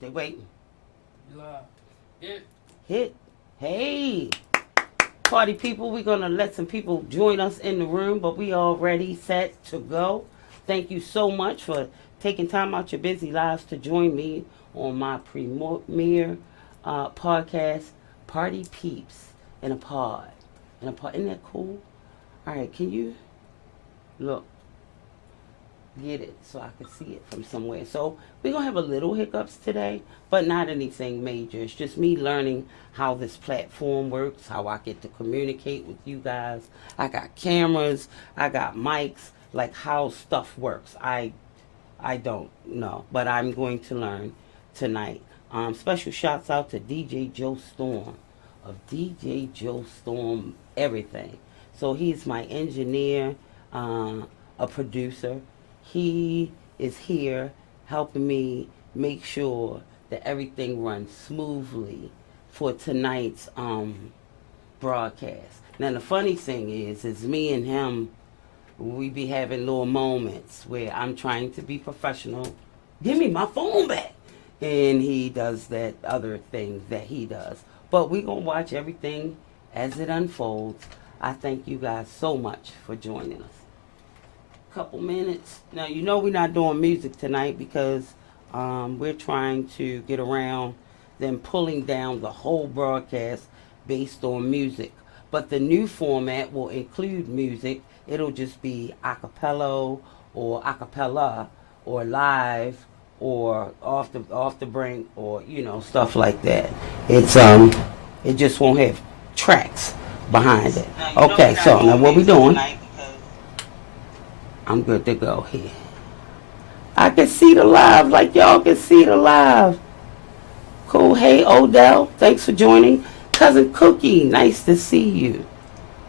They waiting. Hit. Hit. Hey. Party people, we're going to let some people join us in the room, but we already set to go. Thank you so much for taking time out your busy lives to join me on my premiere podcast, Party Peeps in a pod. Isn't that cool? All right, can you look? Get it so I can see it from somewhere. So we're going to have a little hiccups today, but not anything major. It's just me learning how this platform works, how I get to communicate with you guys. I got cameras, I got mics, like how stuff works. I don't know, but I'm going to learn tonight. Special shouts out to DJ Joe Storm of DJ Joe Storm Everything. So he's my engineer, a producer. He is here helping me make sure that everything runs smoothly for tonight's broadcast. Now the funny thing is me and him, we be having little moments where I'm trying to be professional. Give me my phone back. And he does that other thing that he does. But we're going to watch everything as it unfolds. I thank you guys so much for joining us. Couple minutes. Now, you know we're not doing music tonight because we're trying to get around them pulling down the whole broadcast based on music. But the new format will include music. It'll just be acapella or live or off the brink or stuff like that. It just won't have tracks behind it. Okay, so now what we doing? I'm good to go here. I can see the live like y'all can see the live. Cool. Hey, Odell. Thanks for joining. Cousin Cookie, nice to see you.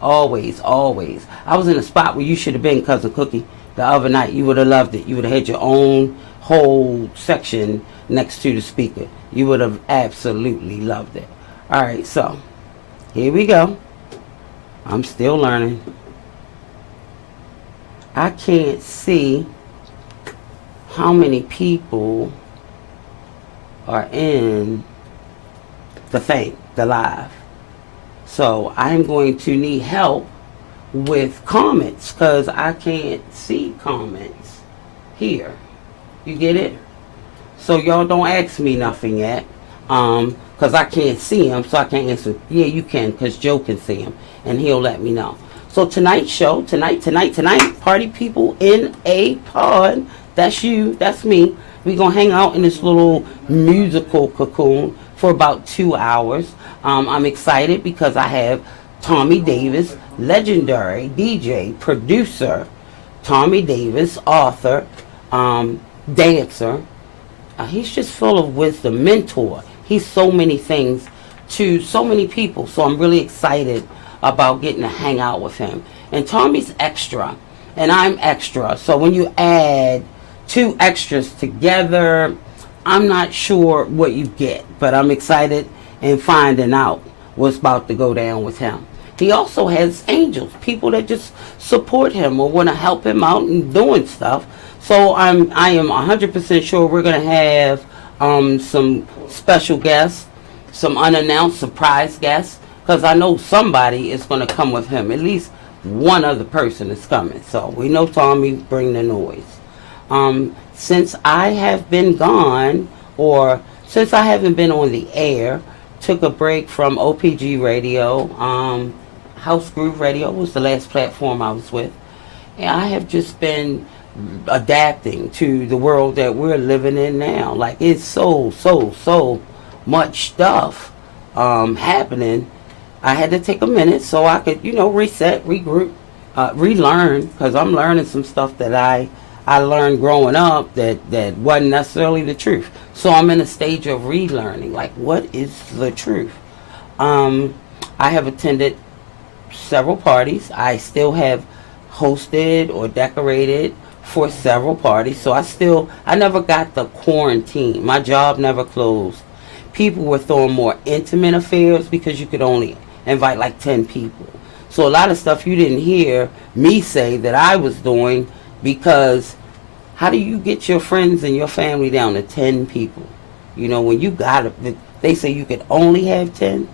Always, always. I was in a spot where you should have been, Cousin Cookie, the other night. You would have loved it. You would have had your own whole section next to the speaker. You would have absolutely loved it. All right, so here we go. I'm still learning. I can't see how many people are in the thing, the live. So I'm going to need help with comments because I can't see comments here. You get it? So y'all don't ask me nothing yet because I can't see them, so I can't answer. Yeah, you can because Joe can see them and he'll let me know. So tonight's show, tonight, party people in a pod. That's you, that's me. We're going to hang out in this little musical cocoon for about 2 hours. I'm excited because I have Tommy Davis, legendary DJ, producer, Tommy Davis, author, dancer. He's just full of wisdom, mentor. He's so many things to so many people. So I'm really excited about getting to hang out with him. And Tommy's extra, and I'm extra. So when you add two extras together, I'm not sure what you get, but I'm excited in finding out what's about to go down with him. He also has angels, people that just support him or want to help him out and doing stuff. So I am 100% sure we're going to have some special guests, some unannounced surprise guests, because I know somebody is going to come with him. At least one other person is coming. So we know Tommy bring the noise. Since I have been gone, or since I haven't been on the air, took a break from OPG Radio, House Groove Radio was the last platform I was with. And I have just been adapting to the world that we're living in now. Like, it's so much stuff happening. I had to take a minute so I could, reset, regroup, relearn, because I'm learning some stuff that I learned growing up that wasn't necessarily the truth. So I'm in a stage of relearning, like, what is the truth? I have attended several parties. I still have hosted or decorated for several parties. So I never got the quarantine. My job never closed. People were throwing more intimate affairs because you could only invite like 10 people. So a lot of stuff you didn't hear me say that I was doing, because how do you get your friends and your family down to 10 people? You know, when you got it, they say you could only have 10.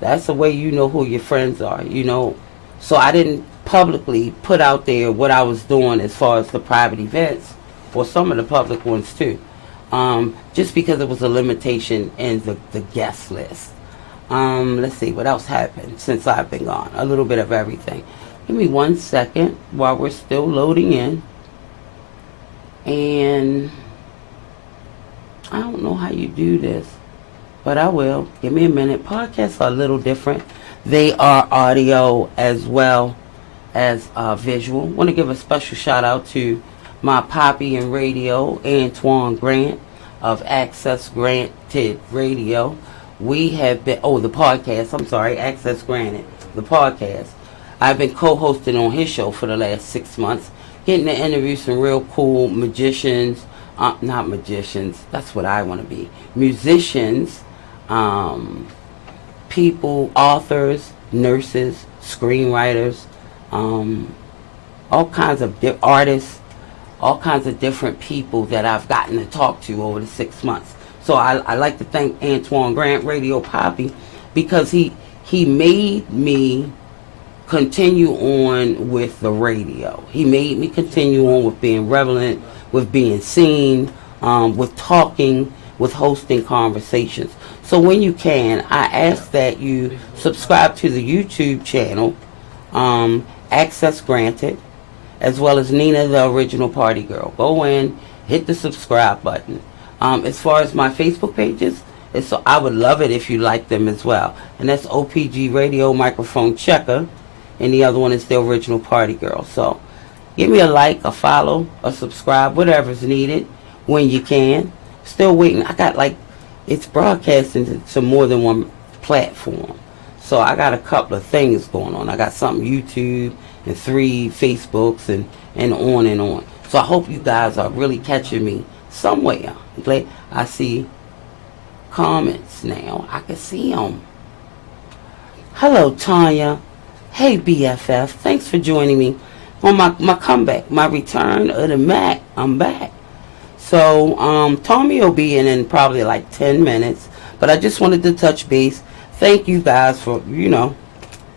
That's the way you know who your friends are, you know. So I didn't publicly put out there what I was doing as far as the private events, or some of the public ones too, just because it was a limitation in the guest list. Let's see, what else happened since I've been gone? A little bit of everything. Give me 1 second while we're still loading in. And I don't know how you do this, but I will. Give me a minute. Podcasts are a little different. They are audio as well as visual. Want to give a special shout out to my Poppy in radio, Antoine Grant of Access Granted Radio. We have been, the podcast, I'm sorry, Access Granted, the podcast. I've been co-hosting on his show for the last 6 months, getting to interview some real cool magicians, not magicians, that's what I want to be, musicians, people, authors, nurses, screenwriters, all kinds of artists, all kinds of different people that I've gotten to talk to over the 6 months. So I like to thank Antoine Grant, Radio Poppy, because he made me continue on with the radio. He made me continue on with being relevant, with being seen, with talking, with hosting conversations. So when you can, I ask that you subscribe to the YouTube channel, Access Granted, as well as Nina the Original Party Girl. Go in, hit the subscribe button. As far as my Facebook pages, I would love it if you like them as well. And that's OPG Radio Microphone Checker, and the other one is the Original Party Girl. So give me a like, a follow, a subscribe, whatever's needed when you can. Still waiting. I got it's broadcasting to more than one platform. So I got a couple of things going on. I got something YouTube and 3 Facebooks and on and on. So I hope you guys are really catching me somewhere. I see comments now. I can see them. Hello, Tanya. Hey, BFF. Thanks for joining me on my comeback, my return of the Mac. I'm back. So, THOMMY will be in probably 10 minutes. But I just wanted to touch base. Thank you guys for,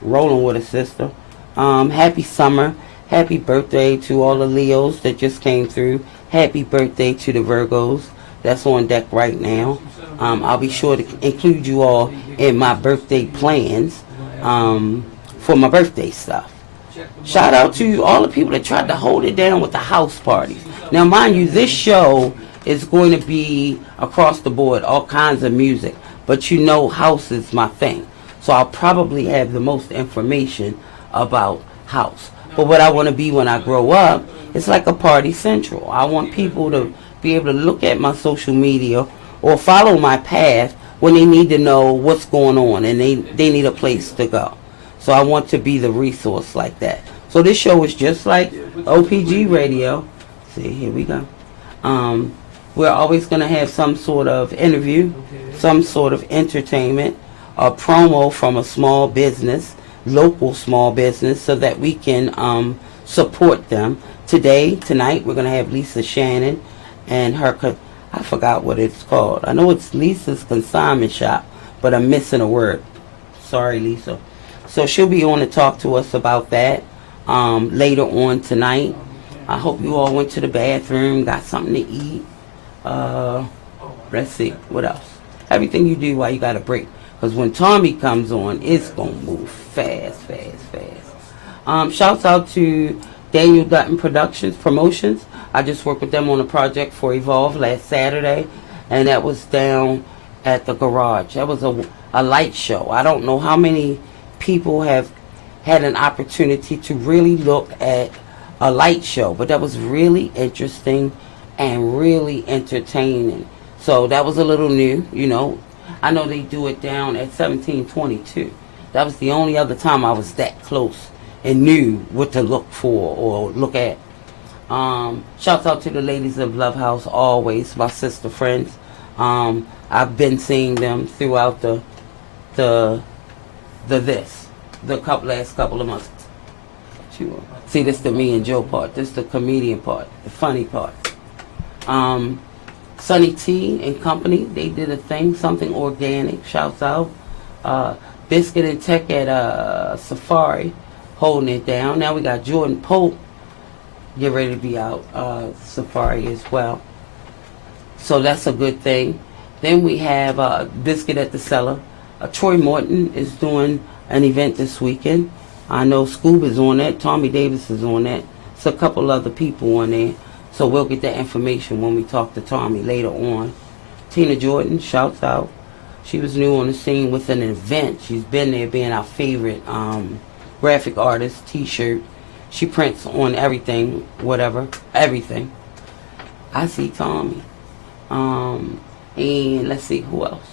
rolling with a sister. Happy summer. Happy birthday to all the Leos that just came through. Happy birthday to the Virgos that's on deck right now. I'll be sure to include you all in my birthday plans for my birthday stuff. Shout out to all the people that tried to hold it down with the house parties. Now, mind you, this show is going to be across the board, all kinds of music. But house is my thing. So I'll probably have the most information about house. But what I want to be when I grow up, it's like a party central. I want people to be able to look at my social media or follow my path when they need to know what's going on and they need a place to go. So I want to be the resource like that. So this show is just like OPG Radio. See, here we go. We're always going to have some sort of interview, some sort of entertainment, a promo from a small business, local small business, so that we can support them. Tonight, we're going to have Lisa Shannon and her, I forgot what it's called. I know it's Lisa's Consignment Shop, but I'm missing a word. Sorry, Lisa. So she'll be on to talk to us about that later on tonight. I hope you all went to the bathroom, got something to eat. Let's see, what else? Everything you do while you got a break. Because when THOMMY comes on, it's going to move fast. Shouts out to Daniel Dutton Promotions. I just worked with them on a project for Evolve last Saturday, and that was down at the garage. That was a light show. I don't know how many people have had an opportunity to really look at a light show, but that was really interesting and really entertaining. So that was a little new, I know they do it down at 1722. That was the only other time I was that close and knew what to look for or look at. Shouts out to the ladies of Love House, always, my sister friends. I've been seeing them throughout the last couple of months. See, this the me and Joe part. This the comedian part, the funny part. Sunny T and Company, they did a thing, something organic. Shouts out. Biscuit and Tech at Safari, holding it down. Now we got Jordan Pope get ready to be out Safari as well. So that's a good thing. Then we have Biscuit at the Cellar. Troy Morton is doing an event this weekend. I know Scoob is on that. Tommy Davis is on that. So a couple other people on there. So we'll get that information when we talk to Tommy later on. Tina Jordan, shouts out. She was new on the scene with an event. She's been there being our favorite graphic artist, t-shirt. She prints on everything, whatever, everything. I see Tommy. And let's see, who else?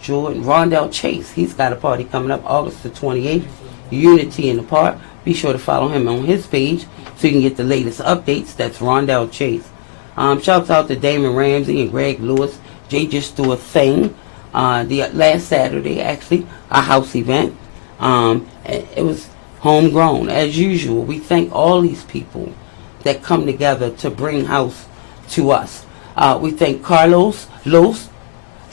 Jordan, Rondell Chase. He's got a party coming up August the 28th. Unity in the Park. Be sure to follow him on his page so you can get the latest updates. That's Rondell Chase. Shouts out to Damon Ramsey and Greg Lewis. They just do a thing. The last Saturday, actually, a house event. It was homegrown, as usual. We thank all these people that come together to bring house to us. We thank Carlos, Los,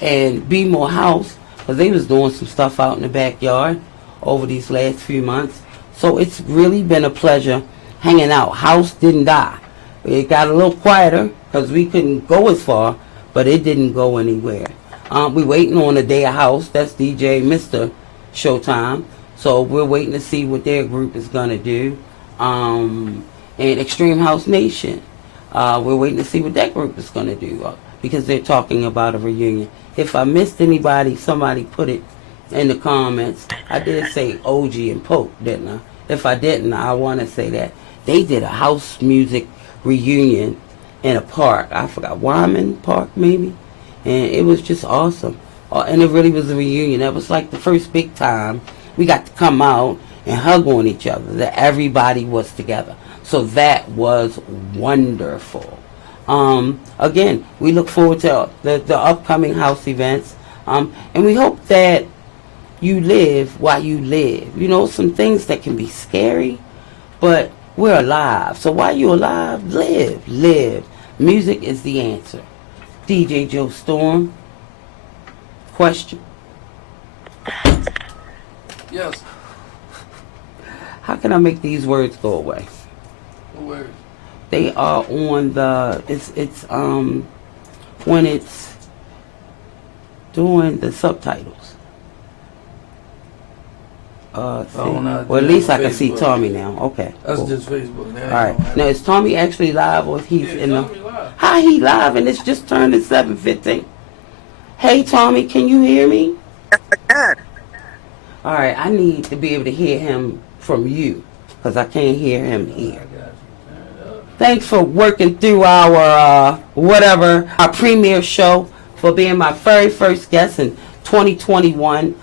and Be More House, because they was doing some stuff out in the backyard over these last few months. So it's really been a pleasure hanging out. House didn't die. It got a little quieter because we couldn't go as far, but it didn't go anywhere. We're waiting on a day of house. That's DJ Mr. Showtime. So we're waiting to see what their group is going to do. And Extreme House Nation. We're waiting to see what that group is going to do because they're talking about a reunion. If I missed anybody, somebody put it in the comments. I did say OG and Pope, didn't I? If I didn't, I want to say that. They did a house music reunion in a park. I forgot, Wyman Park maybe? And it was just awesome. And it really was a reunion. That was like the first big time we got to come out and hug on each other, that everybody was together. So that was wonderful. Again, we look forward to the upcoming house events. And we hope that you live while you live. You know, some things that can be scary, but we're alive. So while you're alive, live, live. Music is the answer. DJ Joe Storm, question? Yes. How can I make these words go away? What words? They are on the, it's when it's doing the subtitles. Well, at least I can see Tommy now. Okay. That's cool. just Facebook. All right. Now, is Tommy actually live or he's in the... Tommy live. How he live and it's just turned to 7:15? Hey, Tommy, can you hear me? Yes, I can. All right. I need to be able to hear him from you because I can't hear him here. I got you. Turn it up. Thanks for working through our our premiere show, for being my very first guest in 2021.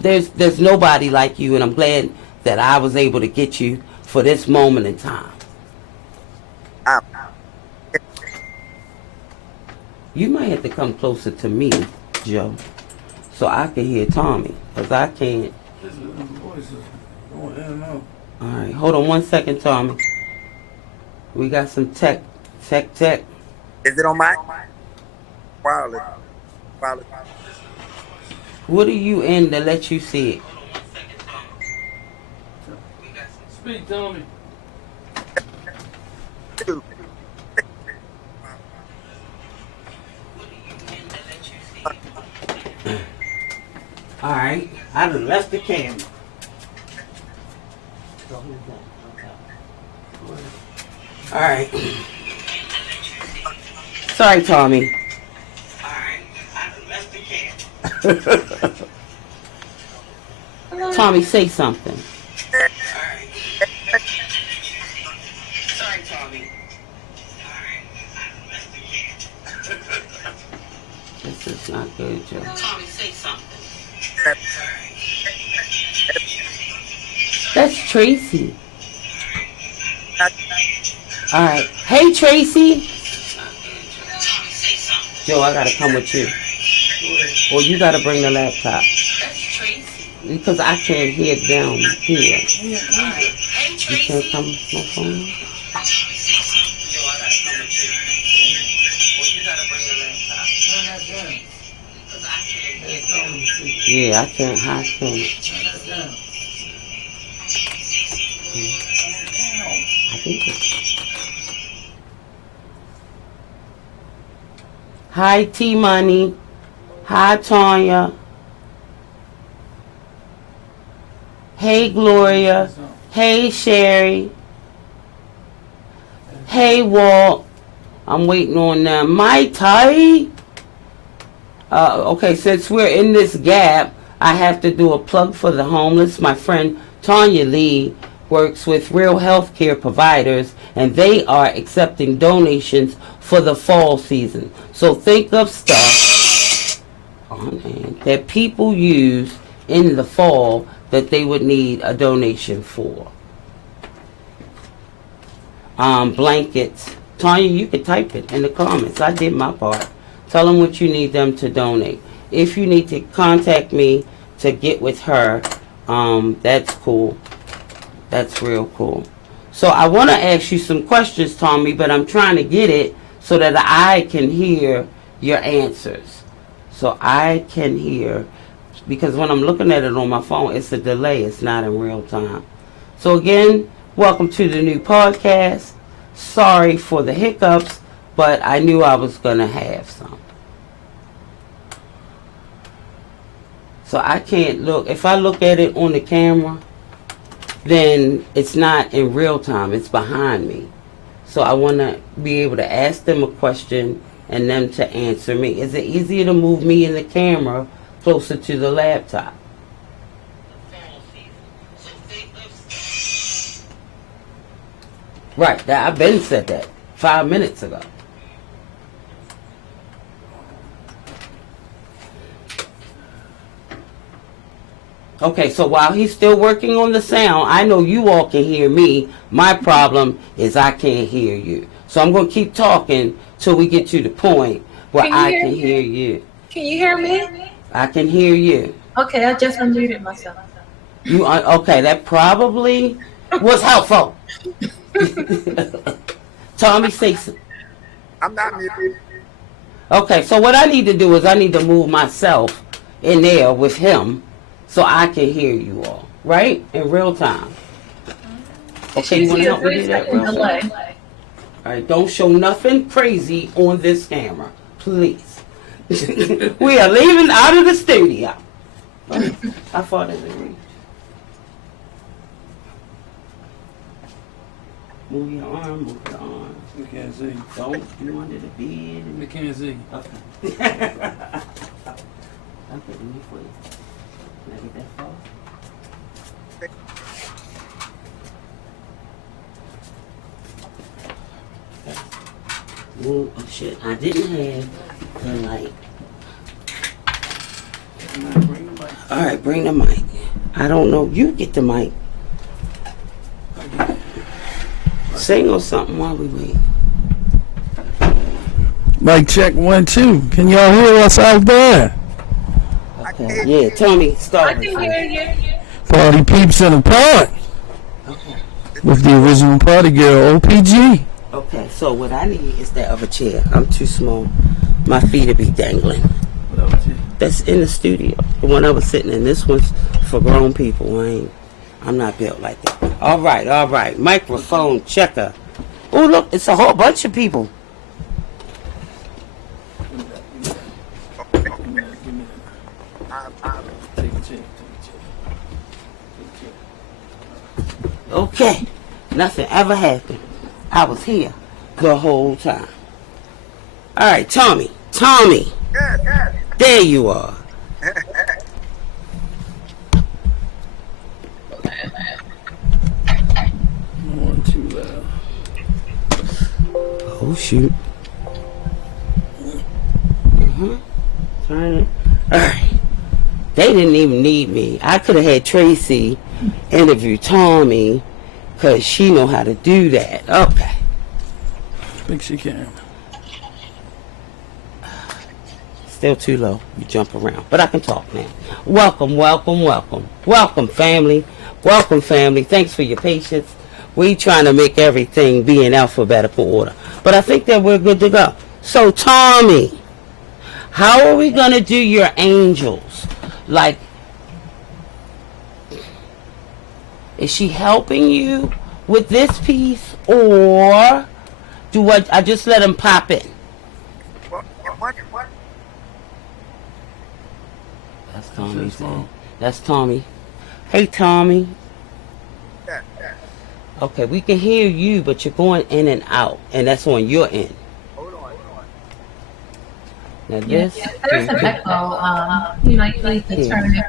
There's nobody like you, and I'm glad that I was able to get you for this moment in time. You might have to come closer to me, Joe, so I can hear Tommy, because I can't. This is the voices going in and out. All right, hold on 1 second, Tommy. We got some tech. Is it on my wireless? What are you in to let you see it? Speak, Tommy. Two. All right, I done left the camera. All right. Sorry, Tommy. All right, I done left the camera. Tommy, say something. All right. Sorry, Tommy. All right, I done left the camera. This is not good, Joe. Tommy, say something. That's Tracy. All right. Hey, Tracy. Joe, I gotta come with you. Or you gotta bring the laptop. Because I can't hear it down here. You can't come with my phone? Ask Tommy to speak. Yeah, I can't. I can't. Turn that down. I think it. Hi, T Money. Hi, Tanya. Hey, Gloria. Hey, Sherry. Hey, Walt. I'm waiting on them. My Tai. Okay, since we're in this gap, I have to do a plug for the homeless. My friend Tanya Lee works with Real Healthcare Providers, and they are accepting donations for the fall season. So think of stuff that people use in the fall that they would need a donation for. Blankets. Tanya, you can type it in the comments. I did my part. Tell them what you need them to donate. If you need to contact me to get with her, that's cool. That's real cool. So I want to ask you some questions, Tommy, but I'm trying to get it so that I can hear your answers. So I can hear, because when I'm looking at it on my phone, it's a delay. It's not in real time. So again, welcome to the new podcast. Sorry for the hiccups, but I knew I was going to have some. So I can't look. If I look at it on the camera, then it's not in real time. It's behind me. So I want to be able to ask them a question and them to answer me. Is it easier to move me in the camera closer to the laptop? Right, I've been said that 5 minutes ago. Okay, so while he's still working on the sound, I know you all can hear me. My problem is I can't hear you. So I'm going to keep talking till we get to the point where I can hear you. Can you hear me? I can hear you. Okay, I just unmuted myself. You okay, that probably was helpful. Tommy, say something. I'm not muted. Okay, so what I need to do is I need to move myself in there with him so I can hear you all, right? In real time. Okay, you want to help me do that real time? All right, don't show nothing crazy on this camera, please. We are leaving out of the studio. How far does it reach? Move your arm, move your arm. We can't see. Don't do under the bed. We can't see. Okay. Okay, let me for you. Can I get that far? Oh shit, I didn't have the light. Bring the mic. Alright, bring the mic. I don't know. You get the mic. Sing or something while we wait. Mic check 1, 2. Can y'all hear us out there? Okay. Yeah, Tommy, I start. can hear you. Party Peeps in the park. Okay. With the original party girl, OPG. Okay, so what I need is that other chair. I'm too small. My feet will be dangling. What other chair? That's in the studio. The one I was sitting in. This one's for grown people. I'm not built like that. All right. Microphone checker. Oh, look, it's a whole bunch of people. Take a chair. Okay, nothing ever happened. I was here the whole time. All right, Tommy. Yes. There you are. One too loud. Oh, shoot. Turn it. All right. They didn't even need me. I could have had Tracy interview Tommy because she know how to do that. Okay. Think she can. Still too low. You jump around. But I can talk now. Welcome, family. Welcome, family. Thanks for your patience. We trying to make everything be in alphabetical order. But I think that we're good to go. So, Tommy, How are we gonna do your angels? Like, is she helping you with this piece, or do I just let them pop in? What? That's Tommy. That's Tommy. Hey, Tommy. Yeah. Okay, we can hear you, but you're going in and out, and that's on your end. Hold on. Now this, There's an echo. You might need to turn it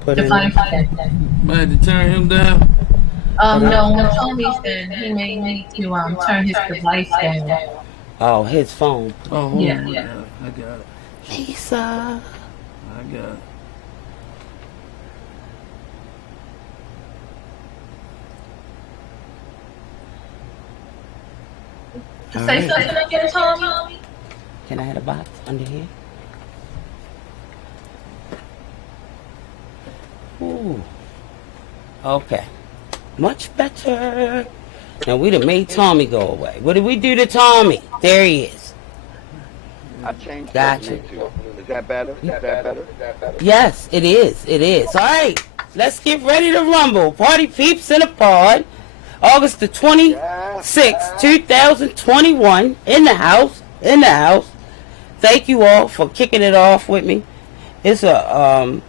put in. define that. Might have to turn him down. No, when Tommy's in, he may need to turn his device down. Oh, his phone. Oh, hold Yeah, on. yeah. I got it. Lisa. I got it. Say something again, Tommy. Can I have a box under here? Ooh. Okay. Much better. Now we done made Tommy go away. What did we do to Tommy? There he is. I changed Gotcha. it. Is that better? Is that better? Yes, it is. It is. All right. Let's get ready to rumble. Party Peeps in a pod. August the 26th, 2021. In the house. In the house. Thank you all for kicking it off with me. It's a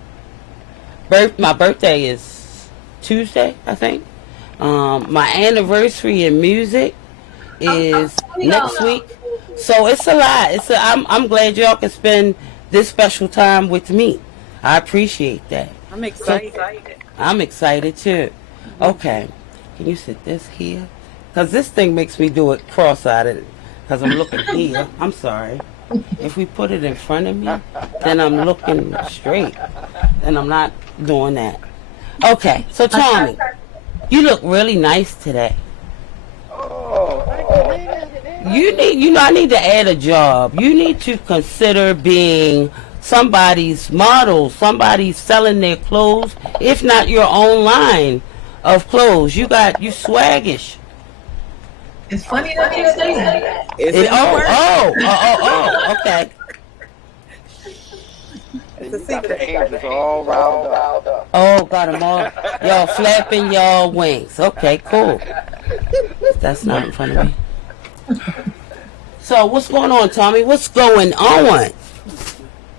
my birthday is Tuesday, I think. My anniversary in music is next week. So it's a lot. I'm glad y'all can spend this special time with me. I appreciate that. I'm excited. I'm excited too. Okay. Can you sit this here? Because this thing makes me do it cross-eyed. Because I'm looking here. I'm sorry. If we put it in front of me, then I'm looking straight. And I'm not doing that. Okay. So Tommy, you look really nice today. Oh, thank you. I need to add a job. You need to consider being somebody's model, somebody selling their clothes, if not your own line of clothes. You swaggish. It's funny that you say that. Okay. It's a secret. The angels are all riled up. Oh, got them all. Y'all flapping y'all wings. Okay, cool. That's not in front of me. So, what's going on, Tommy? What's going on?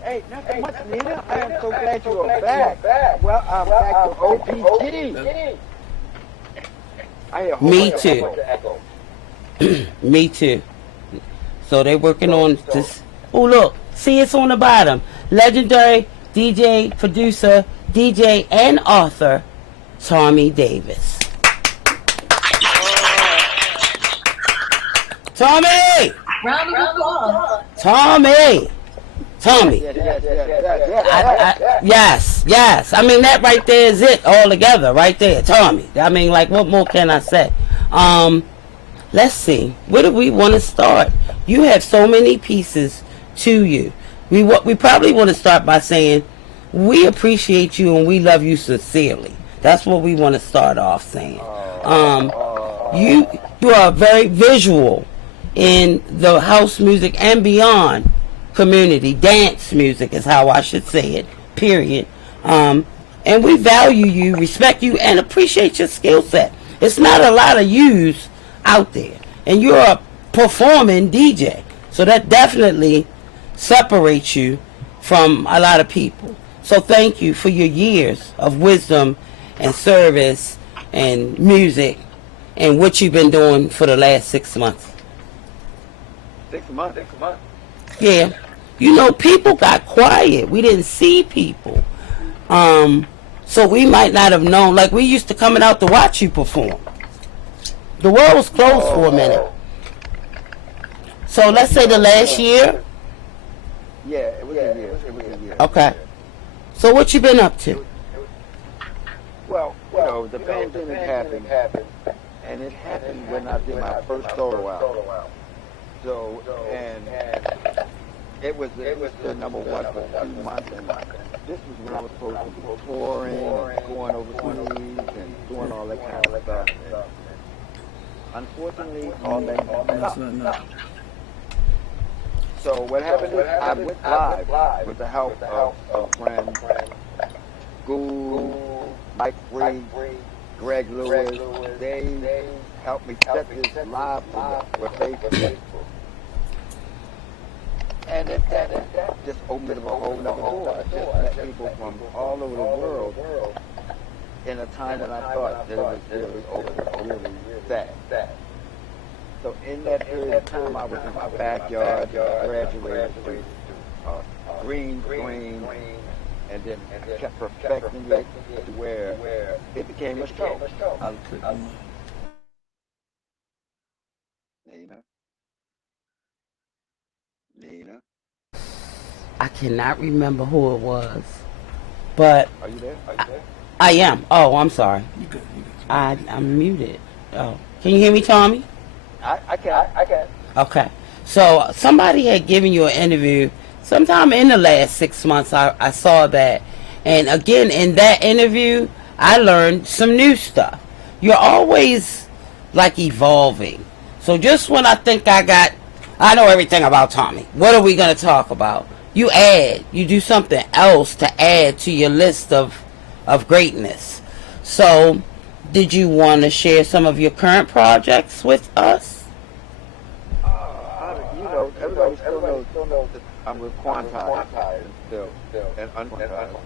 Hey, nothing much, Nina. I am so glad you are back. Well, I'm back to OPT. I hear Me too. Me too. So they working on this. Oh, look. See, it's on the bottom. Legendary DJ, producer, DJ, and author, Tommy Davis. Tommy! Round of applause. Tommy! Yes. I mean, that right there is it all together, right there. Tommy. I mean, like, what more can I say? Let's see. Where do we want to start? You have so many pieces to you. We probably want to start by saying we appreciate you and we love you sincerely. That's what we want to start off saying. You are very visual in the house music and beyond community. Dance music is how I should say it, period. And we value you, respect you, and appreciate your skill set. It's not a lot of yous out there. And you're a performing DJ. So that definitely separates you from a lot of people. So thank you for your years of wisdom and service and music and what you've been doing for the last 6 months. 6 months. Yeah. You know, people got quiet. We didn't see people. So we might not have known. Like, we used to coming out to watch you perform. The world was closed for a minute. So let's say the last year. Yeah, it was a year. Okay. So what you been up to? Well, the pandemic happened, and it happened when I did my first solo album. So, and it was the number one for 2 months, and this was when I was supposed to be touring, going overseas, and doing all that kind of stuff. Unfortunately, all that. So what happened is I went live with the help of some friends, School, Mike Free, Greg Lewis. They helped me set this live for Facebook. And that just opened up a whole nother door. Just met people from all over the world in a time when I thought that it was really over, really sad. So in that period of time, I was in my backyard, graduated to green, and then kept perfecting it to where it became a show. Nina, I cannot remember who it was, but are you there? I am. Oh, I'm sorry. I'm muted. Oh, can you hear me, Tommy? I can. Okay. So somebody had given you an interview sometime in the last 6 months. I saw that. And again, in that interview, I learned some new stuff. You're always like evolving. So just when I think I know everything about Tommy, what are we going to talk about? You do something else to add to your list of greatness. So did you want to share some of your current projects with us? Everybody still knows that I'm with Quantized and Unquantized.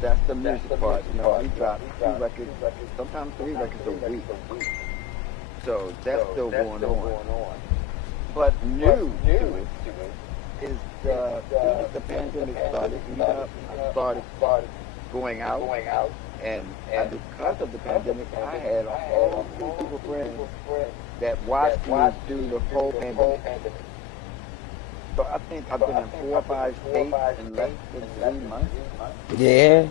That's the music part. We drop 2 records, sometimes 3 records a week. So that's still going on. But new to it is the pandemic started heating up. I started going out, and because of the pandemic, I had a whole group of friends that watched me through the whole pandemic. So I think I've been in 4 or 5 states in less than 3 months. Yeah.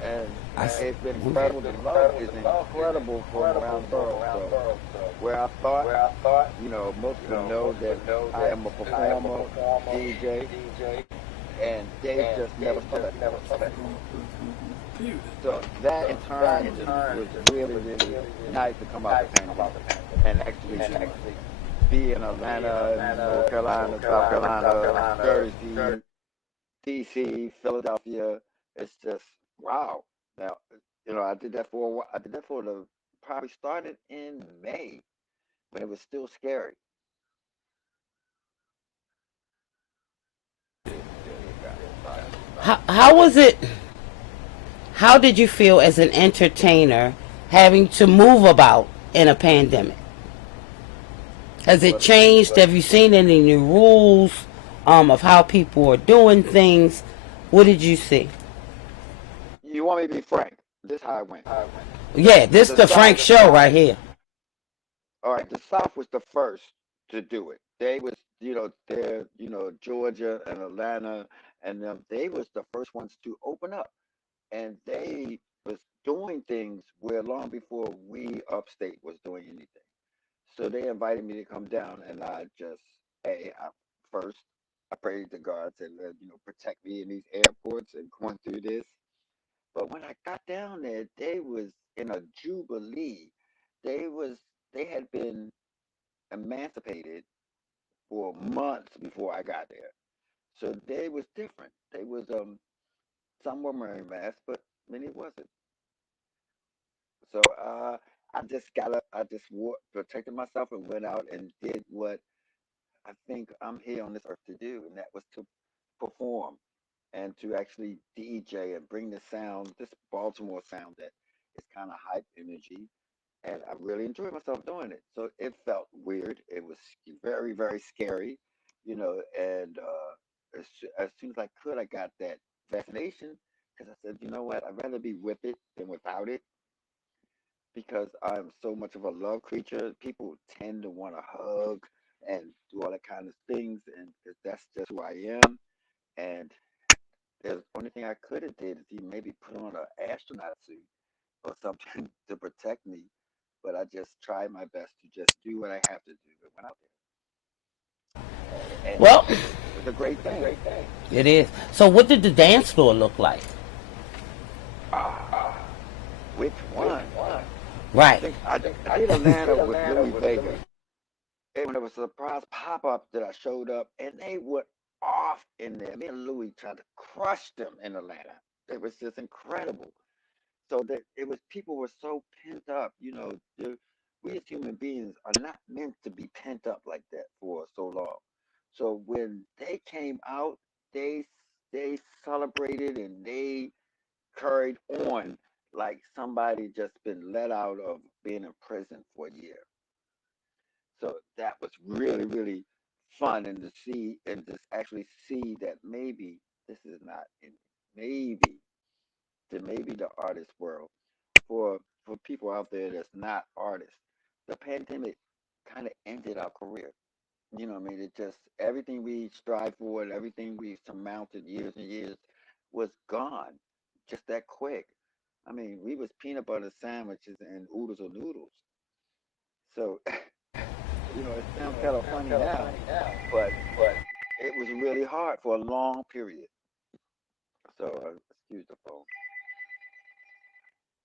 And it's been incredible. The love is incredible from around the world. So where I thought, most people know that I am a performer, DJ, and they just never saw that. So that in turn was really, really nice to come out the pandemic and actually be in Atlanta, North Carolina, South Carolina, Jersey, DC, Philadelphia. It's just wow. Now, I did that for a while. I did that probably started in May when it was still scary. How was it? How did you feel as an entertainer having to move about in a pandemic? Has it changed? Have you seen any new rules of how people are doing things? What did you see? You want me to be frank? This is how I went. Yeah, this is the Frank show right here. All right, the South was the first to do it. They was, there, Georgia and Atlanta, and they was the first ones to open up, and they was doing things where long before we upstate was doing anything. So they invited me to come down, and I just, first, I prayed to God to protect me in these airports and going through this. But when I got down there, they was in a jubilee. They was they had been emancipated for months before I got there. So they was different. They was some were wearing masks, but many wasn't. So I just protected myself and went out and did what I think I'm here on this earth to do, and that was to perform and to actually DJ and bring the sound, this Baltimore sound that is kind of hype energy. And I really enjoyed myself doing it. So it felt weird. It was very, very scary, and as soon as I could, I got that vaccination because I said, you know what, I'd rather be with it than without it because I'm so much of a love creature. People tend to want to hug and do all that kind of things, and 'cause that's just who I am. And the only thing I could have did is even maybe put on an astronaut suit or something to protect me. But I just tried my best to just do what I have to do. But went out there, and Well, it was a great thing. it is. So what did the dance floor look like? Which one? Right. I did Atlanta with Louis Vega. And it was a surprise pop-up that I showed up, and they were off in there. Me and Louis tried to crush them in Atlanta. It was just incredible. So that it was people were so pent up. We as human beings are not meant to be pent up like that for so long. So when they came out, they they celebrated and they carried on like somebody just been let out of being in prison for a year. So that was really, really fun and to see and just actually see that maybe this is not in maybe maybe the artist world for people out there that's not artists. The pandemic kind of ended our career. You know what I mean? It just everything we strive for and everything we surmounted years and years was gone just that quick. I mean, we was peanut butter sandwiches and oodles of noodles. So it sounds kind of funny now, but it was really hard for a long period. So excuse the phone.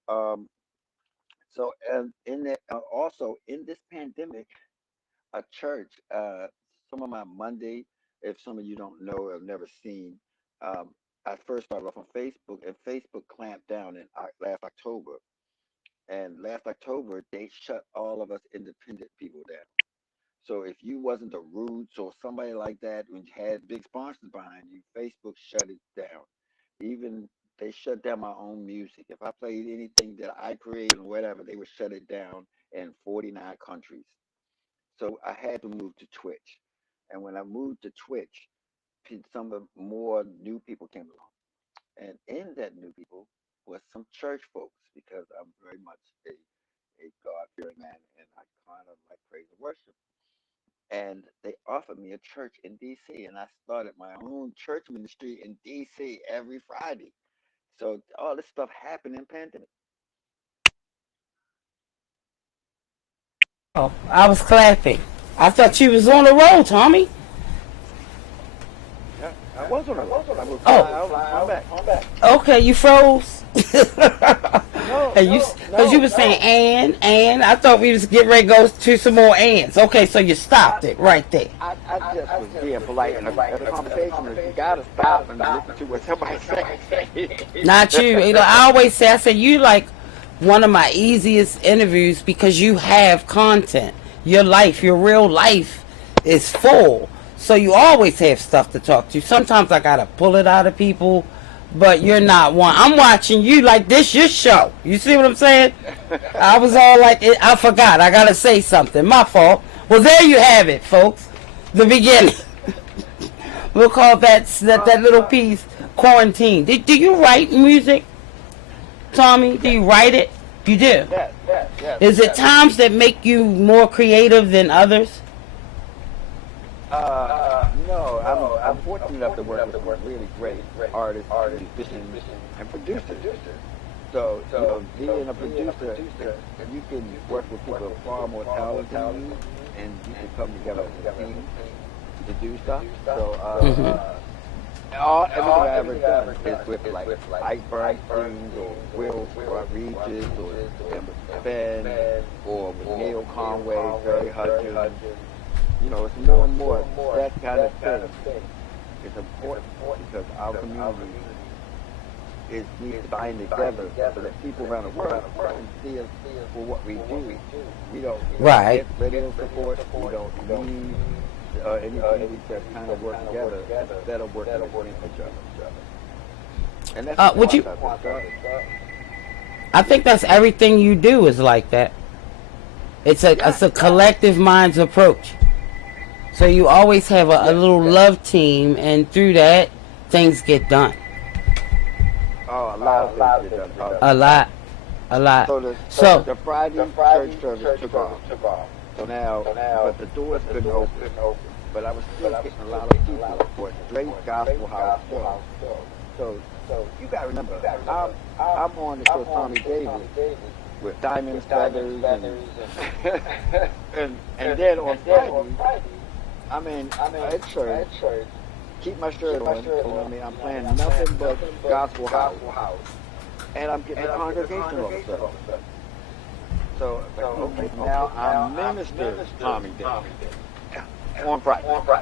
Um, so and in that also in this pandemic, a church. Some of my Monday, if some of you don't know or have never seen, um, I first started off on Facebook, and Facebook clamped down in last October. And last October, they shut all of us independent people down. So if you wasn't the Roots or somebody like that, when you had big sponsors behind you, Facebook shut it down. Even they shut down my own music. If I played anything that I created or whatever, they would shut it down in 49 countries. So I had to move to Twitch. And when I moved to Twitch, some of more new people came along. And in that new people was some church folks because I'm very much a God fearing man and I kind of like praise and worship. And they offered me a church in DC, and I started my own church ministry in DC every Friday. So all this stuff happened in pandemic. Oh, I was clapping. I thought you was on the road, Tommy. Yeah, I was on the road. I would fly Oh, out and come back. okay, you froze. No, And because you no, was saying no. and I thought we was getting ready to go to some more ands. Okay, so you stopped it right there. I just was being polite in a conversation. You gotta stop and listen to what somebody say. Not you. I always say, I said, you like one of my easiest interviews because you have content. Your life, your real life is full. So you always have stuff to talk to. Sometimes I got to pull it out of people, but you're not one. I'm watching you like this your show. You see what I'm saying? I was all like, I forgot. I got to say something. My fault. Well, there you have it, folks. The beginning. We'll call that little piece quarantine. Do you write music, Tommy? Do you write it? You do. Yes, Is it times that make you more creative than others? No, I'm fortunate enough to work with some really great artists, musicians, and producers. So, being a producer, you can work with people who are far more talented than you, and you can come together as a team to do stuff. So, everything I ever done is with like Ike Bernstein or Will Rodriguez or Ben or with Neil Conway, Barry Hudgens. It's more and more that kind of thing is important because our community needs to bind together so that people around the world can see us for what we do. We don't Right. get radio support. We don't need anything. We just kind of work together instead of working against each other. And that's Would you? I think that's everything you do is like that. It's a collective minds approach. So you always have a little love team, and through that, things get done. Oh, a lot of things get done. A lot. So the Friday church service took off. So now, but the doors couldn't open. But I was still getting a lot of people for a straight gospel house show. So you gotta remember, I'm on the show Tommy Davis with diamonds, feathers, and then on Friday, I'm at church, keep my shirt on, you know what I mean? I'm playing nothing but gospel house, and I'm getting a congregation all of a sudden. So it's like, okay, now I'm Minister Tommy Davis on Friday. On Friday.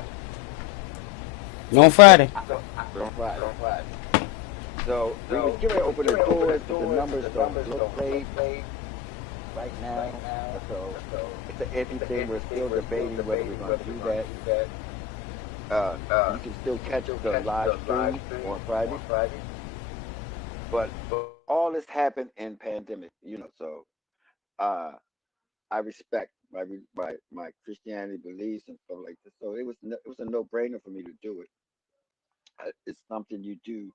On Friday. So we was getting ready to open the doors, but the numbers don't look great right now. So it's an iffy thing. We're still debating whether we're going to do that. You can still catch the live stream on Friday, but all this happened in pandemic, So uh, I respect my Christianity beliefs and stuff like this. So it was a no brainer for me to do it. It's something you do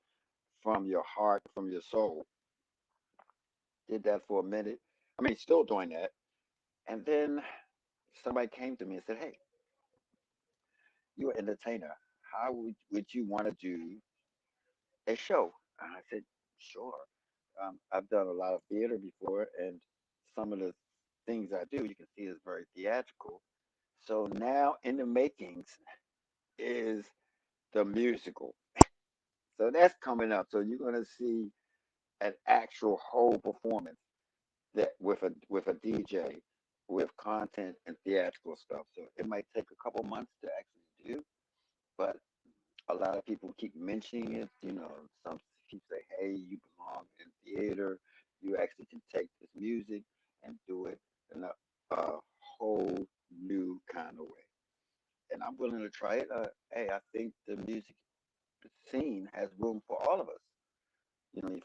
from your heart, from your soul. Did that for a minute. I mean, still doing that. And then somebody came to me and said, "Hey, you're an entertainer. How would you want to do a show?" And I said, "Sure. I've done a lot of theater before, and some of the things I do, you can see is very theatrical. So now in the makings is the musical. So that's coming up. So you're going to see an actual whole performance that with a DJ, with content and theatrical stuff. So it might take a couple months to actually do, but a lot of people keep mentioning it. Some people say, "Hey, you belong in theater. You actually can take this music and do it in a whole new kind of way." And I'm willing to try it. Hey, I think the music scene has room for all of us.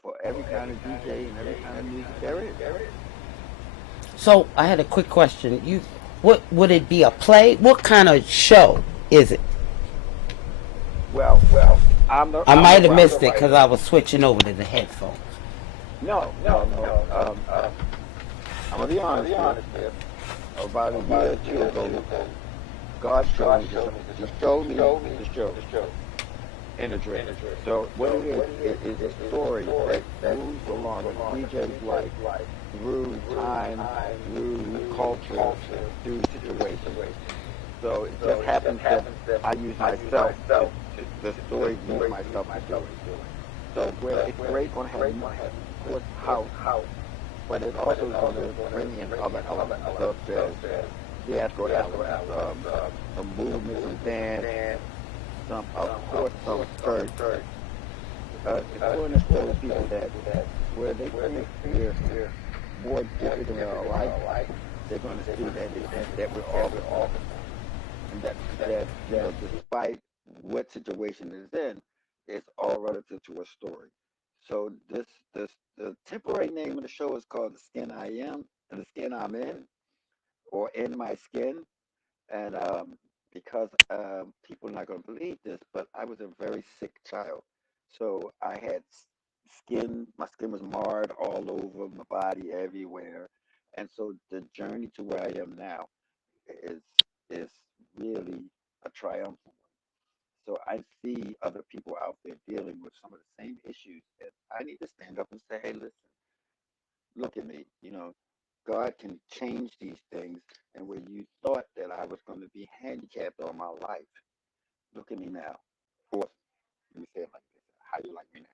For every kind of DJ and every kind of music there is. So I had a quick question. What would it be? A play? What kind of show is it? Well, I I'm the might have writer. missed it because I was switching over to the headphones. No. I'm gonna be honest here. About a year or two ago, God showed me this. He showed me the show in a dream. So what it is a story that moves along with DJ's life through time, through culture, through situations. So it just happens that I use myself, the story use myself to do it. So it's great going to have, of course, house, but it also is going to bring in other elements such as theatrical elements, some movement, some dance, of course, some church. It's going to show people that where they think they're more different than alike, they're going to see that we're all the same, and that despite what situation is in, it's all relative to a story. So this the temporary name of the show is called The Skin I Am and The Skin I'm In, or In My Skin. And because people are not going to believe this, but I was a very sick child. So I had my skin was marred all over my body, everywhere. And so the journey to where I am now is is really a triumphant one. So I see other people out there dealing with some of the same issues, and I need to stand up and say, "Hey, listen, look at me. God can change these things. And where you thought that I was going to be handicapped all my life, look at me now. Or let me say it like this: How you like me now?"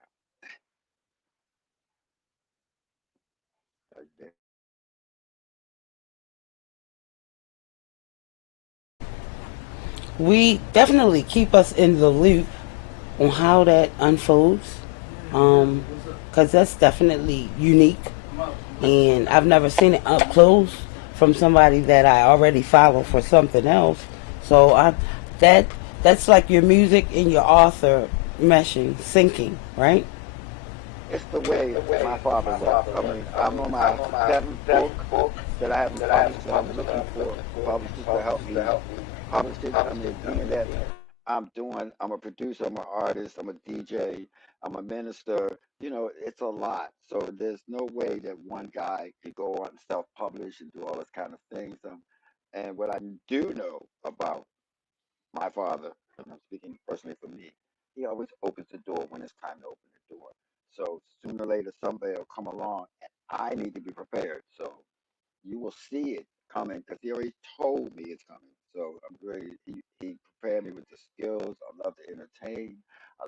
We definitely keep us in the loop on how that unfolds, because that's definitely unique, and I've never seen it up close from somebody that I already follow for something else. So that that's like your music and your author meshing, syncing, right? It's the way my father works. I mean, I'm on my seventh book that I haven't published, so I'm looking for publishers to help me publish it. I mean, being that I'm a producer, I'm an artist, I'm a DJ, I'm a minister. It's a lot. So there's no way that one guy can go on and self-publish and do all this kind of things. And what I do know about my father, and I'm speaking personally for me, he always opens the door when it's time to open the door. So sooner or later, somebody will come along, and I need to be prepared. So you will see it coming because he already told me it's coming. So I'm ready. He prepared me with the skills. I love to entertain. I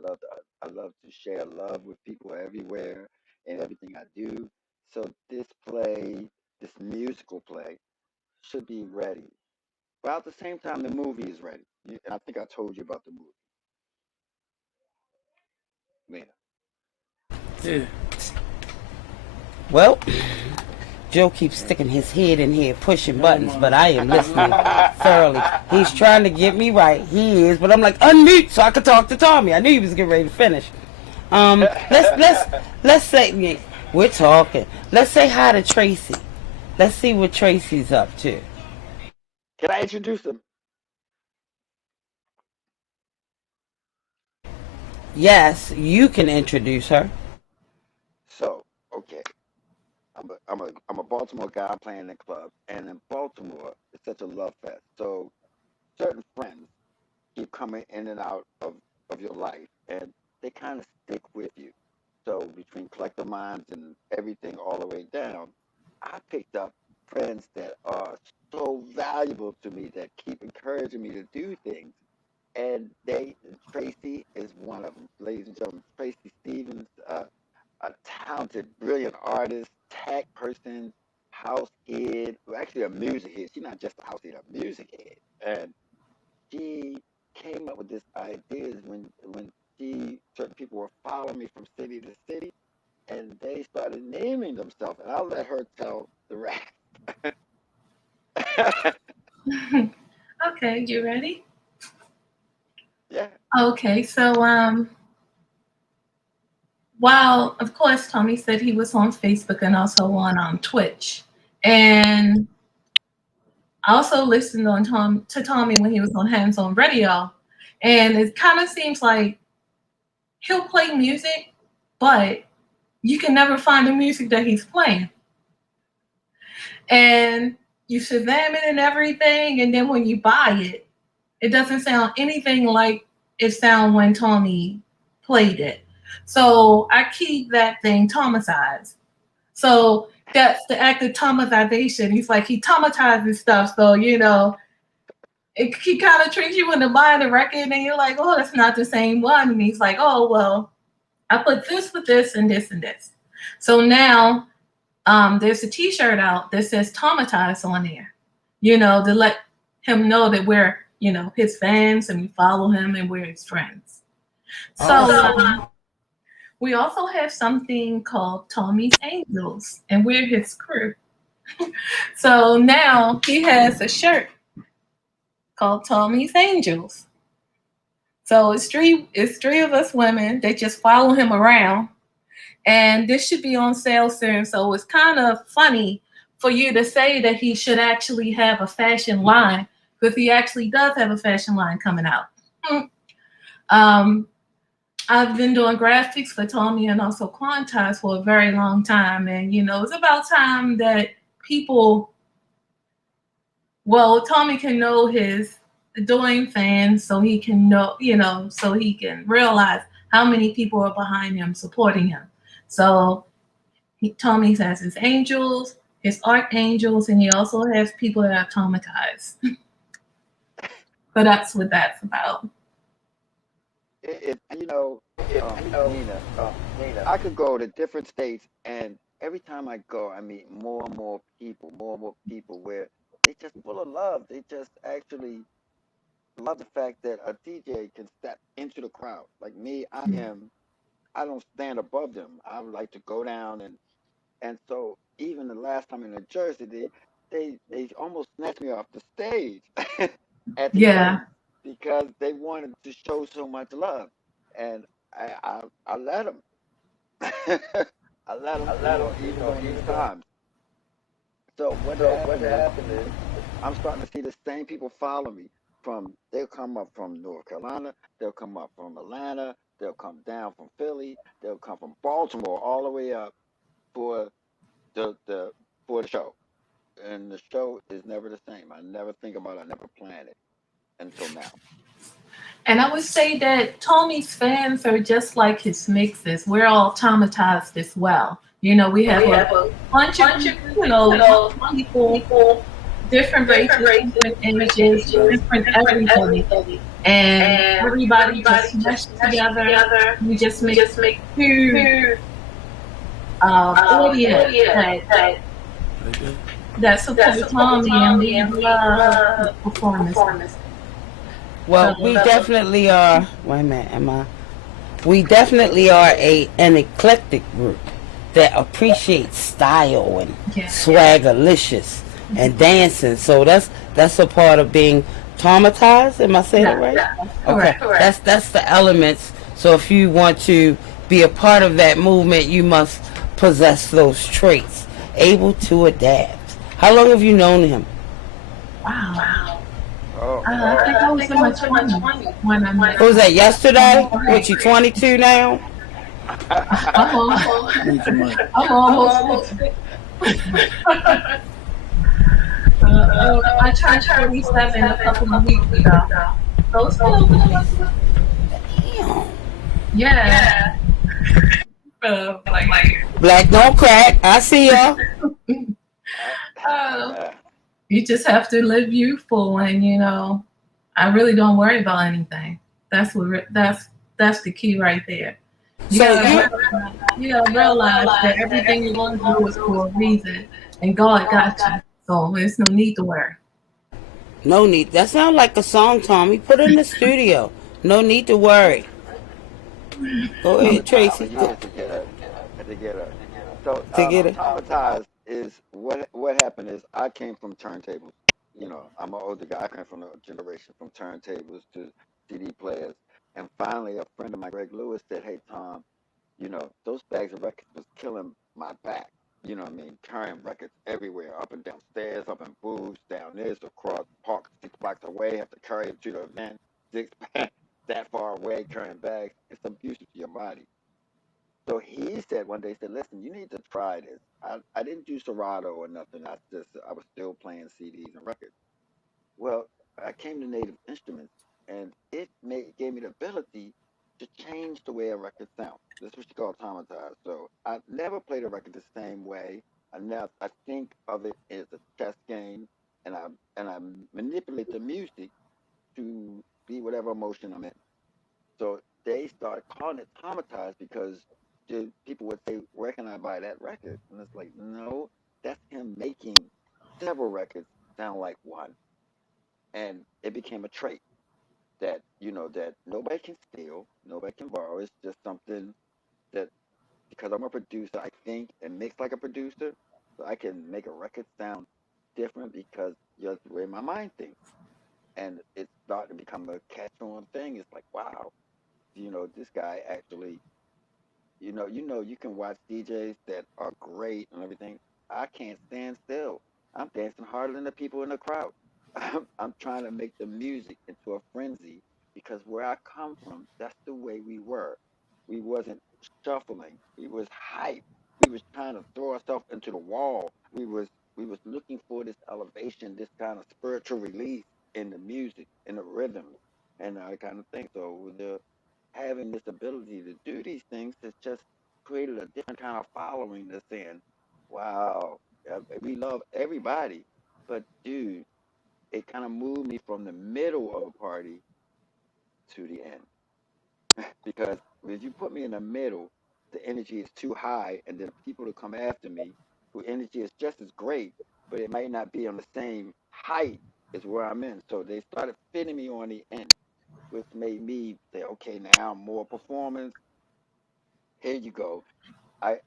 love to share love with people everywhere and everything I do. So this play, this musical play should be ready. But at the same time, the movie is ready. And I think I told you about the movie. Yeah. Yeah. Well, Joe keeps sticking his head in here pushing buttons, but I am listening thoroughly. He's trying to get me right. He is, but I'm like, unmute so I could talk to Tommy. I knew he was getting ready to finish. Let's say we're talking. Let's say hi to Tracy. Let's see what Tracy's up to. Can I introduce him? Yes, you can introduce her. So, okay. I'm a Baltimore guy playing in clubs, and in Baltimore, it's such a love fest. So certain friends keep coming in and out of your life, and they kind of stick with you. So between Collective Minds and everything all the way down, I picked up friends that are so valuable to me that keep encouraging me to do things. And Tracy is one of them, ladies and gentlemen. Tracy Stevens, a talented, brilliant artist, tech person, house head, well, actually a music head. She's not just a house head, a music head. And she came up with this ideas when certain people were following me from city to city, and they started naming themselves, and I'll let her tell the rest. Okay, you ready? Yeah. Okay, so while of course Tommy said he was on Facebook and also on Twitch, and I also listened to Tommy when he was on Hands On Radio, and it kind of seems like he'll play music, but you can never find the music that he's playing. And you Shazam it and everything, and then when you buy it, it doesn't sound anything like it sounded when Tommy played it. So I keep that thing Thomasized. So that's the act of Thomasization. He's like, he Thomatizes stuff. So, he kind of tricks you into buying the record and you're like, oh, that's not the same one. And he's like, oh, well, I put this with this and this and this. So now there's a t-shirt out that says Traumatize on there, to let him know that we're, his fans and we follow him and we're his friends. So we also have something called Tommy's Angels, and we're his crew. So now he has a shirt called Tommy's Angels. So it's three of us women that just follow him around. And this should be on sale soon. So it's kind of funny for you to say that he should actually have a fashion line, because he actually does have a fashion line coming out. I've been doing graphics for Tommy and also Quantize for a very long time. And, it's about time that Tommy can know his adoring fans, so he can know, so he can realize how many people are behind him, supporting him. So Tommy has his angels, his archangels, and he also has people that are traumatized. So that's what that's about. Nina, I could go to different states, and every time I go, I meet more and more people where they just full of love. They just actually love the fact that a DJ can step into the crowd. Like me, I don't stand above them. I would like to go down, and so even the last time in New Jersey, they almost snatched me off the stage at the Yeah. end because they wanted to show so much love, and I let them. I let them, even on these times. So what happened is I'm starting to see the same people follow me. They'll come up from North Carolina, they'll come up from Atlanta, they'll come down from Philly, they'll come from Baltimore all the way up for the for the show. And the show is never the same. I never think about it, I never plan it until now. And I would say that Tommy's fans are just like his mixes. We're all traumatized as well. We have a bunch of people, different races, different images, different everybody. And everybody just meshed together. We just make two audience that that support Tommy and we love his performance. So Well, we definitely are. Wait a minute, am I? We definitely are an eclectic group that appreciates style and yeah. swaggerlicious and dancing. So that's a part of being traumatized. Am I saying it Yeah, right? that's Okay, correct. that's the elements. So if you want to be a part of that movement, you must possess those traits, able to adapt. How long have you known him? Wow. Oh, I think I was in my 20s when I met What was him. that? Yesterday? What, you Right. 22 now? I'm all, Mute your mic. I'm almost 50. I turned 47 a couple of weeks ago. So still looking. Damn. Yeah. Like, Black don't crack. I see ya. I, uh, you just have to live youthful, and I really don't worry about anything. That's the key right there. You So gotta you realize, you gotta realize that everything you're gonna do is for a reason, and God got you. So there's no need to worry. no need. That sounds like a song, Tommy. Put it in the studio. No need to worry. Go ahead, I'm Tracy. gonna use Go this to get her. So to get it. traumatized is what happened is I came from turntables. You know, I'm an older guy. I came from a generation from turntables to CD players. And finally, a friend of mine, Greg Lewis, said, "Hey Tom, you know, those bags of records was killing my back. You know what I mean? Carrying records everywhere, up and down stairs, up in booths, down this, across park 6 blocks away, have to carry it to the event, six that far away, carrying bags. It's abusive to your body." So he said one day, he said, "Listen, you need to try this." I didn't do Serato or nothing. I was still playing CDs and records. Well, I came to Native Instruments, and gave me the ability to change the way a record sounds. This is what you call automatized. So I never played a record the same way. I think of it as a chess game, and I manipulate the music to be whatever emotion I'm in. So they started calling it traumatized because people would say, "Where can I buy that record?" And it's like, no, that's him making several records sound like one. And it became a trait that, that nobody can steal, nobody can borrow. It's just something that, because I'm a producer, I think and mix like a producer. So I can make a record sound different because just the way my mind thinks. And it started to become a catch on thing. It's like, wow, this guy actually, you can watch DJs that are great and everything. I can't stand still. I'm dancing harder than the people in the crowd. I'm trying to make the music into a frenzy because where I come from, that's the way we were. We wasn't shuffling. We was hype. We was trying to throw ourselves into the wall. We was looking for this elevation, this kind of spiritual release in the music, in the rhythms, and that kind of thing. So the having this ability to do these things has just created a different kind of following that's saying, wow, we love everybody. But dude, it kind of moved me from the middle of a party to the end. Because if you put me in the middle, the energy is too high, and then the people that come after me, who energy is just as great, but it might not be on the same height as where I'm in. So they started fitting me on the end, which made me say, okay, now more performance. Here you go.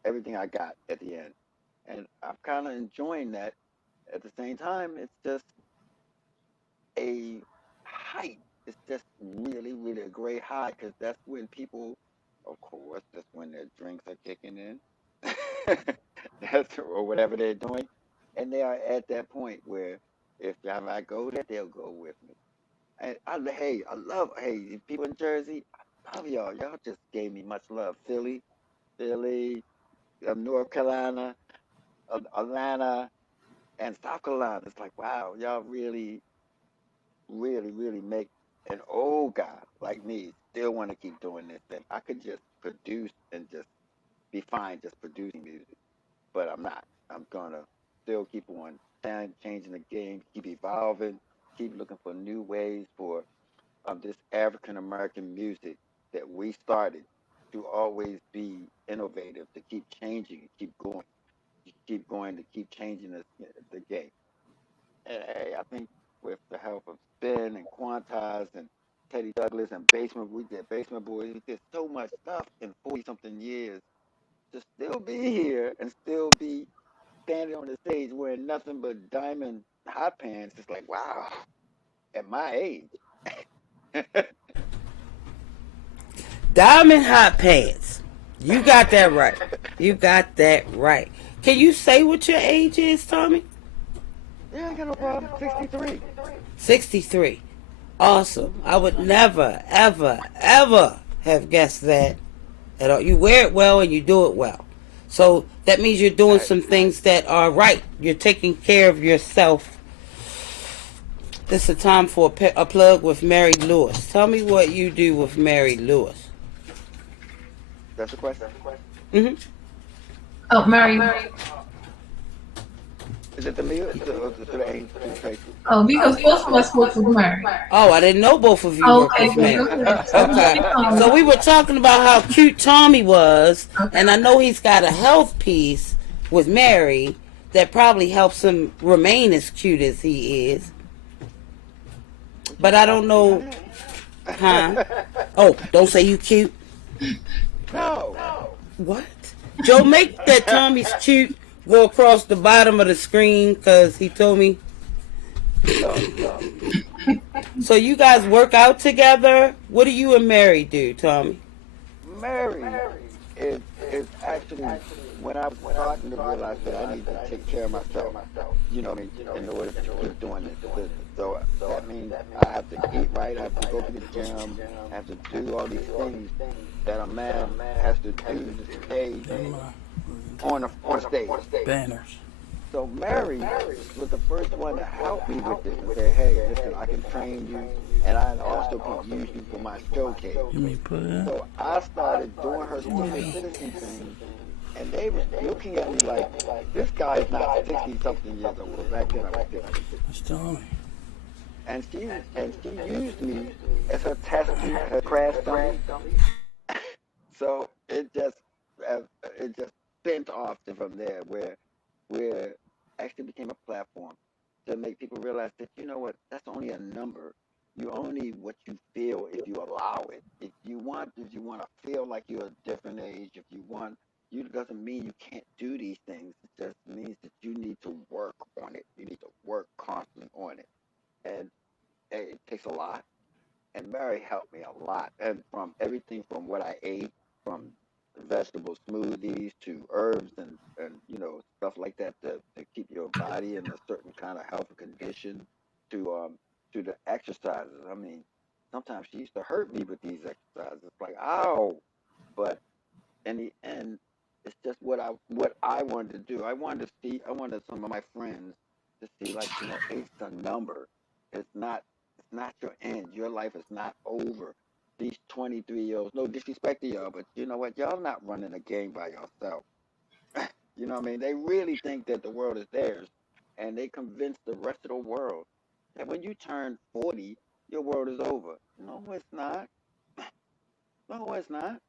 Everything I got at the end. And I'm kind of enjoying that. At the same time, it's just a height. It's just really, really a great high because that's when people, of course, that's when their drinks are kicking in. That's or whatever they're doing, and they are at that point where if I go there, they'll go with me. And hey, I love hey people in Jersey. I love y'all. Y'all just gave me much love. Philly, North Carolina, Atlanta, and South Carolina. It's like wow, y'all really really, really make an old guy like me still want to keep doing this thing. I could just produce and just be fine just producing music, but I'm not. I'm gonna still keep on changing the game, keep evolving, keep looking for new ways for this African American music that we started to always be innovative, to keep changing and keep going. you keep going to keep changing the game. And hey, I think with the help of Spin and Quantize and Teddy Douglas and Basement, we did Basement Boys. We did so much stuff in 40 something years to still be here and still be standing on the stage wearing nothing but diamond hot pants. It's like, wow, at my age. Diamond hot pants. You got that right. You got that right. Can you say what your age is, Tommy? Yeah, I got no problem. 63. 63. Awesome. I would never, ever, ever have guessed that at all. You wear it well and you do it well. So that means you're doing some things that are right. You're taking care of yourself. This is a time for a plug with Mary Lewis. Tell me what you do with Mary Lewis. That's the question. Mm-hmm. Oh, Mary. Is it the me or to the Angel? Oh, because both of us work with Mary. Oh, I didn't know both of you Oh, work okay, with Mary. good. Okay. So we were talking about how cute Tommy was, and I know he's got a health piece with Mary that probably helps him remain as cute as he is. But I don't know. Huh? Oh, don't say you cute. No. What? Joe, make that Tommy's cute go across the bottom of the screen because he told me. So you guys work out together? What do you and Mary do, Tommy? Mary is actually when I was starting to realize that I need to take care of myself. You know what I mean? In order to keep doing this. So that means I have to eat right, I have to go to the gym, I have to do all these things that a man has to do to stay on a stage. Banners. So Mary was the first one to help me with this and say, hey, listen, I can train you, and I also can use you for my showcase. You mean put it in? So I started doing her senior citizen thing, and they were looking at me like, this guy is not 60-something years old. Back then I was 60. That's Tommy. And she used me as her test, her crash dummy. So it just bent off from there, where actually became a platform to make people realize that, you know what, that's only a number. You only what you feel if you allow it. If you want to feel like you're a different age, if you want, it doesn't mean you can't do these things. It just means that you need to work on it. You need to work constantly on it, and it takes a lot. And Mary helped me a lot, and from everything from what I ate, from vegetable smoothies to herbs and stuff like that to keep your body in a certain kind of health condition, to the exercises. I mean, sometimes she used to hurt me with these exercises, like ow, but in the end, it's just what I wanted to do. I wanted some of my friends to see, like, it's a number. It's not your end. Your life is not over. These 23-year-olds, no disrespect to y'all, but you know what? Y'all not running a game by yourself. You know what I mean? They really think that the world is theirs, and they convince the rest of the world that when you turn 40, your world is over. No, it's not. No, it's not.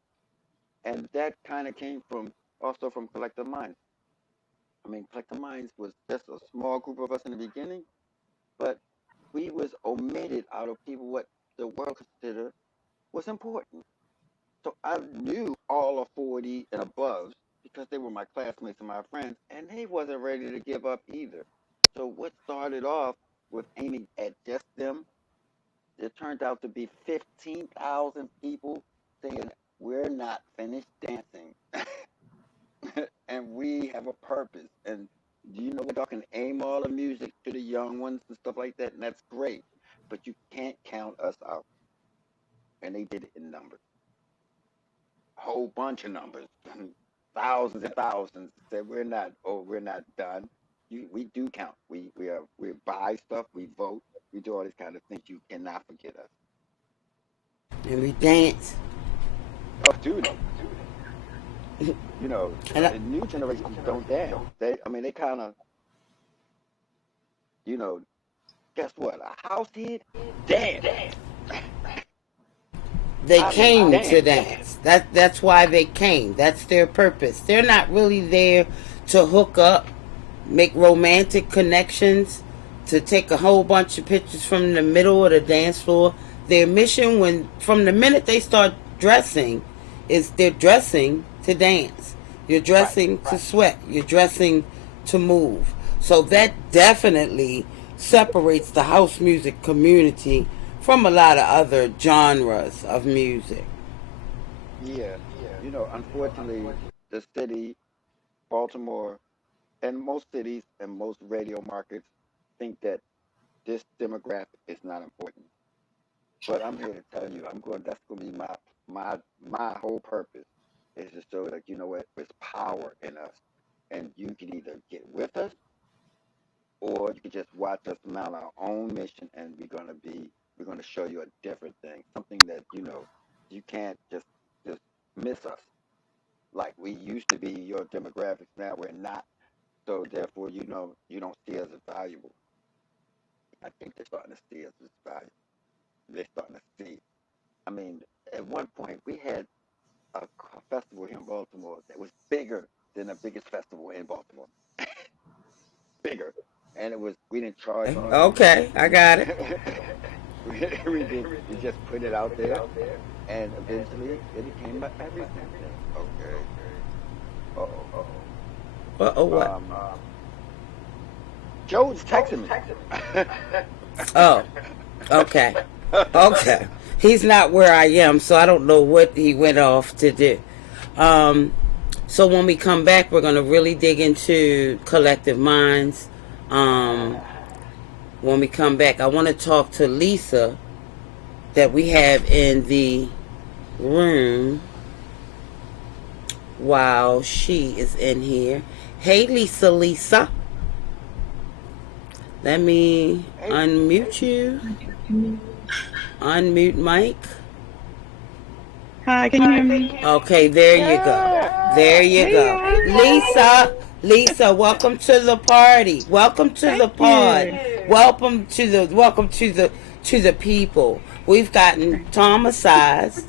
And that kind of came from Collective Minds. I mean, Collective Minds was just a small group of us in the beginning, but we was omitted out of people what the world considered was important. So I knew all of 40 and above because they were my classmates and my friends, and they wasn't ready to give up either. So what started off with aiming at just them, it turned out to be 15,000 people saying, we're not finished dancing. And we have a purpose. And y'all can aim all the music to the young ones and stuff like that, and that's great. But you can't count us out. And they did it in numbers, a whole bunch of numbers, thousands and thousands. Said we're not done. We do count. We buy stuff, we vote, we do all these kind of things. You cannot forget us. And we dance. Oh, dude. And The new generations don't dance. They kind of, you know, guess what? A house kid, dance. they I mean, came to dance. dance. That's why they came. That's their purpose. They're not really there to hook up, make romantic connections, to take a whole bunch of pictures from the middle of the dance floor. Their mission, when from the minute they start dressing, is they're dressing to dance. You're dressing to sweat. You're dressing to move. So that definitely separates the house music community from a lot of other genres of music. Yeah. Unfortunately, the city, Baltimore, and most cities and most radio markets think that this demographic is not important. But I'm here to tell you, that's gonna be my whole purpose is to show that there's power in us. And you can either get with us or you can just watch us mount our own mission and we're gonna show you a different thing. Something that, you can't just miss us. Like we used to be your demographics, now we're not. So therefore, you don't see us as valuable. I think they're starting to see us as valuable. They're starting to see. I mean, at one point we had a festival here in Baltimore that was bigger than the biggest festival in Baltimore. Bigger. And we didn't charge anything. Okay, I got it. We just put it out there, and eventually it became an everything thing. Okay. Uh-oh. Oh, what? Joe's texting me. Oh, okay. Okay. He's not where I am, so I don't know what he went off to do. So when we come back, we're going to really dig into Collective Minds. When we come back, I want to talk to Lisa that we have in the room while she is in here. Hey, Lisa. Let me unmute you. Unmute mic. Hi, can you hear me? Okay, there you go. There you go. Lisa, welcome to the party. Welcome to the pod. Welcome to the people. We've gotten Thomasized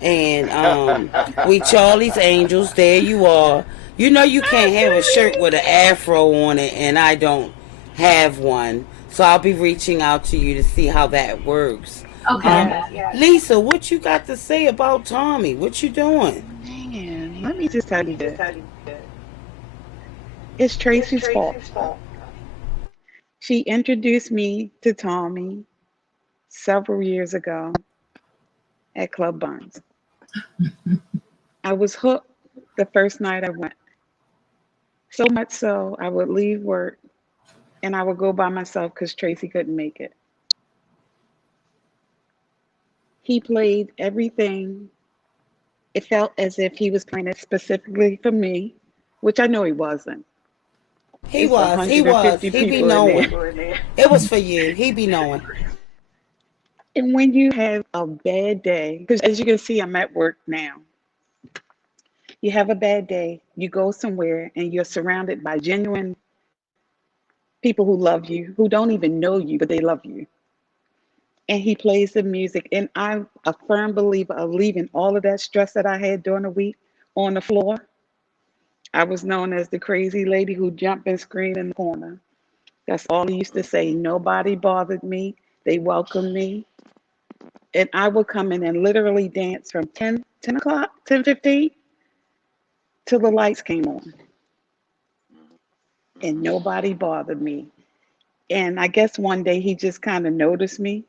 and we Charlie's Angels. There you are. You know you can't have a shirt with an afro on it and I don't have one. So I'll be reaching out to you to see how that works. Okay. Lisa, what you got to say about Tommy? What you doing? Man, let me just tell you this. It's Tracy's fault. She introduced me to Tommy several years ago at Club Buns. I was hooked the first night I went. So much so, I would leave work and I would go by myself because Tracy couldn't make it. He played everything. It felt as if he was playing it specifically for me, which I know he wasn't. He It's was. He 150 be people in knowing. there. It was for you. He be knowing. And when you have a bad day, because as you can see, I'm at work now. You have a bad day, you go somewhere and you're surrounded by genuine people who love you, who don't even know you, but they love you. And he plays the music. And I'm a firm believer of leaving all of that stress that I had during the week on the floor. I was known as the crazy lady who jumped and screamed in the corner. That's all he used to say. Nobody bothered me. They welcomed me. And I would come in and literally dance from 10 o'clock, 10:15 till the lights came on. And nobody bothered me. And I guess one day he just kind of noticed me.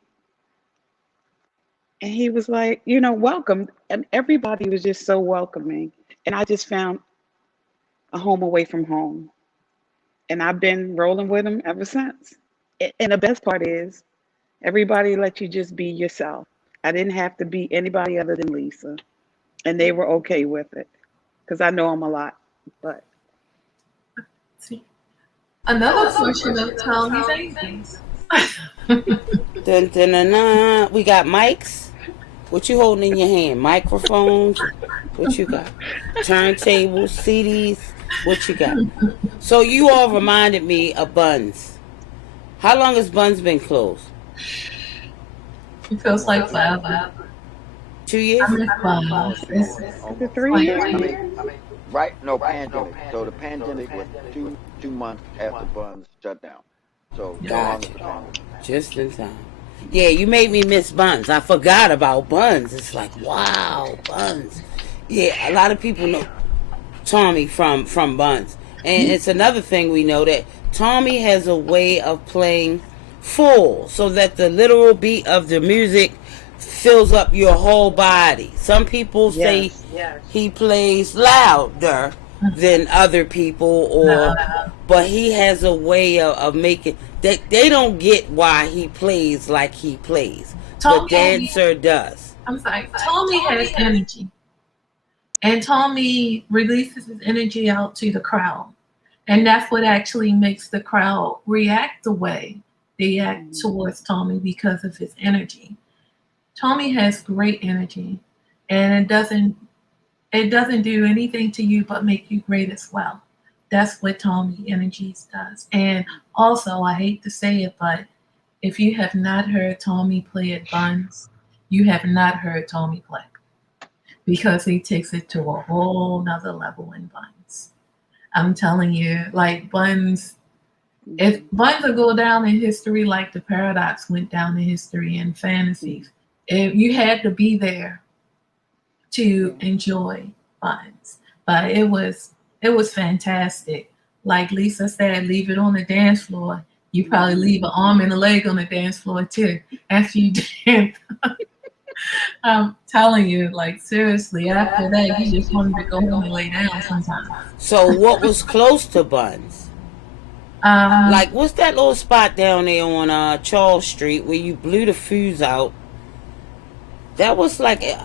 And he was like, welcome. And everybody was just so welcoming. And I just found a home away from home. And I've been rolling with him ever since. And the best part is, everybody let you just be yourself. I didn't have to be anybody other than Lisa. And they were okay with it. Because I know him a lot. But Another portion of Tommy's Angels. Dun, dun, dun, dun. We got mics. What you holding in your hand? Microphones? What you got? Turntables, CDs? What you got? So you all reminded me of Buns. How long has Buns been closed? It feels like forever. 2 years? I miss Buns. is it 3 years? right? No, pandemic. So the pandemic was 2 months after Buns shut down. So no longer Gotcha. the pandemic. Just in time. Yeah, you made me miss buns. I forgot about buns. It's like, wow, buns. Yeah, a lot of people know Tommy from buns. And it's another thing we know that Tommy has a way of playing full so that the literal beat of the music fills up your whole body. Some people say Yes. he plays louder than other people, or but he has a way of making that they don't get why he plays like he plays. The Tommy, dancer does. I'm sorry. Tommy has energy, and Tommy releases his energy out to the crowd, and that's what actually makes the crowd react the way they act Mhm. towards Tommy because of his energy. Tommy has great energy, and it doesn't do anything to you but make you great as well. That's what Tommy Energies does. And also, I hate to say it, but if you have not heard Tommy play at Buns, you have not heard Tommy play because he takes it to a whole nother level in Buns. I'm telling you, like Buns, if Mhm. Buns will go down in history like the Paradox went down in history in Mhm. fantasies. If you had to be there to Yeah. enjoy Buns. But it was fantastic. Like Lisa said, leave it on the dance floor. You probably Mhm. leave an arm and a leg on the dance floor too after you dance. I'm telling you, like seriously, after that you just wanted to go home and lay down sometimes. So what was close to buns? Um, Like, what's that little spot down there on Charles Street where you blew the fuse out? That was like, oh,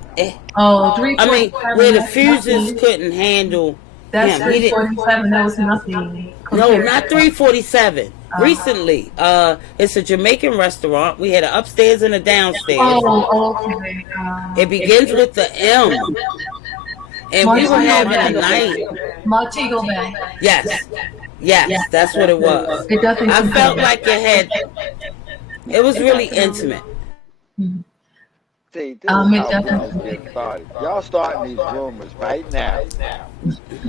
I mean, 347, where the that's fuses nothing. couldn't handle That's him. He did. 347, that was nothing No, compared not to 347. Recently, it's a Jamaican restaurant. We had an upstairs and a downstairs. oh, okay. It begins with the M, and we were Montego having a Bay. night. Montego Bay. Yes, yes, that's what it was. It doesn't I felt compare. like it was really intimate. Mhm. See, this is It how rumors doesn't. get started. Y'all starting these rumors right now.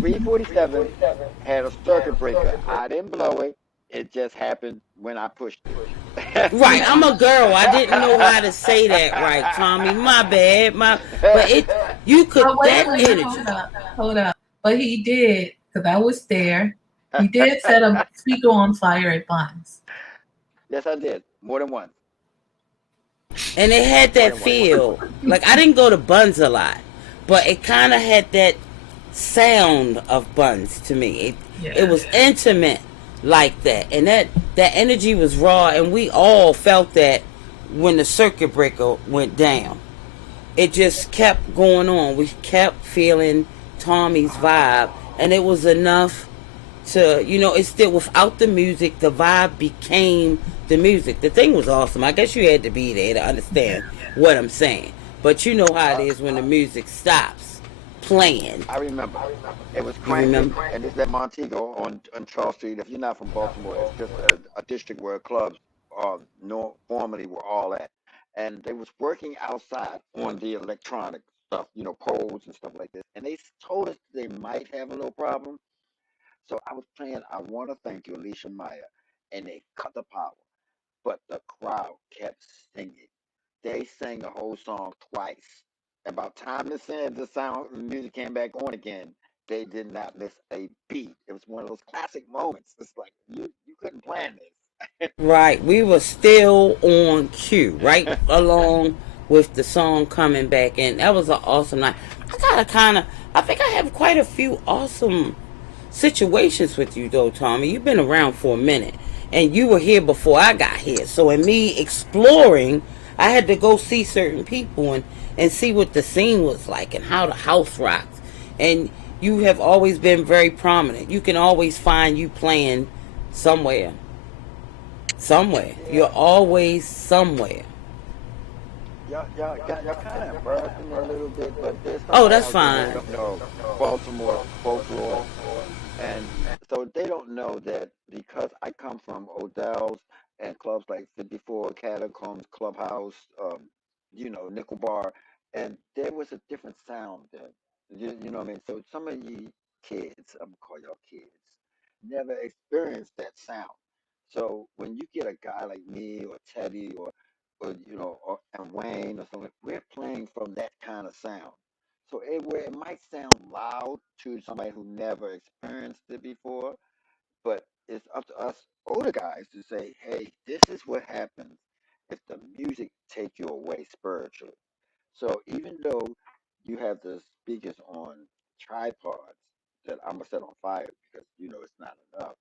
347 had a circuit breaker. I didn't blow it. It just happened when I pushed it. Right, I'm a girl. I didn't know how to say that right, Tommy. My bad. But you could But wait a that minute, energy. hold up. But he did, because I was there. He did set a speaker on fire at Bonds. Yes, I did. More than once. And it had More that than once. feel. Like, I didn't go to Buns a lot, but it kind of had that sound of Buns to me. It Yeah. was intimate like that, and that energy was raw, and we all felt that when the circuit breaker went down. It just kept going on. We kept feeling Tommy's vibe, and it was enough to, it's still without the music, the vibe became the music. The thing was awesome. I guess you had to be there to understand what I'm saying. But you know how it is when the music stops playing. I remember. It was You cranking, remember? and it's at Montego on Charles Street. If you're not from Baltimore, it's just a district where clubs formerly were all at. And they was working outside on the electronic stuff, poles and stuff like this. And they told us they might have a little problem. So I was playing I Want to Thank You, Alicia Maya, and they cut the power. But the crowd kept singing. They sang the whole song twice. About time the music came back on again, they did not miss a beat. It was one of those classic moments. It's like you couldn't plan this. Right. We were still on cue, right along with the song coming back. And that was an awesome night. I think I have quite a few awesome situations with you though, Tommy. You've been around for a minute, and you were here before I got here. So in me exploring, I had to go see certain people and see what the scene was like and how the house rocks. And you have always been very prominent. You can always find you playing somewhere. Somewhere. You're Yeah, always somewhere. y'all kind of embarrassing me a little bit, but there's Oh, somebody that's out there that fine. don't know Baltimore folklore. And so they don't know that because I come from Odell's and clubs like 54, Catacombs, Clubhouse, Nickel Bar, and there was a different sound there. You know what I mean? So some of you kids, I'm gonna call y'all kids, never experienced that sound. So when you get a guy like me or Teddy or and Wayne or something, we're playing from that kind of sound. So where it might sound loud to somebody who never experienced it before, but it's up to us older guys to say, hey, this is what happens if the music take you away spiritually. So even though you have the speakers on tripods that I'm gonna set on fire because it's not enough,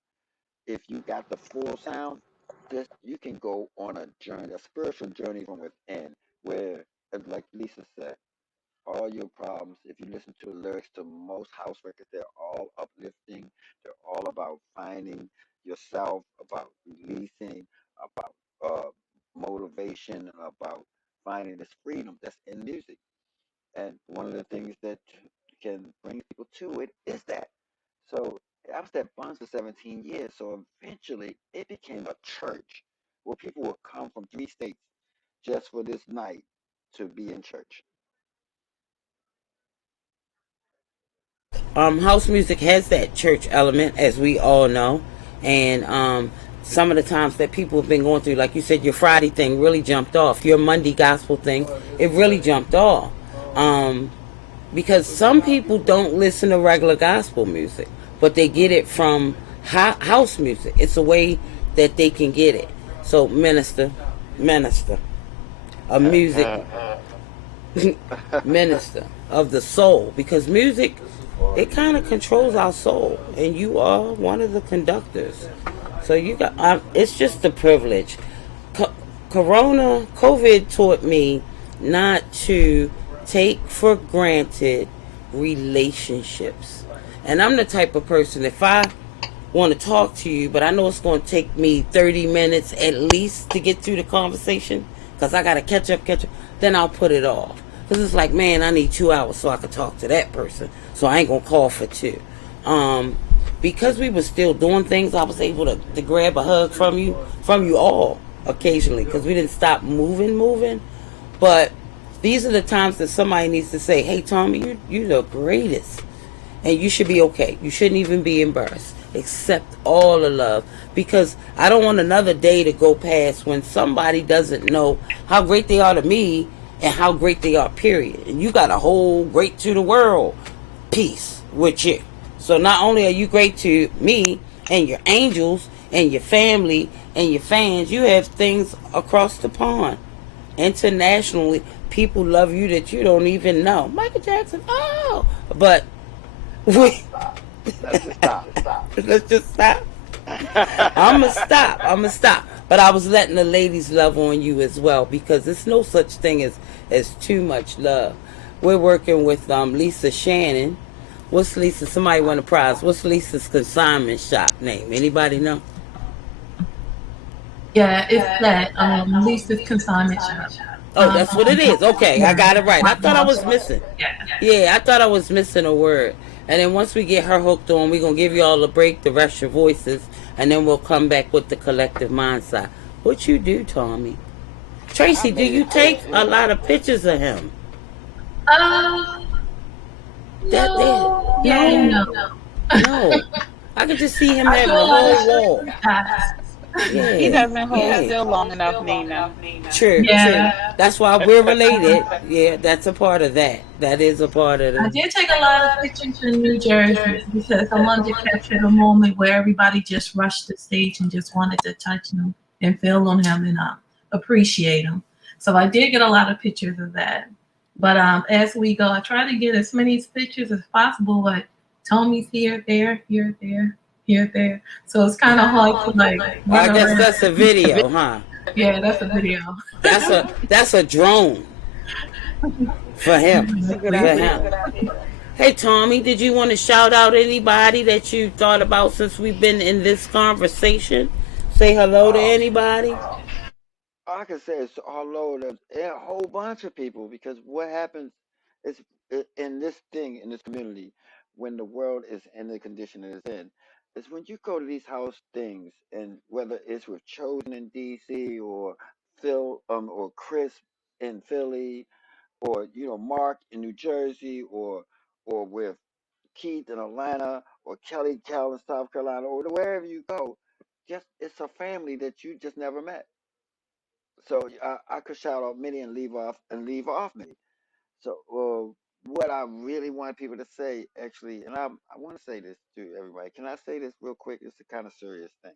if you got the full sound, this you can go on a journey, a spiritual journey from within, where, like Lisa said, all your problems. If you listen to the lyrics to most house records, they're all uplifting. They're all about finding yourself, about releasing, about motivation, and about finding this freedom that's in music. And one of the things that can bring people to it is that. So I was at Bonds for 17 years. So eventually it became a church where people would come from 3 states just for this night to be in church. House music has that church element, as we all know, and some of the times that people have been going through, like you said, your Friday thing really jumped off. Your Monday gospel thing, it really jumped off, because some people don't listen to regular gospel music, but they get it from house music. It's a way that they can get it. So minister of music, minister of the soul, because music, it kind of controls our soul, and you are one of the conductors. So you got it's just a privilege. COVID taught me not to take for granted relationships. And I'm the type of person, if I want to talk to you, but I know it's going to take me 30 minutes at least to get through the conversation because I got to catch up, then I'll put it off. Because it's like, man, I need 2 hours so I can talk to that person. So I ain't going to call for two. Because we were still doing things, I was able to grab a hug from you all occasionally, because we didn't stop moving. But these are the times that somebody needs to say, hey, Tommy, you're the greatest. And you should be okay. You shouldn't even be embarrassed. Accept all the love. Because I don't want another day to go past when somebody doesn't know how great they are to me and how great they are, period. And you got a whole great to the world piece with you. So not only are you great to me and your angels and your family and your fans, you have things across the pond. Internationally, people love you that you don't even know. Michael Jackson, oh! But we, Let's just stop. let's just stop. I'm gonna stop. But I was letting the ladies love on you as well, because there's no such thing as too much love. We're working with Lisa Shannon. What's Lisa? Somebody won a prize. What's Lisa's consignment shop name? Anybody know? Yeah, it's that Lisa's consignment shop. Oh, that's what it is. Okay, I Yeah, got it right. I White thought I House. was missing. Yeah. Yeah, I thought I was missing a word. And then once we get her hooked on, we're going to give you all a break to rest your voices. And then we'll come back with the collective mindset. What you do, Tommy? I Tracy, do made you it take this a year. lot of pictures of him? Um, That there? no, yeah, and No, no. no. I could just see him I do having a a lot of whole wall. screenshots. He Yeah, doesn't hold yeah. still long enough, Nina. True, true. Yeah, That's why we're related. Yeah, that's a part of that. That is a part of I the. did take a lot of pictures in New Jersey because I wanted to capture the moment where everybody just rushed the stage and just wanted to touch him and feel on him and appreciate him. So I did get a lot of pictures of that. But as we go, I try to get as many pictures as possible. But Tommy's here, there. So it's kind of hard to like I run guess around. that's a video, huh? Yeah, that's a video. That's a drone for him. It's a good For idea. him. Hey Tommy, did you want to shout out anybody that you thought about since we've been in this conversation? Say hello to Oh, anybody? I could say it's all over a whole bunch of people because what happens is in this thing in this community when the world is in the condition it is in is when you go to these house things and whether it's with Chosen in DC or Phil or Chris in Philly or Mark in New Jersey or with Keith in Atlanta or Kelly Cal in South Carolina or wherever you go, just it's a family that you just never met. So I could shout out many and leave off many. So what I really want people to say actually, and I want to say this to everybody. Can I say this real quick? It's a kind of serious thing.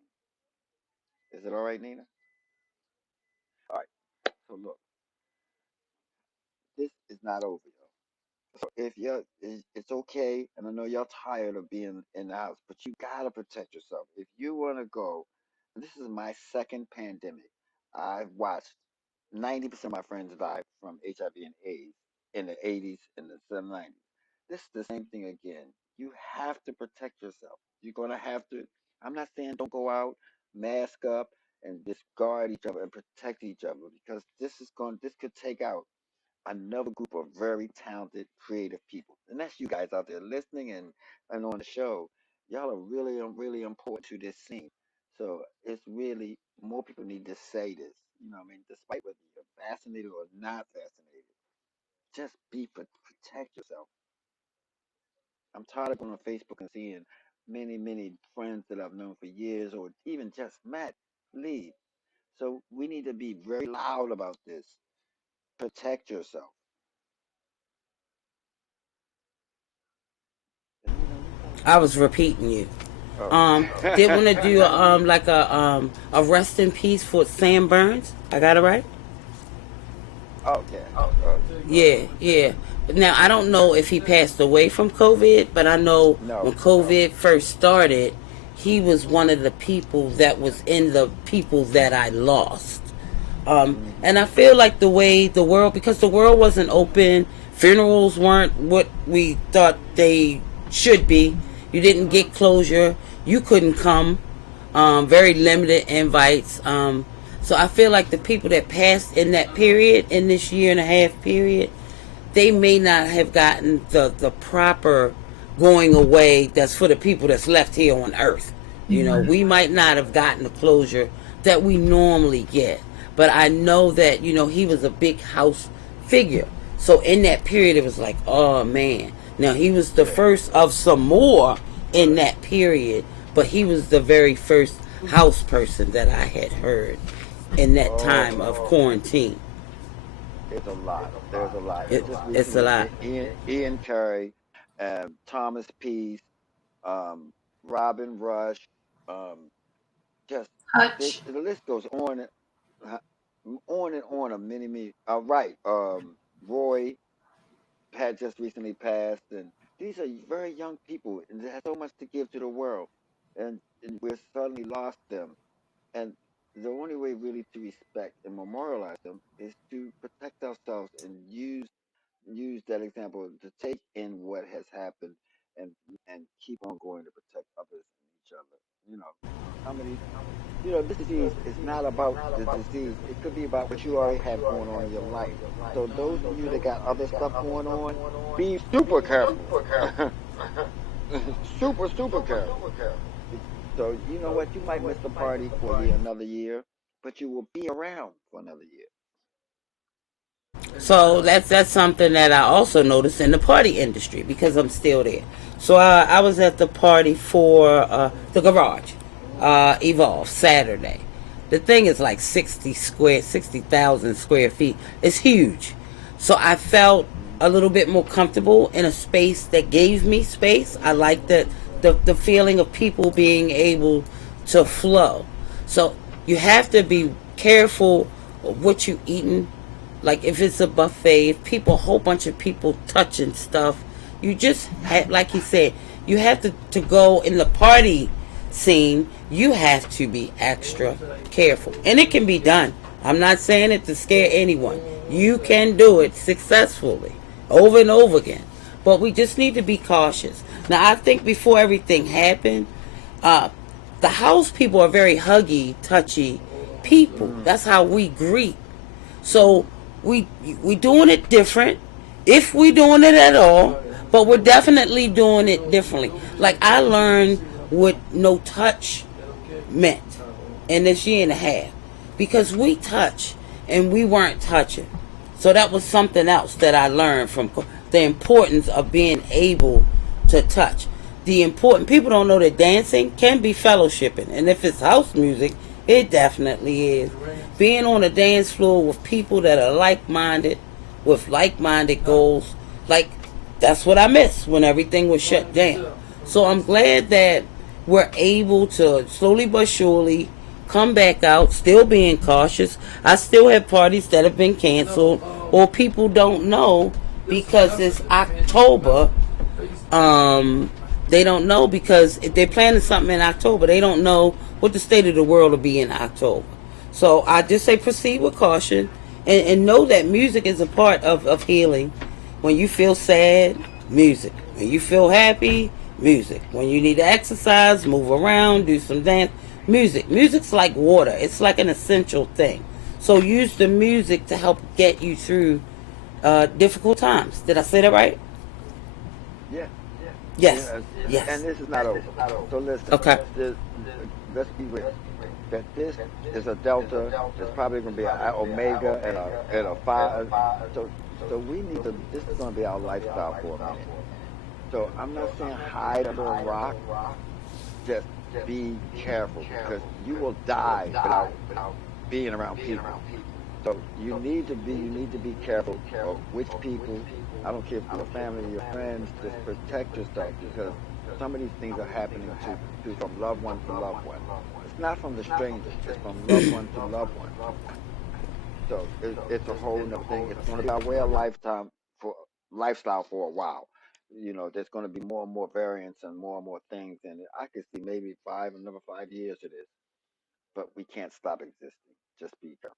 Is it all right, Nina? All right. So look, this is not over, y'all. So if it's okay, and I know y'all tired of being in the house, but you gotta protect yourself. If you wanna go, and this is my second pandemic. I've watched 90% of my friends die from HIV and AIDS in the 80s and the 90s. This is the same thing again. You have to protect yourself. You're gonna have to. I'm not saying don't go out, mask up, and just guard each other and protect each other because this could take out another group of very talented, creative people. And that's you guys out there listening and on the show. Y'all are really, really important to this scene. So it's really more people need to say this. You know what I mean? Despite whether you're vaccinated or not vaccinated, just protect yourself. I'm tired of going on Facebook and seeing many friends that I've known for years or even just met leave. So we need to be very loud about this. Protect yourself. Nina, you talking? I was repeating you. Oh. Did want to do like a rest in peace for Sam Burns. I got it right. Okay. Yeah, yeah. Now I don't know if he passed away from COVID, but I know when No, COVID first started, he was one of the people that was in the people that I lost. Mm-hmm. And I feel like the way the world, because the world wasn't open, funerals weren't what we thought they should be. You didn't get closure. You couldn't come. Very limited invites. So I feel like the people that passed in that period, in this year and a half period, they may not have gotten the proper going away that's for the people that's left here on earth. You know, we might not have gotten the closure that we normally get. But I know that, you know, he was a big house figure. So in that period, it was like, oh man. Now, he was the first of some more in that period, but he was the very first house person that I had heard in that time of oh, quarantine. it's a lot. There's a lot. It, Just it's a recently, lot. Ian Curry, Thomas Peace, um, Robin Rush, um, just Hutch. the list goes uh, on and on of many. Right. Roy had just recently passed, and these are very young people, and they have so much to give to the world, and we're suddenly lost them. And the only way really to respect and memorialize them is to protect ourselves and use that example to take in what has happened and keep on going to protect others and each other. You know, some of these, this disease is not about the disease. It could be about what you already have going on in your life. So those of you that got other stuff going on, be super careful. Super careful. So you know what? You might miss the party for another year, but you will be around for another year. So that's something that I also noticed in the party industry because I'm still there. So I was at the party for the garage, Evolve Saturday. The thing is like 60,000 square feet. It's huge. So I felt a little bit more comfortable in a space that gave me space. I like the feeling of people being able to flow. So you have to be careful of what you eating. Like if it's a buffet, if a whole bunch of people touching stuff, you just have, like he said, you have to go in the party scene. You have to be extra careful, and it can be done. I'm not saying it to scare anyone. You can do it successfully over and over again, but we just need to be cautious. Now, I think before everything happened, the house people are very huggy, touchy people. That's how we greet. So we doing it different, if we doing it at all, but we're definitely doing it differently. Like I learned what no touch meant in this year and a half because we touch and we weren't touching. So that was something else that I learned from the importance of being able to touch. The important people don't know that dancing can be fellowshipping, and if it's house music, it definitely is. Being on a dance floor with people that are like-minded, with like-minded goals, like that's what I missed when everything was shut down. So I'm glad that we're able to slowly but surely come back out, still being cautious. I still have parties that have been canceled or people don't know because it's October. They don't know because if they're planning something in October, they don't know what the state of the world will be in October. So I just say proceed with caution and know that music is a part of healing. When you feel sad, music. When you feel happy, music. When you need to exercise, move around, do some dance, music. Music's like water. It's like an essential thing. So use the music to help get you through difficult times. Did I say that right? Yeah. Yes. Yes. And this is not over. So listen. Okay. Let's be real. That this is a delta. There's probably going to be an omega and a phi. So we need to. This is going to be our lifestyle for a minute. So I'm not saying hide under a rock. Just be careful because you will die without being around people. So you need to be careful of which people. I don't care if your family or your friends. Just protect yourself because some of these things are happening to from loved one to loved one. It's not from the strangers. It's from loved one to loved one. So it's a whole nother thing. It's going to be our way of lifestyle for a while. There's going to be more and more variants and more things, and I could see maybe another 5 years of this. But we can't stop existing. Just be careful.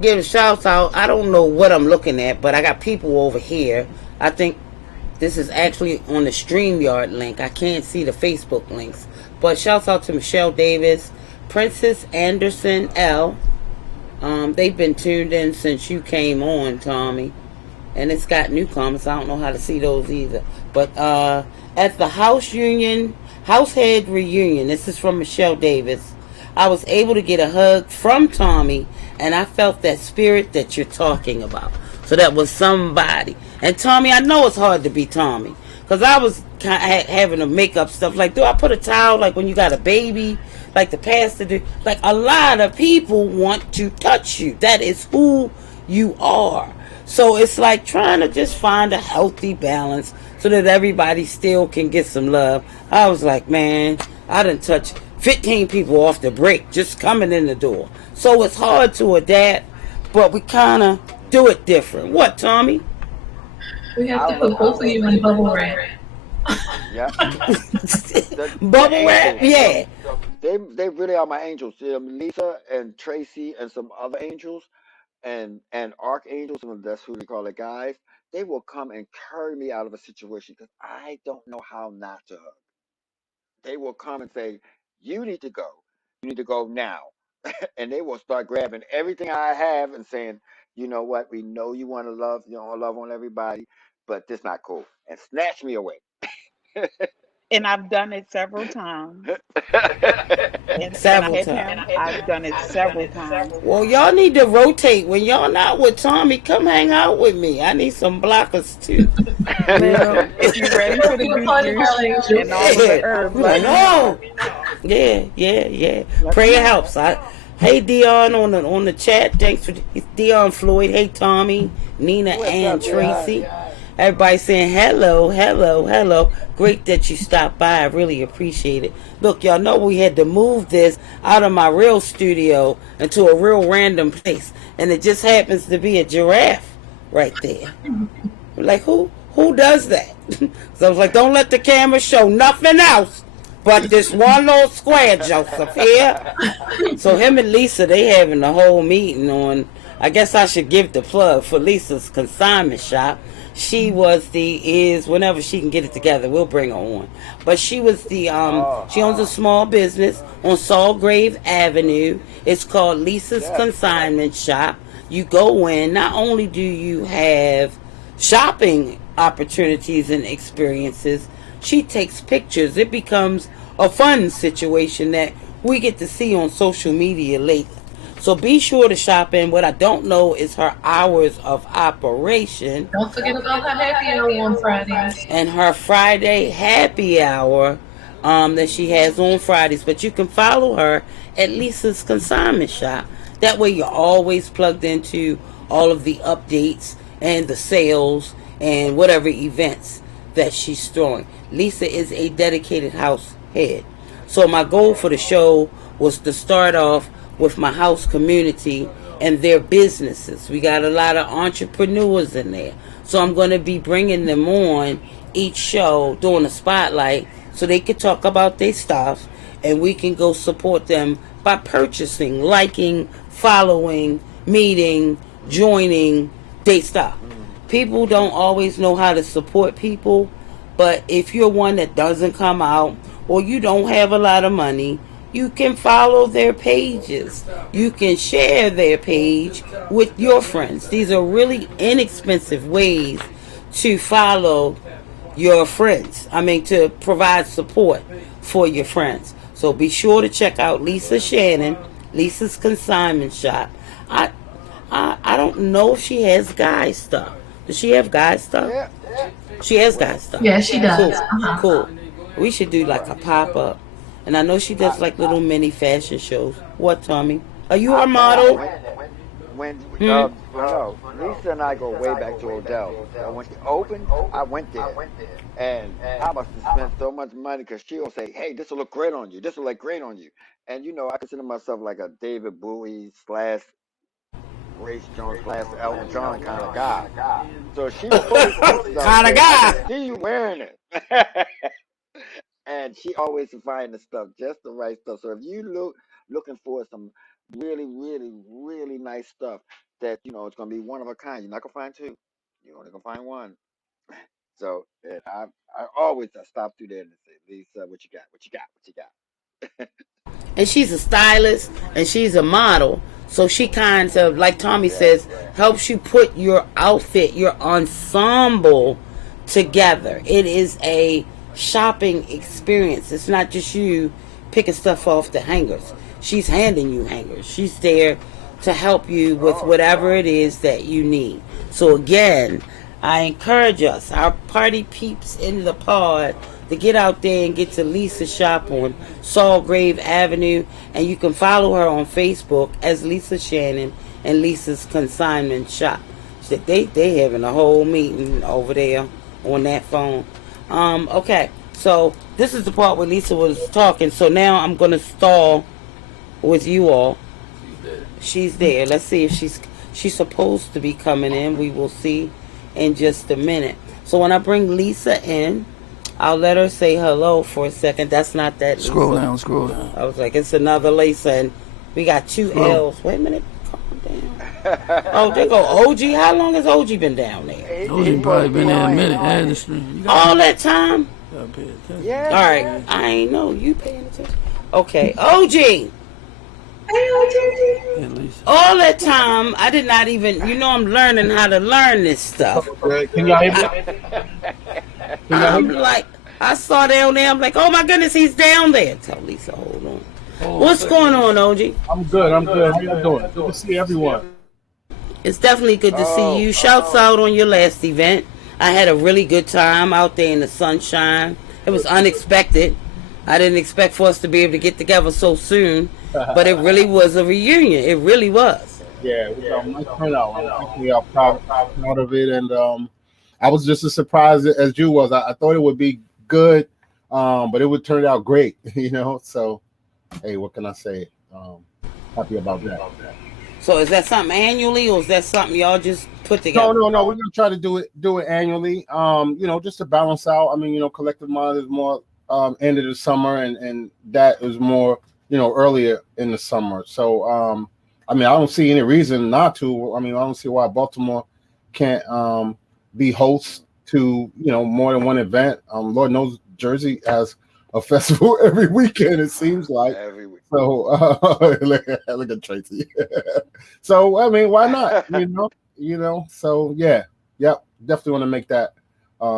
Give a shout out. I don't know what I'm looking at, but I got people over here. I think this is actually on the StreamYard link. I can't see the Facebook links. But shouts out to Michelle Davis, Princess Anderson L. They've been tuned in since you came on, Tommy. And it's got new comments. I don't know how to see those either. But at the Househead reunion, this is from Michelle Davis, I was able to get a hug from Tommy, and I felt that spirit that you're talking about. So that was somebody. And Tommy, I know it's hard to be Tommy. Because I was having to make up stuff. Like, do I put a towel like when you got a baby? Like the pastor did. Like, a lot of people want to touch you. That is who you are. So it's like trying to just find a healthy balance so that everybody still can get some love. I was like, man, I done touched 15 people off the break just coming in the door. So it's hard to adapt, but we kind of do it different. What, Tommy? We have to put both of you in bubble wrap. Yeah. Bubble wrap? Yeah. They really are my angels. Lisa and Tracy and some other angels and archangels, and that's who they call it, guys. They will come and carry me out of a situation because I don't know how not to hug. They will come and say, "You need to go. You need to go now," and they will start grabbing everything I have and saying, "You know what? We know you want to love, love on everybody, but this not cool," and snatch me away. And I've done it several times. And I Several had times. him. I've done it several times. Well, y'all need to rotate. When y'all not with Tommy, come hang out with me. I need some blockers too. Well, if you're ready for the juice and all of the herbs, I let me know. know. Yeah. Let me Prayer know. helps. Hey Dion on the chat. Thanks for Dion Floyd. Hey Tommy, Nina, What's and up, guys? Tracy. Everybody saying hello. Great that you stopped by. I really appreciate it. Look, y'all know we had to move this out of my real studio into a real random place, and it just happens to be a giraffe right there. Like who does that? So I was like, don't let the camera show nothing else but this one little square, Joseph here. So him and Lisa, they having a whole meeting on. I guess I should give the plug for Lisa's consignment shop. She is whenever she can get it together, we'll bring her on. But she was she owns a small business on Sawgrave Avenue. It's called Lisa's Consignment Shop. You go in, not only do you have shopping opportunities and experiences, she takes pictures. It becomes a fun situation that we get to see on social media later. So be sure to shop in. What I don't know is her hours of operation Don't forget about her happy hour on Fridays. and her Friday happy hour that she has on Fridays. But you can follow her at Lisa's Consignment Shop. That way you're always plugged into all of the updates and the sales and whatever events that she's throwing. Lisa is a dedicated house head. So my goal for the show was to start off with my house community and their businesses. We got a lot of entrepreneurs in there. So I'm going to be bringing them on each show, doing a spotlight, so they can talk about their stuff and we can go support them by purchasing, liking, following, meeting, joining their stuff. People don't always know how to support people, but if you're one that doesn't come out or you don't have a lot of money, you can follow their pages. You can share their page with your friends. These are really inexpensive ways to follow your friends. To provide support for your friends. So be sure to check out Lisa Shannon, Lisa's Consignment Shop. I don't know if she has guy stuff. Does she have guy stuff? Yeah. She has guy stuff. Yeah, she does. Cool. Uh-huh. Cool. We should do like a pop-up. And I know she does like little mini fashion shows. What, Tommy? Are you her model? No, Lisa and I go way back to Odell. When she opened, I went there. And I must have spent so much money because she'll say, hey, this will look great on you. This will look great on you. And, I consider myself like a David Bowie / Grace Jones / Elton John kind of guy. So she will post stuff. Kind of guy. I see you wearing it. And she always find the stuff, just the right stuff. So if you looking for some really, really, really nice stuff that, it's going to be one of a kind, you're not going to find two. You're only going to find one. So and I always stop through there and say, Lisa, what you got? What you got? What you got? And she's a stylist and she's a model. So she kind of, like Tommy says, helps you put your outfit, your ensemble together. It is a shopping experience. It's not just you picking stuff off the hangers. She's handing you hangers. She's there to help you with whatever it is that you need. So again, I encourage us, our party peeps in the pod, to get out there and get to Lisa's shop on Sawgrave Avenue. And you can follow her on Facebook as Lisa Shannon and Lisa's Consignment Shop. They having a whole meeting over there on that phone. Okay, so this is the part where Lisa was talking. So now I'm going to stall with you all. She's there. Let's see if she's supposed to be coming in. We will see in just a minute. So when I bring Lisa in, I'll let her say hello for a second. That's not that Lisa. Scroll down. I was like, it's another Lisa, and we got two L's. Wait a minute. Calm down. Oh, there go OG. How long has OG been down there? OG probably been there a minute. All that time? Yeah. All right. I ain't know. You paying attention? Okay. OG. All that time, I did not even, I'm learning how to learn this stuff. Can y'all hear me? I'm like, I saw down there, I'm like, oh my goodness, he's down there. Tell Lisa, hold on. What's going on, OG? I'm good. How you doing? Good to see everyone. It's definitely good to see you. Shouts out on your last event. I had a really good time out there in the sunshine. It was unexpected. I didn't expect for us to be able to get together so soon, but it really was a reunion. It really was. Yeah, we got a nice turnout. I'm actually proud of it, and I was just as surprised as you was. I thought it would be good, but it would turn out great, So, hey, what can I say? Happy about that. So, is that something annually, or is that something y'all just put together? No. We're gonna try to do it annually. Just to balance out. Collective Mind is more end of the summer, and that is more, earlier in the summer. So, I don't see any reason not to. I don't see why Baltimore can't be host to, more than one event. Lord knows Jersey has a festival every weekend, it seems like. Every week. So, look at Tracy. So, why not? So, yeah. Yep. Definitely want to make that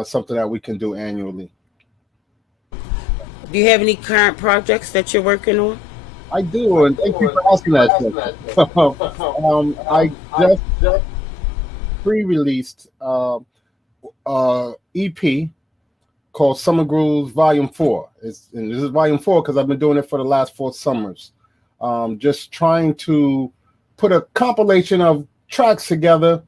something that we can do annually. Do you have any current projects that you're working on? I do, and thank you for asking that. I just pre-released EP called Summer Grooves Volume 4. And this is Volume 4 because I've been doing it for the last 4 summers. Just trying to put a compilation of tracks together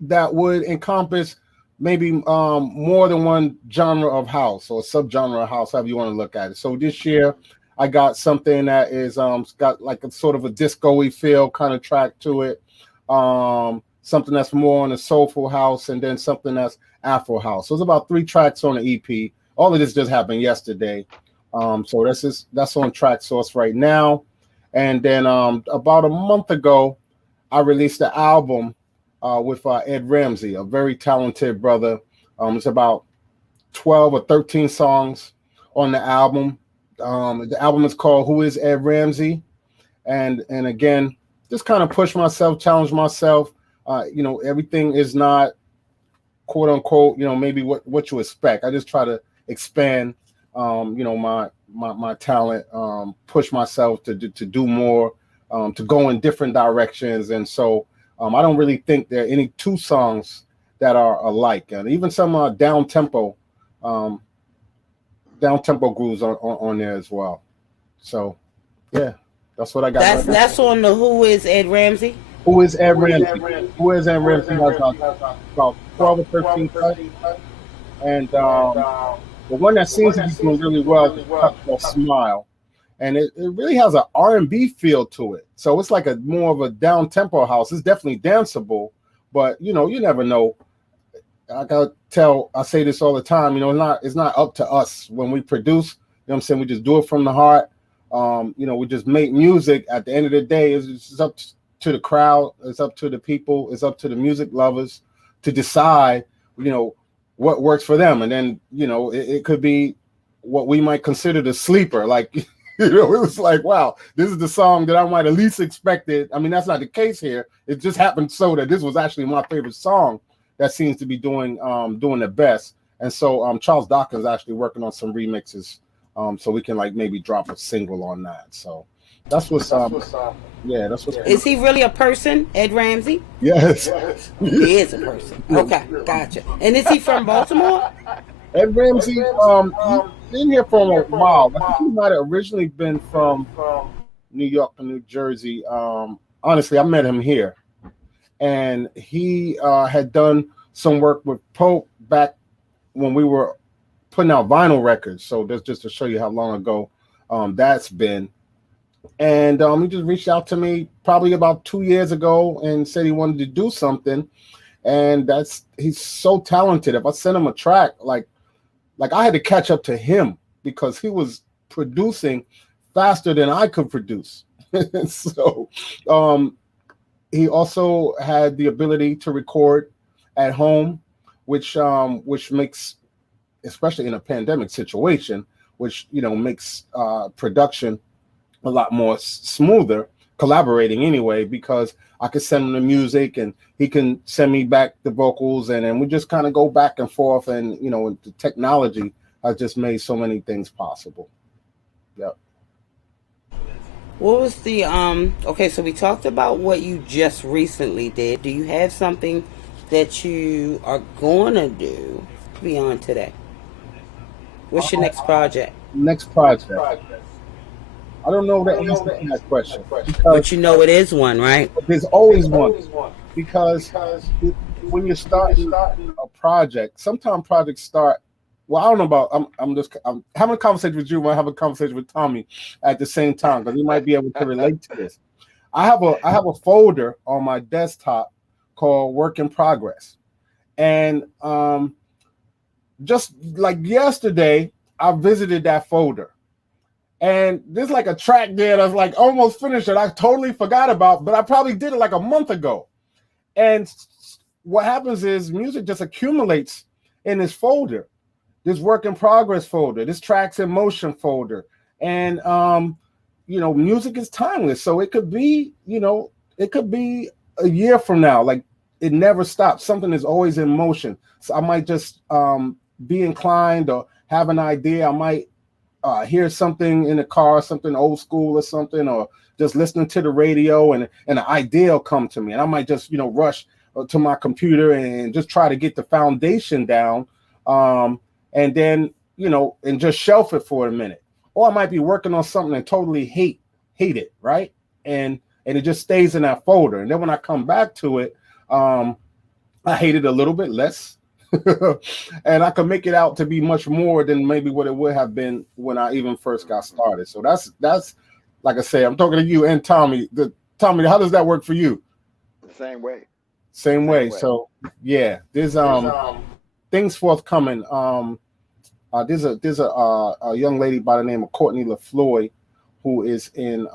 that would encompass maybe more than one genre of house or subgenre of house, however you want to look at it. So this year, I got something that is got like a sort of a disco-y feel kind of track to it. Something that's more on a soulful house, and then something that's Afro house. So it's about 3 tracks on the EP. All of this just happened yesterday. So that's on Track Source right now. And then about a month ago, I released the album with Ed Ramsey, a very talented brother. It's about 12 or 13 songs on the album. The album is called Who is Ed Ramsey? And again, just kind of push myself, challenge myself. Everything is not quote unquote, maybe what you expect. I just try to expand, my talent, push myself to do more, to go in different directions. And so I don't really think there are any 2 songs that are alike, and even some down tempo grooves on there as well. So yeah, that's what I got. That's on the Who is Ed Ramsey? Who is Ed Ramsey? Who is Ed Ramsey? Has about 12 or 13 cuts. And the one that seems to be doing really well is called Smile. And it really has an R&B feel to it. So it's like a more of a down tempo house. It's definitely danceable, but you never know. I say this all the time, it's not up to us when we produce, what I'm saying? We just do it from the heart. We just make music. At the end of the day, it's up to the crowd, it's up to the people, it's up to the music lovers to decide, what works for them. And then, it could be what we might consider the sleeper. Like, it was like, wow, this is the song that I might have least expected. I mean, that's not the case here. It just happened so that this was actually my favorite song that seems to be doing the best. And so Charles Dawkins is actually working on some remixes, so we can like maybe drop a single on that. So that's what's yeah, that's what's. Is he really a person, Ed Ramsey? Yes. He is a person. Okay, gotcha. And is he from Baltimore? Ed Ramsey, he's been here for a while. I think he might have originally been from New York or New Jersey. Honestly, I met him here, and he had done some work with Pope back when we were putting out vinyl records. So that's just to show you how long ago that's been. And he just reached out to me probably about 2 years ago and said he wanted to do something. And he's so talented. If I sent him a track, like I had to catch up to him because he was producing faster than I could produce. So he also had the ability to record at home, which makes, especially in a pandemic situation, which makes production a lot more smoother, collaborating anyway, because I could send him the music and he can send me back the vocals, and then we just kind of go back and forth. And the technology has just made so many things possible. Yep. What was the okay, so we talked about what you just recently did. Do you have something that you are gonna do beyond today? What's your next project? Next project. I don't know the answer to that question. But it is one, right? There's always one. Because when you're starting a project, sometimes projects start. Well, I don't know about. I'm having a conversation with you. I have a conversation with Tommy at the same time because he might be able to relate to this. I have a folder on my desktop called Work in Progress, and just like yesterday, I visited that folder. And there's like a track there that's like almost finished that I totally forgot about, but I probably did it like a month ago. And what happens is music just accumulates in this folder, this work in progress folder, this tracks in motion folder. And, music is timeless. So it could be, it could be a year from now. Like it never stops. Something is always in motion. So I might just be inclined or have an idea. I might hear something in the car, something old school or something, or just listening to the radio, and an idea will come to me, and I might just rush to my computer and just try to get the foundation down, and then and just shelf it for a minute. Or I might be working on something and totally hate it, right? And it just stays in that folder, and then when I come back to it, I hate it a little bit less. And I can make it out to be much more than maybe what it would have been when I even first got started. So that's like I say, I'm talking to you and Tommy. Tommy, how does that work for you? The same way. Same way. So yeah, there's things forthcoming. There's a young lady by the name of Courtney LaFloy who is in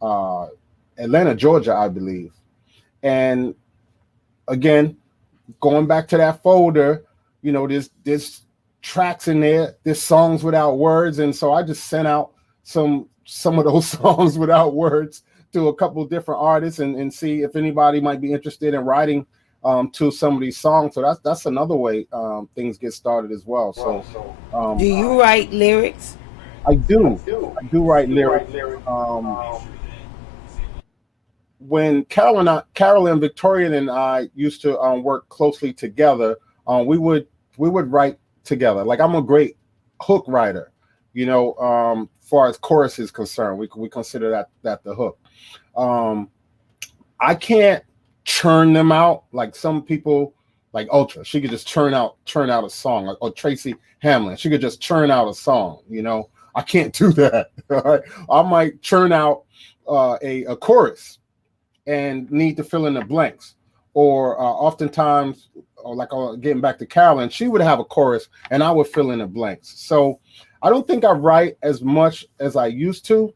Atlanta, Georgia, I believe. And again, going back to that folder, there's tracks in there, there's songs without words, and so I just sent out some of those songs without words to a couple of different artists and see if anybody might be interested in writing to some of these songs. So that's another way things get started as well. So do you write lyrics? I do write lyrics. When Carolyn, Victoria, and I used to work closely together, we would write together. Like, I'm a great hook writer, as far as chorus is concerned. We consider that the hook. I can't churn them out like some people, like Ultra. She could just churn out a song, or Tracy Hamlin. She could just churn out a song. I can't do that. All right? I might churn out a chorus and need to fill in the blanks, or oftentimes, or like getting back to Carolyn, she would have a chorus and I would fill in the blanks. So I don't think I write as much as I used to,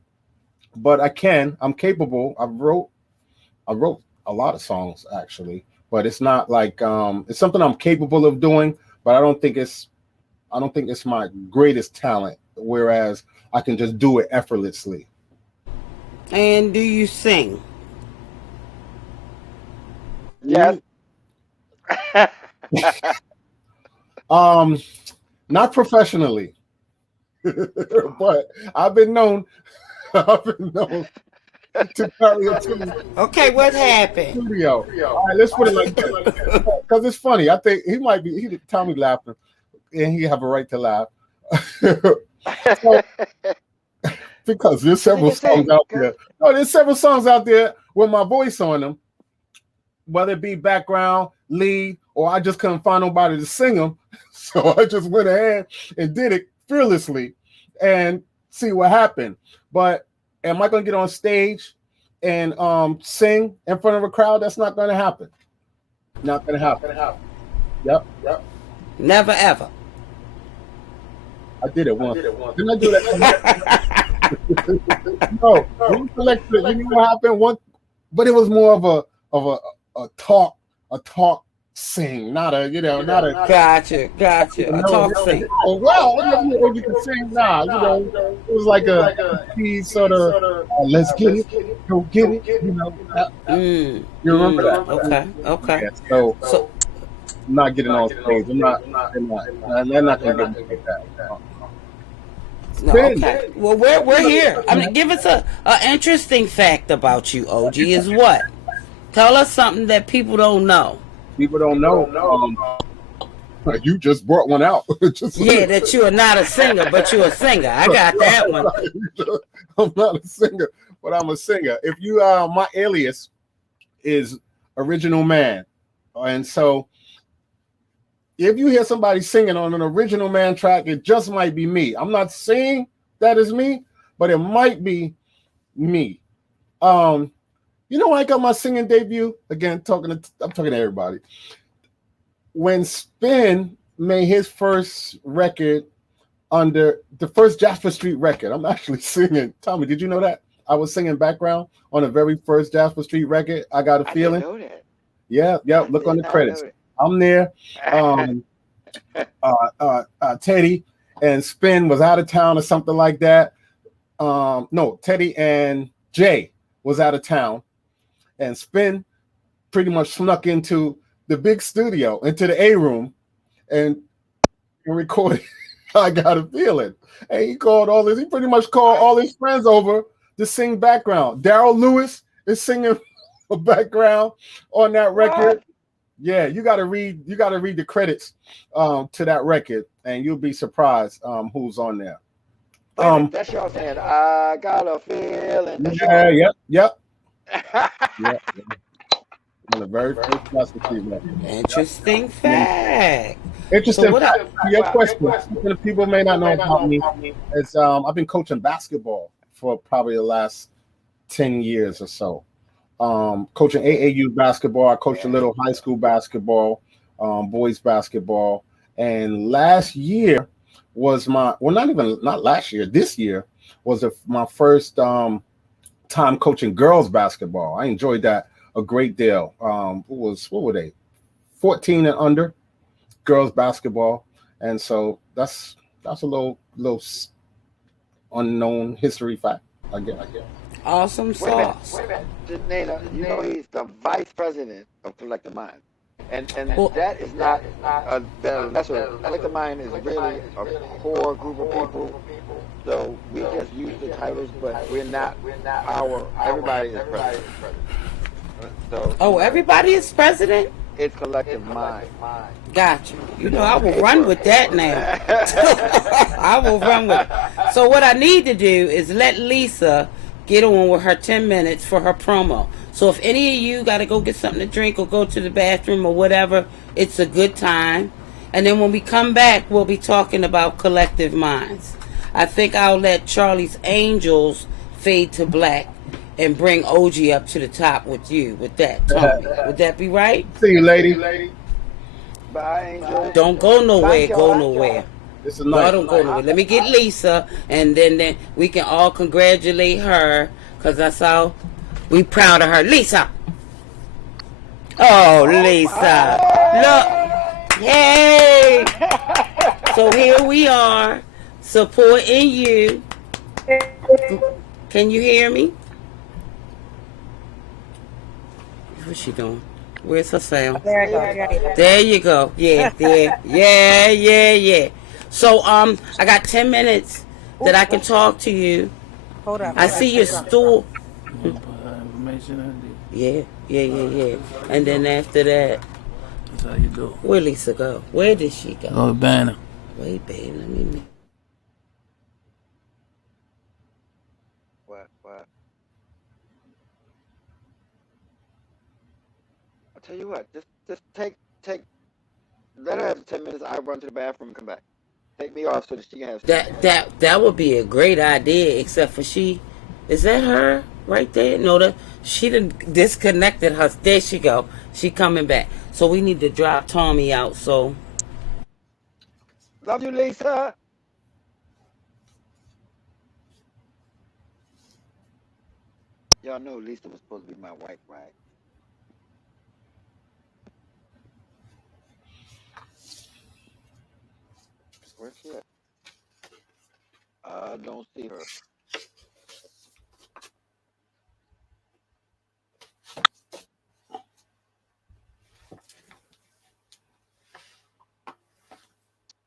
but I'm capable. I wrote a lot of songs actually, but it's not like it's something I'm capable of doing, but I don't think it's my greatest talent, whereas I can just do it effortlessly. And do you sing? Yes. Not professionally, but I've been known to carry a tune. Okay, what happened? Studio. All right, let's put it like that, because it's funny. I think he Tommy laughing, and he have a right to laugh. So, because there's several songs out there. No, there's several songs out there with my voice on them, whether it be background, lead, or I just couldn't find nobody to sing them. So I just went ahead and did it fearlessly and see what happened. But am I going to get on stage and sing in front of a crowd? That's not going to happen. Not going to happen. Yep. Never ever. I did it once. Didn't I do that? No. You know what happened? But it was more of a talk sing, not a Gotcha. A talk sing. Oh, well, you can sing now. It was like a sort of let's get it, go get it. You remember that? Okay. Yeah, so I'm not getting on stage. They're not gonna get me like that. No, okay. Well, we're here. I mean, give us a interesting fact about you, OG. Is what? Tell us something that people don't know. People don't know. You just brought one out. Yeah, that you are not a singer, but you're a singer. I got that one. I'm not a singer, but I'm a singer. If you, my alias is Original Man, and so if you hear somebody singing on an Original Man track, it just might be me. I'm not saying that is me, but it might be me. When I got my singing debut, again, I'm talking to everybody. When Spin made his first record under the first Jasper Street record, I'm actually singing. Tommy, did you know that? I was singing background on the very first Jasper Street record. I Got a Feeling. I didn't know that. Yeah. Look on the credits. I'm there. Teddy and Spin was out of town or something like that. No, Teddy and Jay was out of town. And Spin pretty much snuck into the big studio, into the A room, and recorded I got a feeling. And he pretty much called all his friends over to sing background. Daryl Lewis is singing background on that record. Yeah, you gotta read the credits to that record, and you'll be surprised who's on there. Wait a minute, that's y'all saying, I got a feeling. That's Yeah, y'all. yep. Yeah. On the very first classic record. Interesting fact. Interesting. So what To your question, something people may not know about me is I've been coaching basketball for probably the last 10 years or so. Coaching AAU basketball. I coached a little high school basketball, boys basketball, and last year was not last year. This year was my first time coaching girls basketball. I enjoyed that a great deal. What were they? 14 and under girls basketball, and so that's a little unknown history fact. I guess. awesome sauce. Wait a minute. Nina, you know he's the vice president of Collective Minds. And Well, that is not that's what Collective Mind is really a core group of people. So we just use the titles, but we're not everybody is president. So everybody is president? it's Collective Mind. Gotcha. You know, I will run with that now. I will run with it. So what I need to do is let Lisa get on with her 10 minutes for her promo. So if any of you got to go get something to drink or go to the bathroom or whatever, it's a good time. And then when we come back, we'll be talking about Collective Minds. I think I'll let Charlie's Angels fade to black and bring OG up to the top with that, Tommy. Would that be right? See you, lady. Bye, Angel. Don't go nowhere. Go nowhere. This is No, nice. don't go nowhere. Let me get Lisa, and then we can all congratulate her, because that's how we proud of her. Lisa. Oh, Lisa. Look. Hey. So here we are, supporting you. Can you hear me? What's she doing? Where's her sound? There you go. Yeah. So I got 10 minutes that I can talk to you. Hold up. I see your stool. Information Yeah. And then after that, that's how you do. where Lisa go? Where did she go? Oh, Banner. Wait, babe, let me. What? I'll tell you what. Just take. Let her have 10 minutes. I run to the bathroom and come back. Take me off so that she can have. That would be a great idea. Except for is that her right there? No, she done disconnected her. There she go. She coming back. So we need to drop Tommy out. So Love you, Lisa. Y'all know Lisa was supposed to be my wife, right? Where's she at? I don't see her.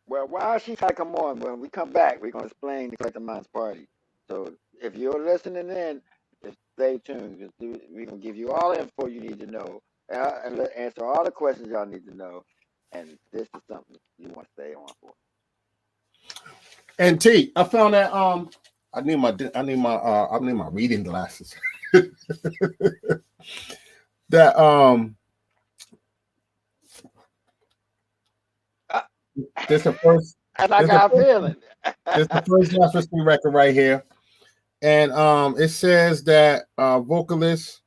Well, while she try to come on, when we come back, we're gonna explain the Collective Minds Party. So if you're listening in, just stay tuned. We're gonna give you all the info you need to know, and answer all the questions y'all need to know. And this is something you want to stay on for. And T, I found that I need my reading glasses. That this the first. And I got a feeling. This is the first Jasper record right here, and it says that vocalist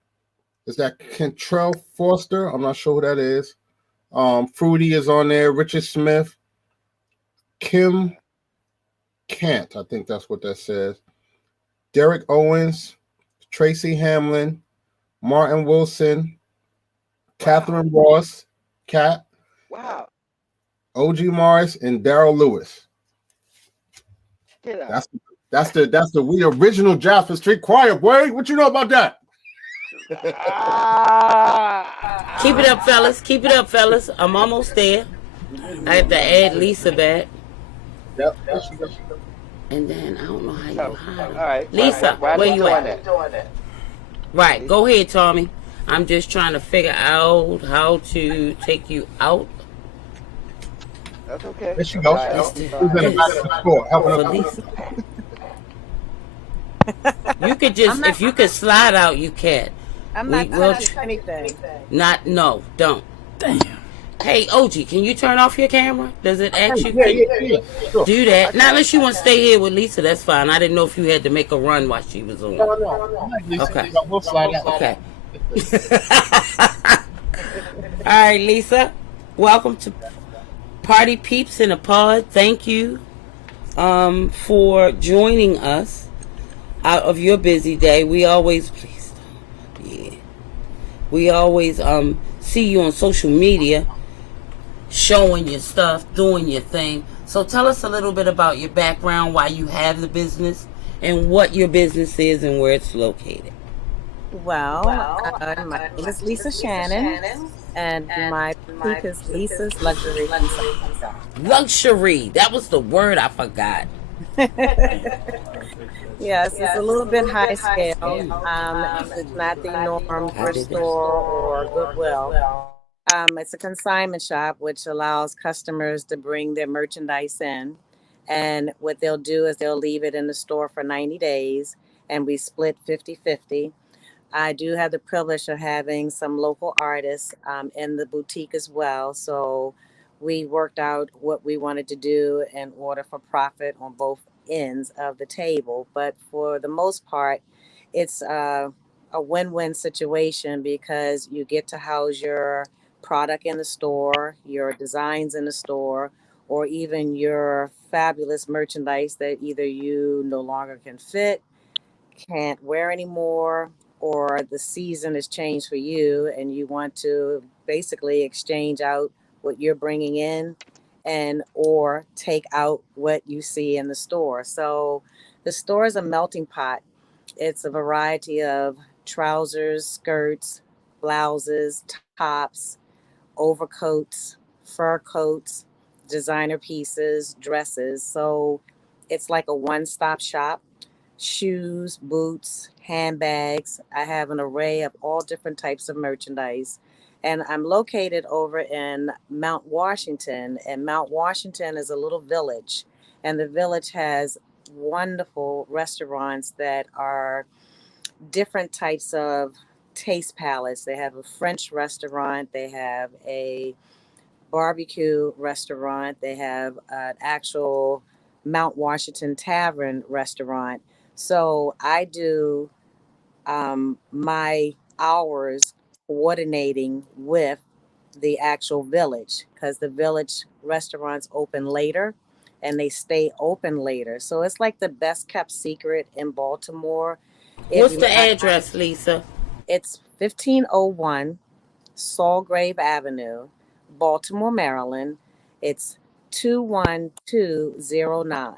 is that Kentrell Foster. I'm not sure who that is. Fruity is on there. Richard Smith, Kim Kant, I think that's what that says. Derek Owens, Tracy Hamlin, Martin Wilson, Catherine Ross, Kat, Wow. OG Morris, and Daryl Lewis. Get out. That's the we original Jasper Street Choir, boy. What you know about that? keep it up, fellas. I'm almost there. I have to add Lisa back. Yep. There she goes. And then I don't know how you So, hide all them. right. Lisa, While where he's you doing at? that, Right, Lisa, go ahead, Tommy. I'm just trying to figure out how to take you out. that's okay. There she goes. I It's help the, you Who's in find the it. back of the store helping for us? Lisa. You could I'm just, not. if you could slide out, you can. I'm We not will touching anything. not. No, don't. Damn. Hey, OG, can you turn off your camera? Does it ask you? Yeah, Can sure. do I that? Not can. unless you want to stay here with Lisa. That's fine. I didn't know if you had to make a run while she was on. No. I like Lisa. Okay. I will slide out. Okay. All right, Lisa. Welcome to Party Peeps in a Pod. Thank you for joining us out of your busy day. We always please yeah. We always see you on social media showing your stuff, doing your thing. So tell us a little bit about your background, why you have the business, and what your business is and where it's located. Well, my name is Lisa Shannon, and my boutique is Lisa's Luxury Consignment Shop. Luxury. That was the word I forgot. Yes, it's a little bit high scale. Yeah. It's not the norm I thrift did that. store or Goodwill. It's a consignment shop, which allows customers to bring their merchandise in. And what they'll do is they'll leave it in the store for 90 days, and we split 50-50. I do have the privilege of having some local artists in the boutique as well. So we worked out what we wanted to do in order for profit on both ends of the table. But for the most part, it's a win win situation because you get to house your product in the store, your designs in the store, or even your fabulous merchandise that either you no longer can fit, can't wear anymore, or the season has changed for you and you want to basically exchange out what you're bringing in and or take out what you see in the store. So the store is a melting pot. It's a variety of trousers, skirts, blouses, tops, overcoats, fur coats, designer pieces, dresses. So it's like a one-stop shop. Shoes, boots, handbags. I have an array of all different types of merchandise. And I'm located over in Mount Washington. And Mount Washington is a little village. And the village has wonderful restaurants that are different types of taste palettes. They have a French restaurant, they have a barbecue restaurant. They have an actual Mount Washington Tavern restaurant. So I do my hours coordinating with the actual village because the village restaurants open later and they stay open later. So it's like the best kept secret in Baltimore. If What's you, the address, Lisa? it's 1501 Sawgrave Avenue, Baltimore, Maryland. It's 21209.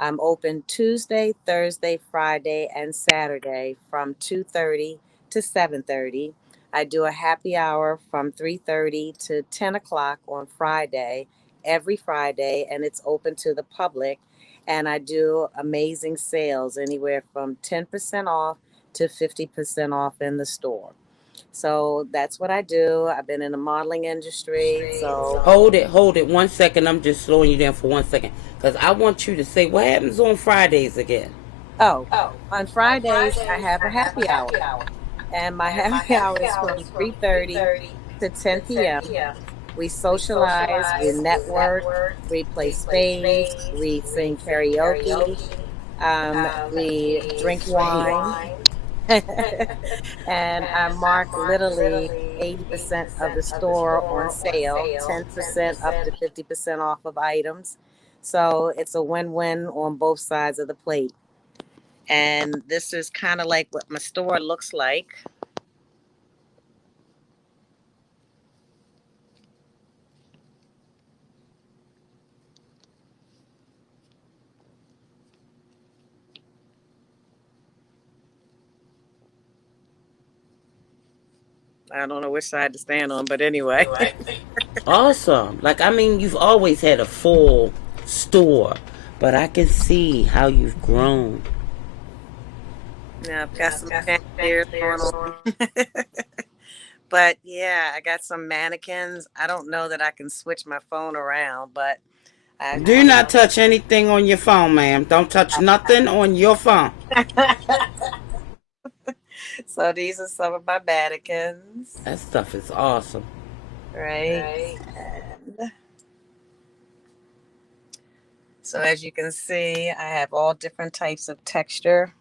I'm open Tuesday, Thursday, Friday, and Saturday from 2:30 to 7:30. I do a happy hour from 3:30 to 10 o'clock on Friday, every Friday, and it's open to the public. And I do amazing sales, anywhere from 10% off to 50% off in the store. So that's what I do. I've been in the modeling industry. So, Hold it 1 second. I'm just slowing you down for 1 second because I want you to say what happens on Fridays again. oh, on Fridays, I have a happy hour. And my happy hour is from 3:30 to 10 p.m. We socialize, we network, we play spades, we sing karaoke, we drink wine. And I mark literally 80% of the store on sale, 10% up to 50% off of items. So it's a win win on both sides of the plate. And this is kind of like what my store looks like. I don't know which side to stand on, but anyway. Awesome. Like, I mean, you've always had a full store, but I can see how you've grown. Yeah, I've got some chandeliers going on. But yeah, I got some mannequins. I don't know that I can switch my phone around, but Do not touch anything on your phone, ma'am. Don't touch nothing on your phone. So these are some of my mannequins, That stuff is awesome. right? And so as you can see, I have all different types of texture.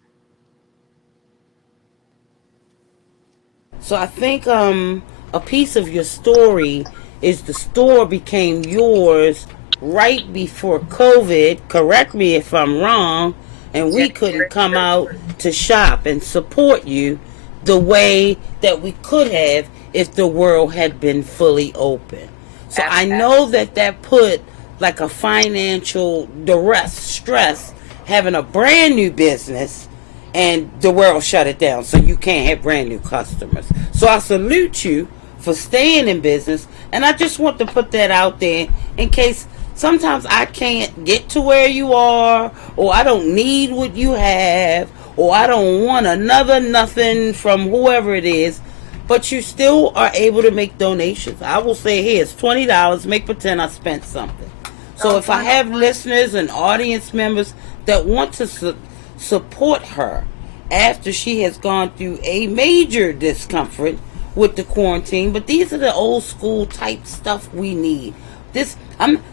So I think a piece of your story is the store became yours right before COVID. Correct me if I'm wrong. And we couldn't come out to shop and support you the way that we could have if the world had been fully open. So I know that put like a financial duress, stress, having a brand new business and the world shut it down, so you can't have brand new customers. So I salute you for staying in business, and I just want to put that out there in case sometimes I can't get to where you are, or I don't need what you have, or I don't want another nothing from whoever it is, but you still are able to make donations. I will say, here, it's $20, make pretend I spent something. So if I have listeners and audience members that want to support her after she has gone through a major discomfort with the quarantine, but these are the old school type stuff we need. This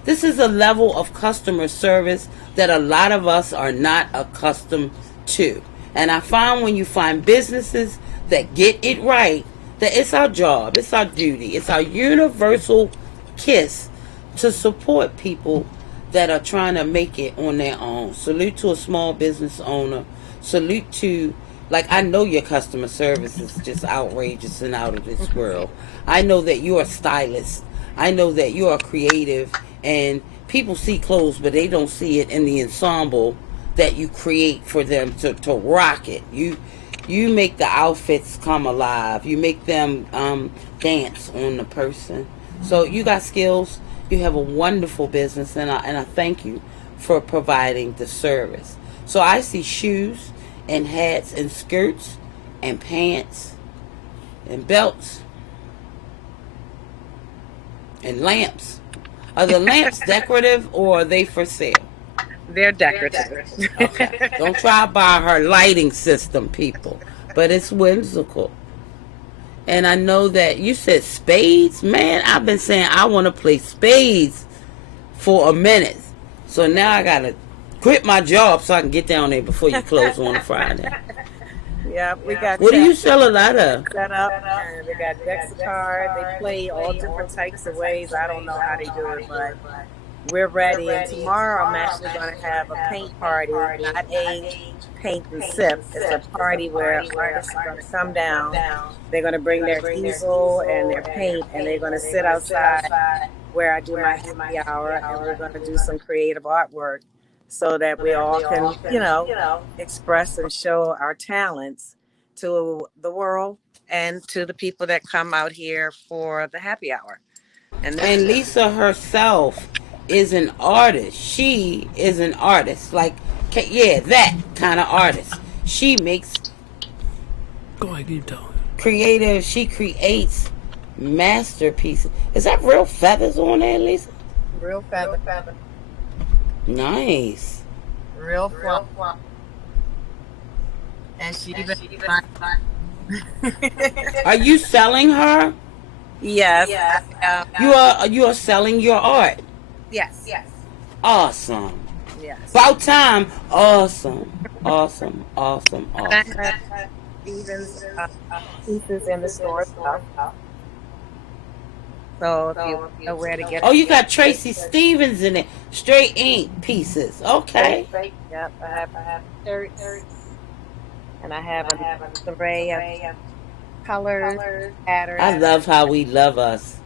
is a level of customer service that a lot of us are not accustomed to. And I find when you find businesses that get it right, that it's our job, it's our duty, it's our universal kiss to support people that are trying to make it on their own. Salute to a small business owner. Salute to, like, I know your customer service is just outrageous and out of this world. I know that you're a stylist. I know that you're a creative, and people see clothes, but they don't see it in the ensemble that you create for them to rock it. You make the outfits come alive. You make them dance on the person. So you got skills. You have a wonderful business, and I thank you for providing the service. So I see shoes and hats and skirts and pants and belts and lamps. Are the lamps decorative or are they for sale? They're decorative. Okay. Don't try to buy her lighting system, people. But it's whimsical. And I know that you said spades. Man, I've been saying I want to play spades for a minute. So now I got to quit my job so I can get down there before you close on a Friday. Yeah, we got. What do you sell a lot of? Set up, and we got decks of cards. They play all different types of ways. I don't know how they do it, but we're ready. And tomorrow I'm actually going to have a paint party, not a paint and sip. It's a party where artists are going to come down. They're going to bring their easel and their paint, and they're going to sit outside where I do my happy hour, and we're going to do some creative artwork so that we all can, express and show our talents to the world and to the people that come out here for the happy hour. And Lisa herself is an artist. She is an artist. Like, yeah, that kind of artist. She makes Go ahead, keep talking. creative, she creates masterpieces. Is that real feathers on there, Lisa? Real feather. Nice. Real fluff. And she even. Are you selling her? Yes. You are selling your art. Yes. Awesome. Yes. About time. Awesome. Stevens pieces in the store. So if you know where to get. Oh, you got Tracy Stevens in it. Straight ink pieces. Okay. Yep. I have shirts, and I have an array of colors, patterns. I love how we love us.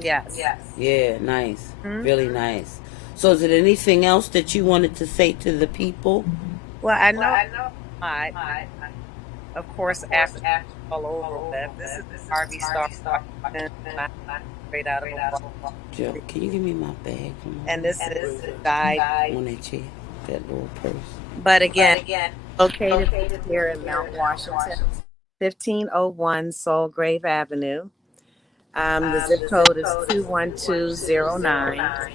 Yes. Yeah, nice. Mm-hmm. Really nice. So is it anything else that you wanted to say to the people? Well, I know. I of course, after all over with, this is Harvey Star. straight out of a walk. Joe, can you give me my bag from And this is dyed. on that chair? That little purse. But again, located here in Mount Washington, 1501 Soulgrave Avenue. The zip code is 21209.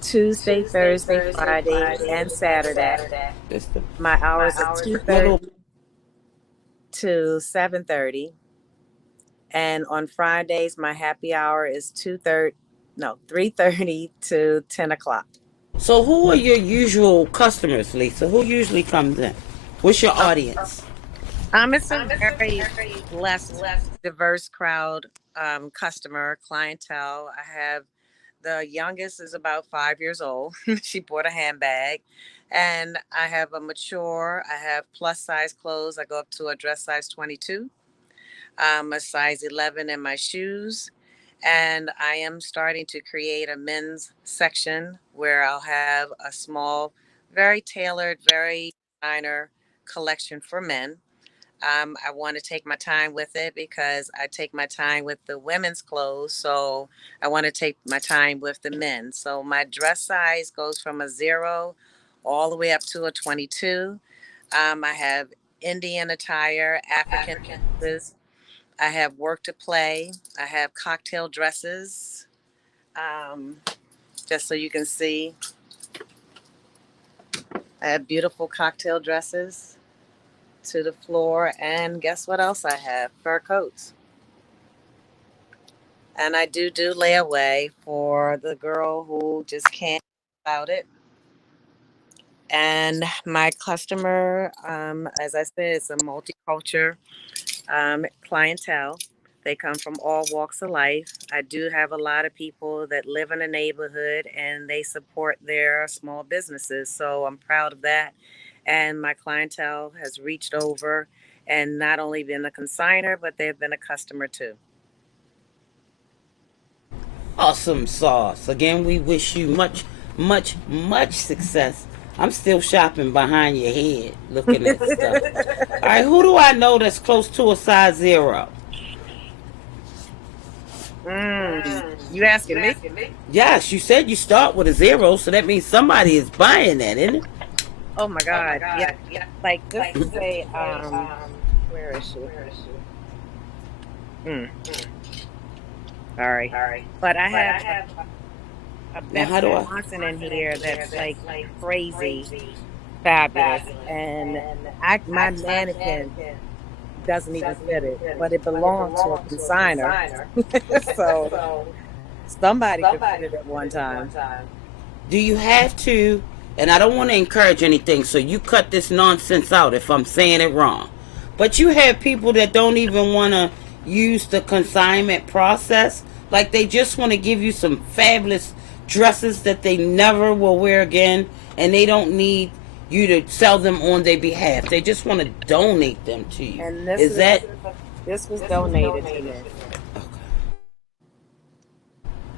Tuesday, Thursday, Friday, and Saturday. That's the My hours are that 2:30 little. to 7:30. And on Fridays, my happy hour is 3:30 to 10 o'clock. So, who are your usual customers, Lisa? Who usually comes in? What's your audience? It's a very blessed, diverse crowd, customer clientele. I have the youngest is about 5 years old. She bought a handbag. And I have a mature, I have plus size clothes. I go up to a dress size 22, a size 11 in my shoes. And I am starting to create a men's section where I'll have a small, very tailored, very designer collection for men. I want to take my time with it because I take my time with the women's clothes. So I want to take my time with the men. So my dress size goes from a 0 all the way up to a 22. I have Indian attire, African dresses. I have work to play. I have cocktail dresses. Just so you can see, I have beautiful cocktail dresses to the floor. And guess what else I have? Fur coats. And I do layaway for the girl who just can't about it. And my customer, as I said, it's a multicultural clientele. They come from all walks of life. I do have a lot of people that live in the neighborhood and they support their small businesses. So I'm proud of that. And my clientele has reached over and not only been a consignor, but they've been a customer too. Awesome sauce. Again, we wish you much, much, much success. I'm still shopping behind your head, looking at stuff. All right, who do I know that's close to a size 0? You asking me? Yes, you said you start with a 0, so that means somebody is buying that, isn't it? Oh my God. Yeah. Like this is a, where is she? Sorry. But I have a Now, how Betsy do I? Johnson in here that's like crazy fabulous. And my mannequin doesn't even fit it, but it belonged to a consigner. So somebody could fit it at one time. Do you have to? And I don't want to encourage anything, so you cut this nonsense out if I'm saying it wrong. But you have people that don't even want to use the consignment process. Like they just want to give you some fabulous dresses that they never will wear again, and they don't need you to sell them on their behalf. They just want to donate them to you. And this was donated to me. Okay.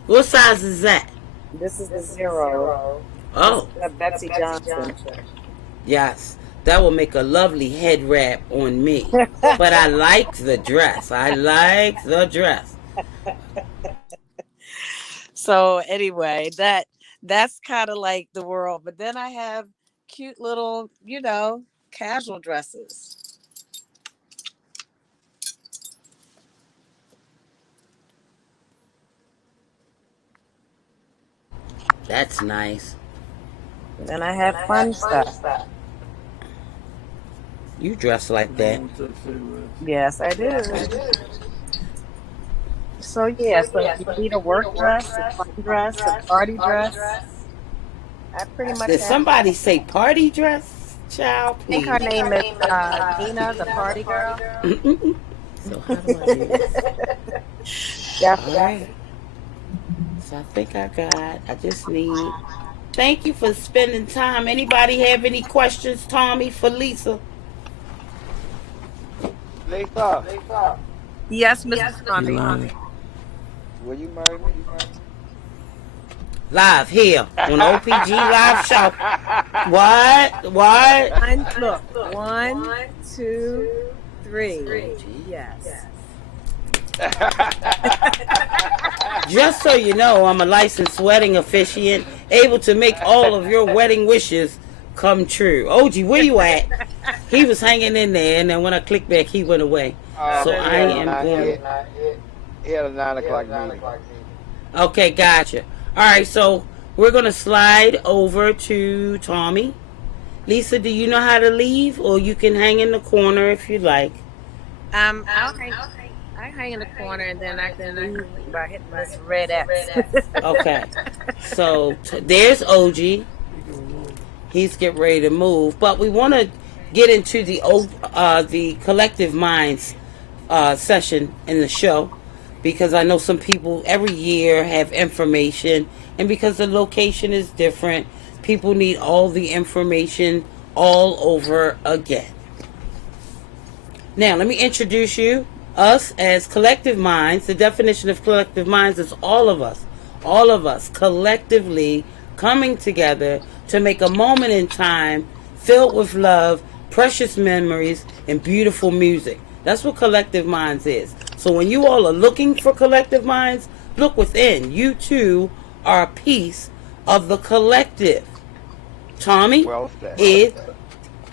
What size is that? This is the 0. Oh. Betsy Johnson. Yes. That will make a lovely head wrap on me. But I like the dress. So anyway, that's kind of like the world. But then I have cute little, casual dresses. That's nice. Then I have fun stuff. You dress like that. Yes, I do. So yeah, so if you need a work dress, a fun dress, a party dress, I pretty much Did have. somebody say party dress? Child, I think please. her name is Dina, the party girl. So how do I do this? All right. So I think I just need. Thank you for spending time. Anybody have any questions, Tommy, for Lisa? Lisa, Yes, Mr. Tommy. will you marry me? Live here on OPG Live Show. What? Look, 1, 2, 3. Yes. Just so you know, I'm a licensed wedding officiant, able to make all of your wedding wishes come true. OG, where you at? He was hanging in there, and then when I clicked back, he went away. So That's I am going. he had a 9 o'clock meeting. Okay, gotcha. All right, so we're gonna slide over to Tommy. Lisa, do you know how to leave, or you can hang in the corner if you like? I hang in the corner and then I can leave by hitting this red X. Okay. So there's OG. He's getting ready to move, but we want to get into the collective minds session in the show, because I know some people every year have information, and because the location is different, people need all the information all over again. Now, let me introduce us as collective minds. The definition of collective minds is all of us collectively coming together to make a moment in time filled with love, precious memories, and beautiful music. That's what collective minds is. So when you all are looking for collective minds, look within. You too are a piece of the collective. Tommy, Well said.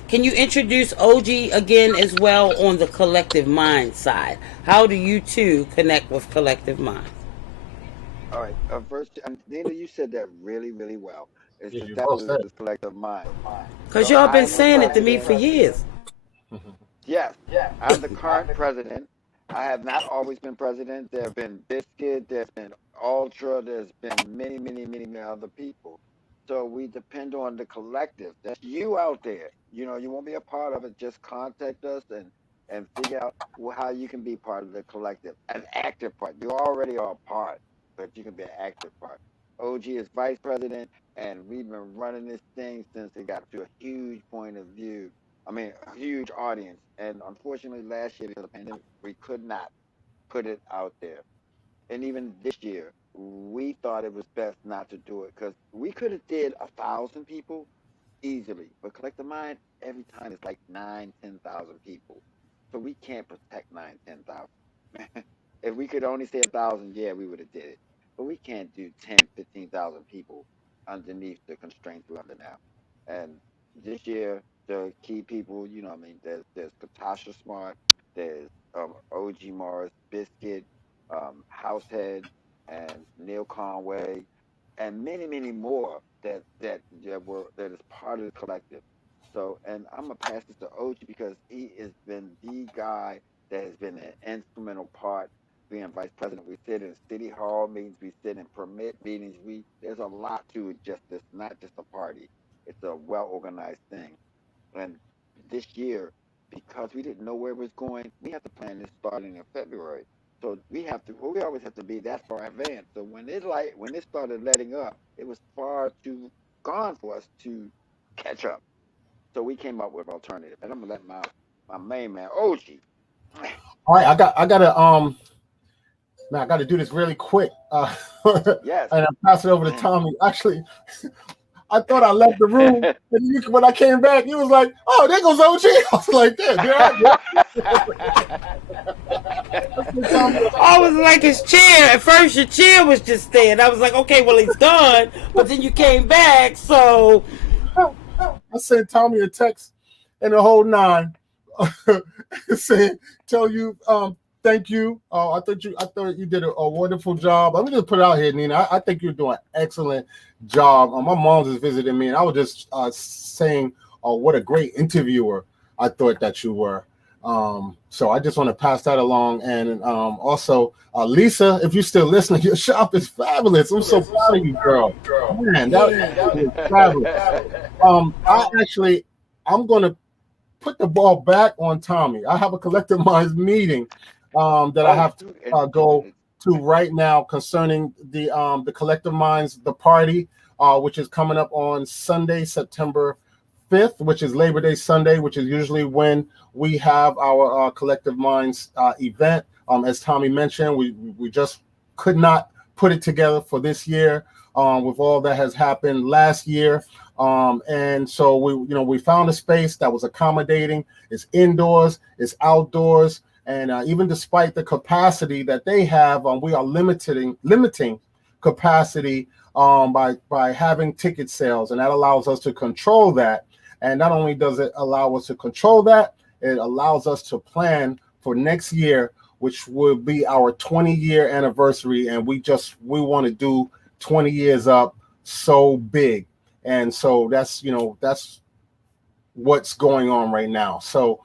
Can you introduce OG again as well on the collective mind side? How do you two connect with collective minds? All right. First, Nina, you said that really, really well. It's Yeah, the you both said definition of collective mind. Because So y'all I been am the saying it to me for president. years. it. Yes, I'm the current president. I have not always been president. There have been Biscuit, there's been Ultra, there's been many, many, many other people. So we depend on the collective. That's you out there. You won't be a part of it. Just contact us and figure out how you can be part of the collective, an active part. You already are a part, but you can be an active part. OG is vice president, and we've been running this thing since it got to a huge point of view. I mean, a huge audience. And unfortunately, last year, because of the pandemic, we could not put it out there. And even this year, we thought it was best not to do it because we could have did 1,000 people easily. But Collective Mind, every time it's like 9, 10,000 people. So we can't protect 9, 10,000. If we could only say 1,000, yeah, we would have did it. But we can't do 10, 15,000 people underneath the constraints we're under now. And this year, the key people, what I mean, there's Katasha Smart, there's OG Morris, Biscuit, Househead, and Neil Conway, and many, many more that is part of the collective. So, and I'm gonna pass this to OG because he has been the guy that has been an instrumental part. Being vice president, we sit in city hall meetings, we sit in permit meetings. There's a lot to it. Just this, not just a party. It's a well organized thing. And this year, because we didn't know where it was going, we have to plan this starting in February. So we always have to be that far advanced. So when it started letting up, it was far too gone for us to catch up. So we came up with alternative. And I'm gonna let my main man, OG. All right, I gotta do this really quick. Yes. And I pass it over to Tommy. Actually, I thought I left the room, and when I came back, he was like, "Oh, there goes OG." I was like, "Yeah." I was like his chair. At first, your chair was just there. And I was like, okay, well, he's done. But then you came back, so. I sent Tommy a text and the whole nine saying, "Tell you, thank you. I thought you did a wonderful job." Let me just put it out here, Nina. I think you're doing an excellent job. My mom just visited me, and I was just saying, what a great interviewer I thought that you were. So I just want to pass that along. And also, Lisa, if you're still listening, your shop is fabulous. I'm so proud of you, girl. Man, that is fabulous. I'm going to put the ball back on Tommy. I have a collective minds meeting that I have to go to right now concerning the collective minds, the party, which is coming up on Sunday, September 5th, which is Labor Day Sunday, which is usually when we have our collective minds event. As Tommy mentioned, we just could not put it together for this year with all that has happened last year. And so we found a space that was accommodating. It's indoors, it's outdoors, And even despite the capacity that they have, we are limiting capacity by having ticket sales, and that allows us to control that. And not only does it allow us to control that, it allows us to plan for next year, which will be our 20-year anniversary, and we want to do 20 years up so big. And so that's what's going on right now. So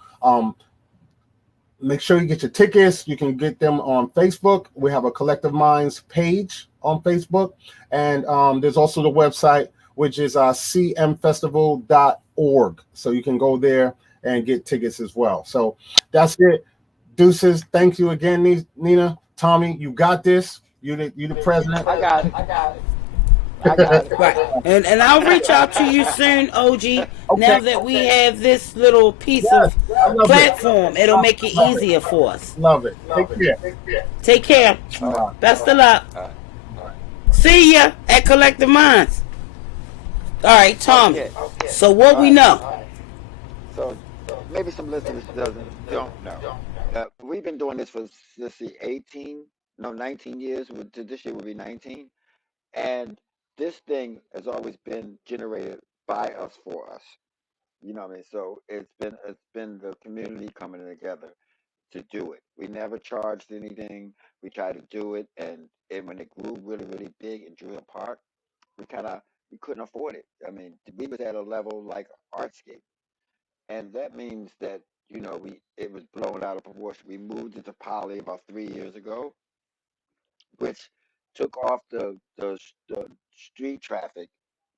make sure you get your tickets. You can get them on Facebook. We have a Collective Minds page on Facebook, and there's also the website, which is cmfestival.org. So you can go there and get tickets as well. So that's it. Deuces. Thank you again, Nina. Tommy, you got this. You the president. I got it. I got it. Right. And I'll reach out to you soon, OG. Okay. Now that we have this little piece Yes, of I love it. platform, it'll make it Love it. easier for us. Love it. Take care. Take care. All Best of luck. right. See ya at Collective Minds. All right, Tommy. Okay. So what All we right. know? So maybe some listeners don't know. We've been doing this for, let's see, 19 years. This year will be 19. And this thing has always been generated by us, for us. You know what I mean? So it's been the community coming together to do it. We never charged anything. We tried to do it, and when it grew really, really big and drew apart, we couldn't afford it. I mean, we was at a level like Artscape, and that means that we it was blown out of proportion. We moved into Poly about 3 years ago, which took off the street traffic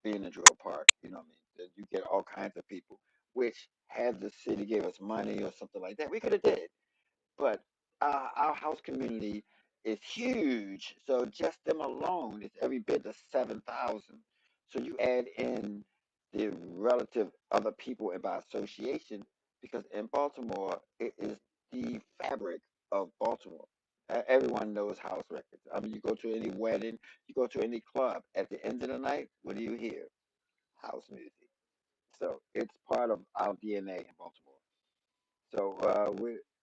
being in Drill Park. You know what I mean? That you get all kinds of people, which had the city gave us money or something like that, we could have did it. But our house community is huge, so just them alone is every bit of 7,000. So you add in the relative other people and by association, because in Baltimore it is the fabric of Baltimore. Everyone knows house records. I mean, you go to any wedding, you go to any club. At the end of the night, what do you hear? House music. So it's part of our DNA in Baltimore. So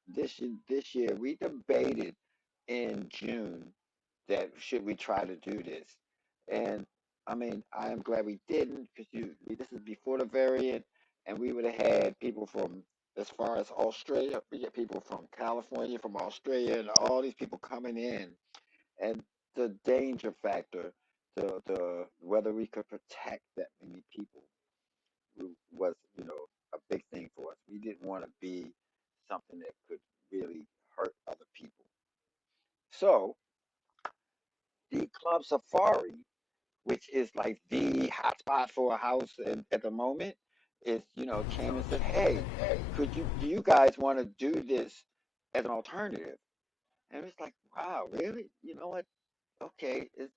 this year we debated in June that should we try to do this, and I mean I am glad we didn't, because this is before the variant, and we would have had people from as far as Australia. We get people from California, from Australia, and all these people coming in, and the danger factor, the whether we could protect that many people was, a big thing for us. We didn't want to be something that could really hurt other people. So the Club Safari, which is like the hotspot for a house at the moment, is came and said, "Hey, do you guys want to do this as an alternative?" And it's like, wow, really? You know what? Okay, is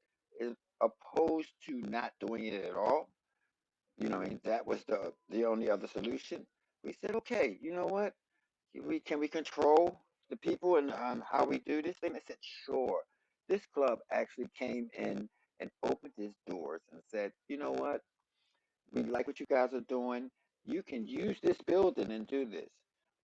opposed to not doing it at all. I mean, that was the only other solution. We said, okay, you know what? Can we control the people and how we do this thing? They said, sure. This club actually came in and opened its doors and said, you know what? We like what you guys are doing. You can use this building and do this.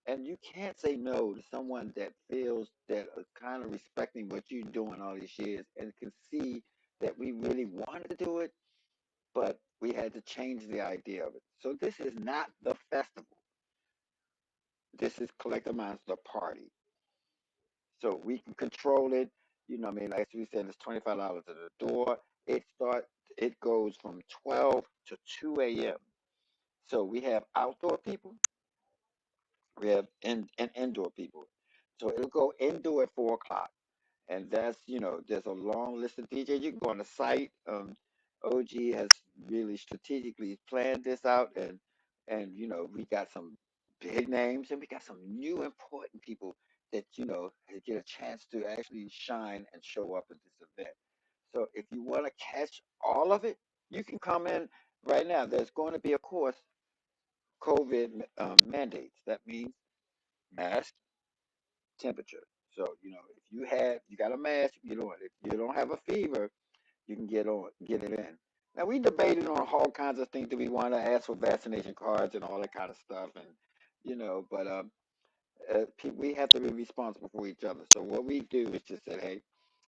And you can't say no to someone that feels that is kind of respecting what you're doing all these years and can see that we really wanted to do it, but we had to change the idea of it. So this is not the festival. This is Collective Minds, the party. So we can control it. What I mean, like we said, it's $25 at the door. It goes from 12 to 2 a.m. So we have outdoor people, we have and indoor people. So it'll go indoor at 4 o'clock. And that's, there's a long list of DJs. You can go on the site. OG has really strategically planned this out, and we got some big names, and we got some new important people that get a chance to actually shine and show up at this event. So if you want to catch all of it, you can come in right now. There's going to be, of course, COVID mandates. That means mask, temperature. So if you got a mask, you get on. If you don't have a fever, you can get it in. Now we debated on all kinds of things. Do we want to ask for vaccination cards and all that kind of stuff, and but we have to be responsible for each other. So what we do is just say, hey,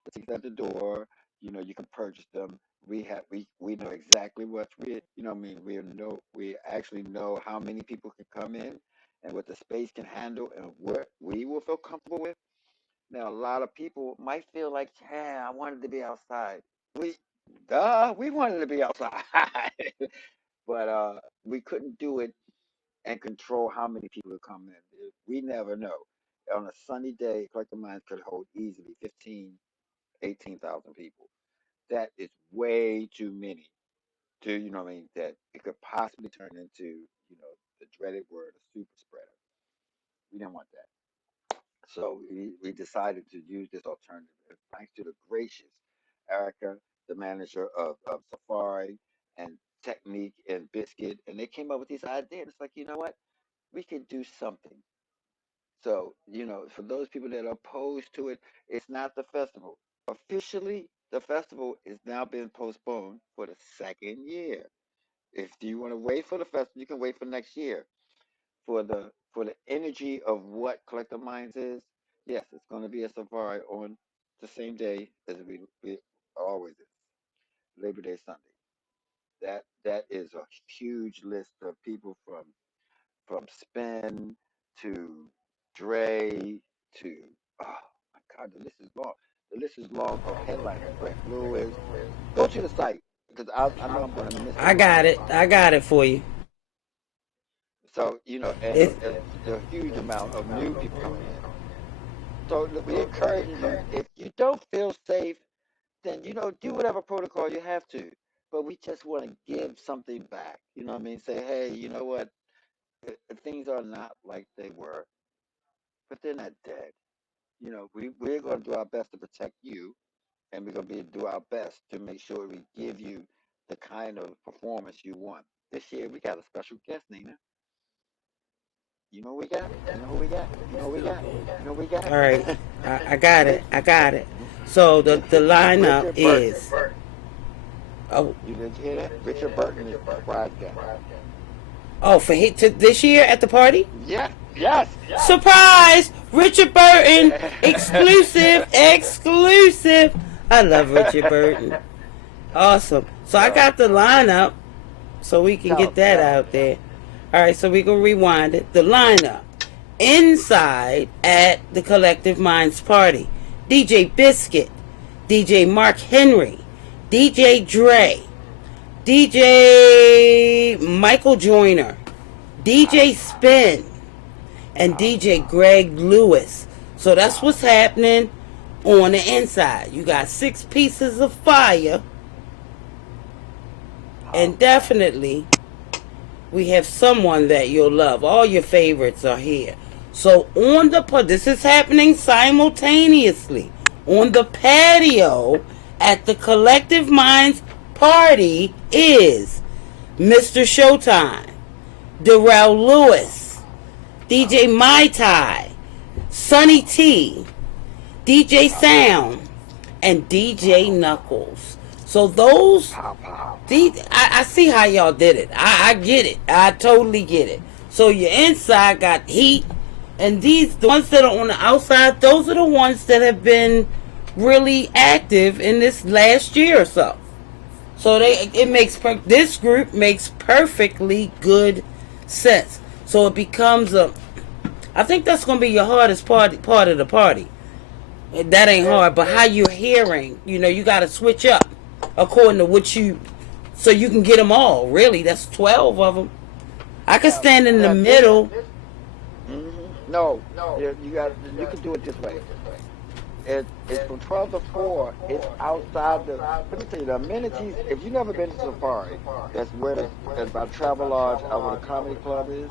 the tickets at the door. You know, you can purchase them. We know exactly what what I mean. We actually know how many people can come in and what the space can handle and what we will feel comfortable with. Now, a lot of people might feel like, yeah, I wanted to be outside. We wanted to be outside, but we couldn't do it and control how many people would come in. We never know. On a sunny day, Collective Minds could hold easily 15, 18,000 people. That is way too many to, what I mean, that it could possibly turn into, the dreaded word, a super spreader. We didn't want that. So we decided to use this alternative. Thanks to the gracious Erica, the manager of Safari and Technique and Biscuit, and they came up with these ideas. It's like, you know what? We could do something. So, for those people that are opposed to it, it's not the festival. Officially, the festival is now being postponed for the second year. If you want to wait for the festival, you can wait for next year. For the energy of what Collective Minds is, yes, it's going to be a safari on the same day as we always is, Labor Day Sunday. That is a huge list of people from Spin to Dre to, oh my God, the list is long. The list is long of headliners. Brett Lewis. Go to the site because I know I'm going to miss a I lot. got it. I got it for you. So It, and a huge amount of new people coming in. So look, we encourage you. If you don't feel safe, then do whatever protocol you have to. But we just want to give something back. You know what I mean? Say, hey, you know what? Things are not like they were, but they're not dead. We're going to do our best to protect you, and we're going to do our best to make sure we give you the kind of performance you want. This year, we got a special guest, Nina. You know who we got? You know who we got? You know who we got? You know who we got? all right. I got it. Rich, I got it. So the lineup Richard Burton. is. Oh, You didn't hear that? Richard Burton is the surprise guest. oh, for hit to this year at the party. Yes, yes. Surprise! Richard Burton, exclusive, exclusive. I love Richard Burton. Awesome. So I got the lineup, so we can get that out there. All right, so we can rewind it. The lineup inside at the Collective Minds party: DJ Biscuit, DJ Mark Henry, DJ Dre, DJ Michael Joyner, DJ Spin, and DJ Greg Lewis. So that's what's happening on the inside. You got 6 pieces of fire, and definitely we have someone that you'll love. All your favorites are here. So on this is happening simultaneously on the patio at the Collective Minds party is Mr. Showtime, Darrell Lewis, DJ Mai Tai, Sonny T, DJ Sound, and DJ Knuckles. So those, I see how y'all did it. I get it. I totally get it. So your inside got heat, and the ones that are on the outside, those are the ones that have been really active in this last year or so. So this group makes perfectly good sense. So it becomes I think that's going to be your hardest part of the party. That ain't hard, but how you're hearing, you got to switch up according to so you can get them all. Really, that's 12 of them. I could stand in the middle. No, you can do it this way. It's from 12 to 4. It's outside let me tell you, the amenities, if you've never been to Safari, that's where that's by Travel Lodge, out where the comedy club is.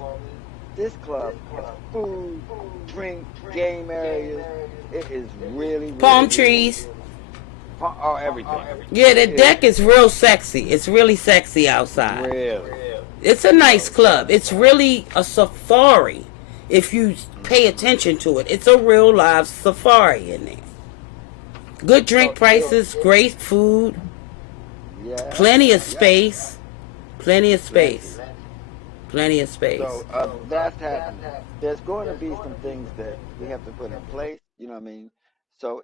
This club has food, drink, game areas. It is really Palm trees. Oh, everything. Yeah, the deck is real sexy. It's really sexy outside. Really. It's a nice club. It's really a safari. If you pay attention to it, it's a real live safari in there. Good drink prices, great food, plenty of space, plenty of space. Plenty of space. So that's happening. There's going to be some things that we have to put in place. You know what I mean? So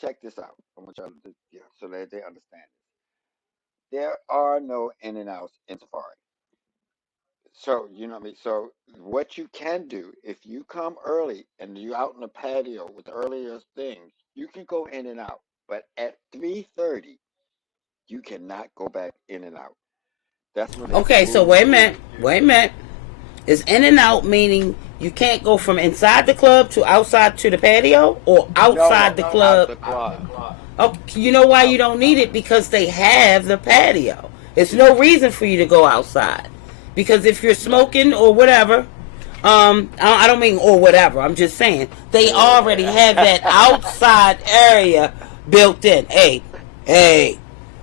check this out. I want y'all to, yeah, so that they understand this. There are no in and outs in Safari. So you know what I mean. So what you can do if you come early and you're out in the patio with the earliest things, you can go in and out. But at 3:30, you cannot go back in and out. That's when they Okay, so move wait a you. minute. Wait a minute. Is in and out meaning you can't go from inside the club to outside to the patio, or outside No, the out club? the club. Oh, you know why you don't need it? Because they have the patio. It's no reason for you to go outside. Because if you're Right. smoking or whatever, I don't mean or whatever. I'm just saying they already have that outside area built in. Hey.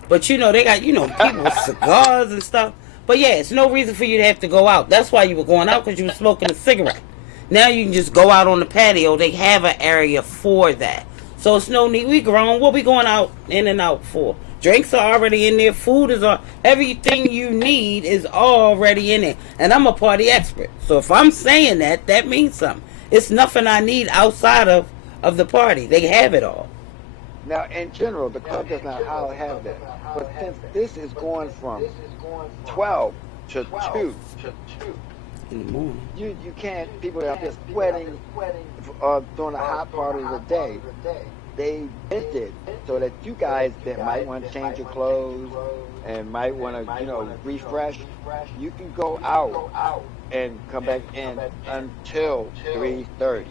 But you know they got people with cigars and stuff. But yeah, it's no reason for you to have to go out. That's why you were going out, because you were smoking a cigarette. Now you can just go out on the patio. They have an area for that. So it's no need. We grown. What we going out in and out for? Drinks are already in there. Food is all. Everything you need is already in it. And I'm a party expert. So if I'm saying that, that means something. It's nothing I need outside of the party. They have it all. Now, in general, the club does not have that. But since this is going from 12 to 2, In the morning. you can't, people that are just sweating during the hot part of the day, they bent it so that you guys that might want to change your clothes and might want to, refresh, you can go out and come back in until 3:30.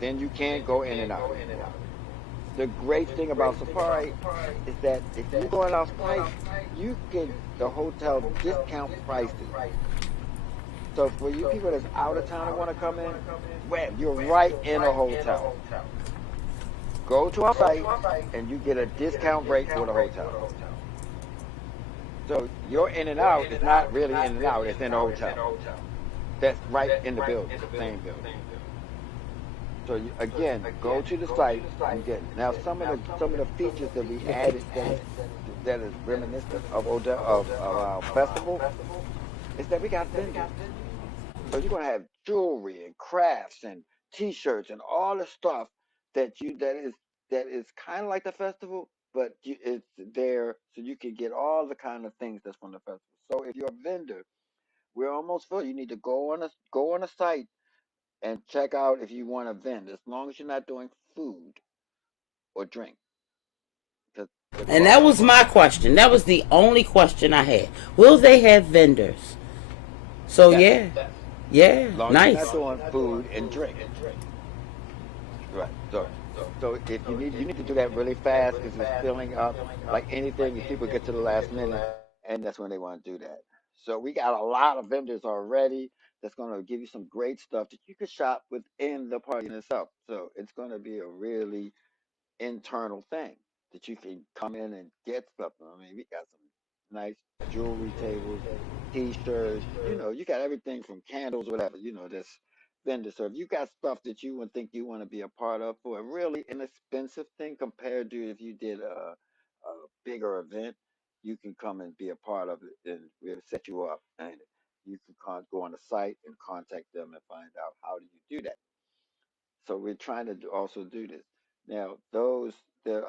Then you can't go in and out. The great thing about Safari is that if you're going off price, you get the hotel discount prices. So for you people that's out of town and want to come in, well, you're right in a hotel. Go to our site and you get a discount rate for the hotel. So your in and out is not really in and out, it's in a hotel. That's right in the building, same building. So again, go to the site and get it. Now some of the features that we added that is reminiscent of our festival is that we got vendors. So you're gonna have jewelry and crafts and T-shirts and all the stuff that is kind of like the festival, but it's there so you can get all the kind of things that's from the festival. So if you're a vendor, we're almost full. You need to go on a site and check out if you want to vend, as long as you're not doing food or drink. Because the And that club, was my question. That was the only question I had. Will they have vendors? So yes, yeah, as long as you're nice. not doing food and drink. Right. So if you need to do that really fast because it's filling up like anything. If people get to the last minute, and that's when they want to do that. So we got a lot of vendors already that's going to give you some great stuff that you can shop within the party in itself. So it's going to be a really internal thing that you can come in and get stuff. I mean, we got some nice jewelry tables, T-shirts. You got everything from candles, whatever. That's vendor. So if you got stuff that you would think you want to be a part of for a really inexpensive thing compared to if you did a bigger event, you can come and be a part of it, and we'll set you up. And you can go on the site and contact them and find out how do you do that. So we're trying to also do this. Now, the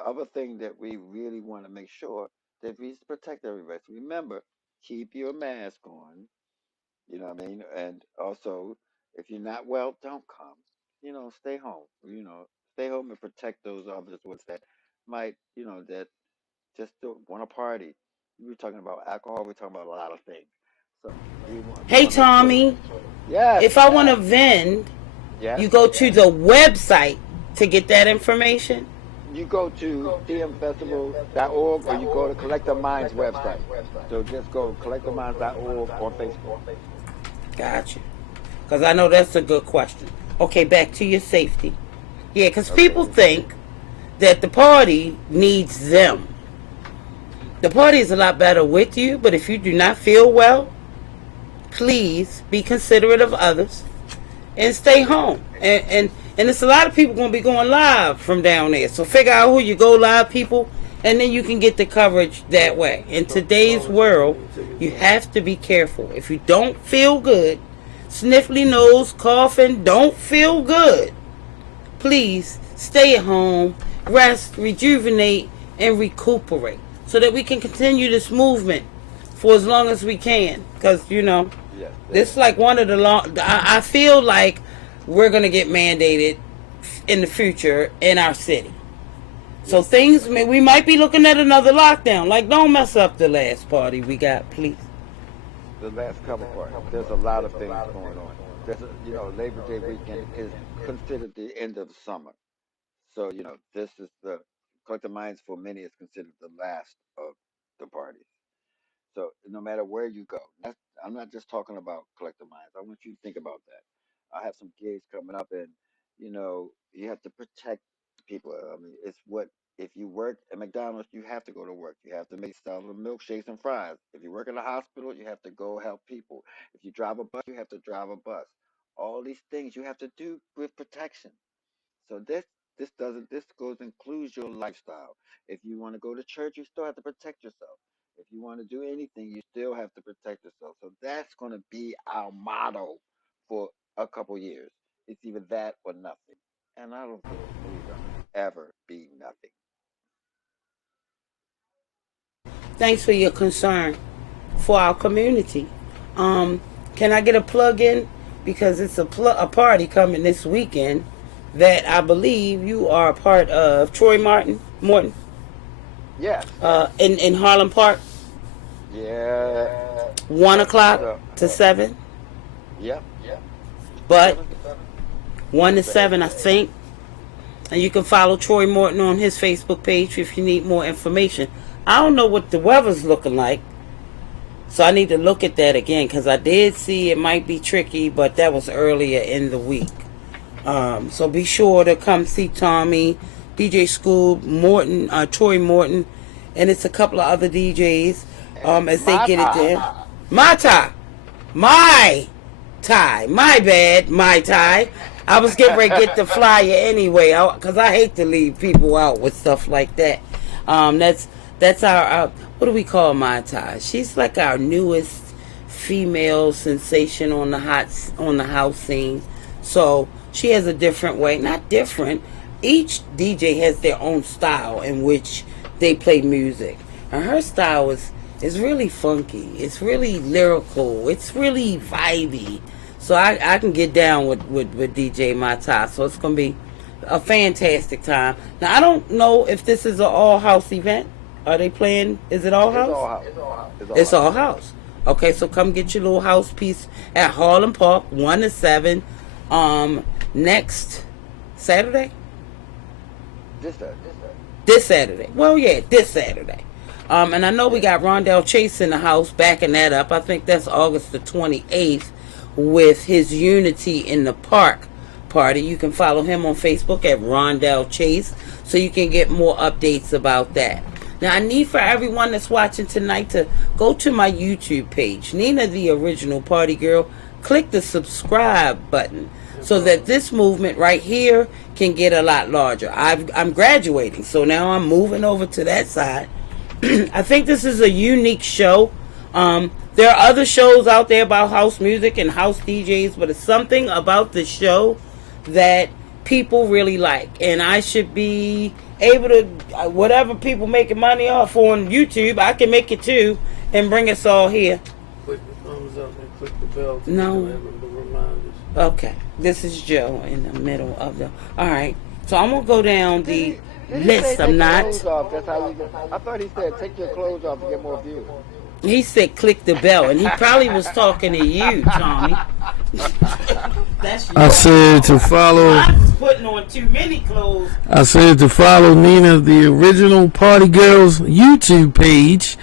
other thing that we really want to make sure that we protect everybody. So remember, keep your mask on. You know what I mean? And also, if you're not well, don't come. Stay home. Stay home and protect those others ones that might, that just don't want to party. We're talking about alcohol. We're talking about a lot of things. So we Hey want to make sure that. Tommy, Yes, if I want to vend, yes. you go to the website to get that information. You go to tmfestival.org or you go to Collector Minds website. So just go collectorminds.org on Facebook. Gotcha. Because I know that's a good question. Okay, back to your safety. Yeah, because people Okay. think that the party needs them. The party is a lot better with you, but if you do not feel well, please be considerate of others and stay home. And it's a lot of people going to be going live from down there. So figure out who you go live people and then you can get the coverage that way. In today's world, you have to be careful. If you don't feel good, sniffly nose, coughing, don't feel good, please stay at home, rest, rejuvenate, and recuperate so that we can continue this movement for as long as we can. Because, you know, Yes. this is like one of the long. I feel like we're going to get mandated in the future in our city. So things, we might be looking at another lockdown. Like, don't mess up the last party we got, please. The last couple parts. There's a lot of things going on. Labor Day weekend is considered the end of the summer. So, this is the Collective Minds for many is considered the last of the parties. So no matter where you go, I'm not just talking about Collective Minds. I want you to think about that. I have some gigs coming up, and you have to protect people. I mean, it's what if you work at McDonald's, you have to go to work. You have to make sell the milkshakes and fries. If you work in a hospital, you have to go help people. If you drive a bus, you have to drive a bus. All these things you have to do with protection. So this doesn't this goes includes your lifestyle. If you want to go to church, you still have to protect yourself. If you want to do anything, you still have to protect yourself. So that's going to be our motto for a couple years. It's either that or nothing. And I don't think it's really going to ever be nothing. Thanks for your concern for our community. Can I get a plug in? Because it's a party coming this weekend that I believe you are a part of. Troy Morton, Yes. in Harlem Park, Yeah. 1 o'clock So, to 7, yep. but 1 to 7, I think. And you can follow Troy Morton on his Facebook page if you need more information. I don't know what the weather's looking like, so I need to look at that again, because I did see it might be tricky, but that was earlier in the week. So be sure to come see Tommy, DJ Scoob, Morton, Troy Morton, and it's a couple of other DJs as they get it there. My bad, my tie. I was getting ready to get the flyer anyway, because I hate to leave people out with stuff like that. That's our what do we call my tie? She's like our newest female sensation on the house scene. So she has a different way, not different. Each DJ has their own style in which they play music, and her style is really funky. It's really lyrical. It's really vibey. So I can get down with DJ Mata. So it's gonna be a fantastic time. Now I don't know if this is an all house event. Are they playing? Is it all house? It's all house. Okay, so come get your little house piece at Harlem Park, 1 to 7. Next Saturday? This Saturday. Well, yeah, this Saturday. And I know we got Rondell Chase in the house backing that up. I think that's August the 28th with his Unity in the Park party. You can follow him on Facebook at Rondell Chase so you can get more updates about that. Now, I need for everyone that's watching tonight to go to my YouTube page, Nina the Original Party Girl. Click the subscribe button so that this movement right here can get a lot larger. I'm graduating, so now I'm moving over to that side. I think this is a unique show. There are other shows out there about house music and house DJs, but it's something about the show that people really like, and I should be able to, whatever people making money off on YouTube, I can make it too and bring us all here. Click the thumbs up and click the bell to No. the reminders. Okay, this is Joe in the middle of the. All right, so I'm gonna go down the list. I'm not. That's how you I thought he said take your clothes off to get more views. He said click the bell, and he probably was talking to you, Tommy. That's you. I said to follow. I was putting on too many clothes. I said to follow Nina, the Original Party Girls YouTube page.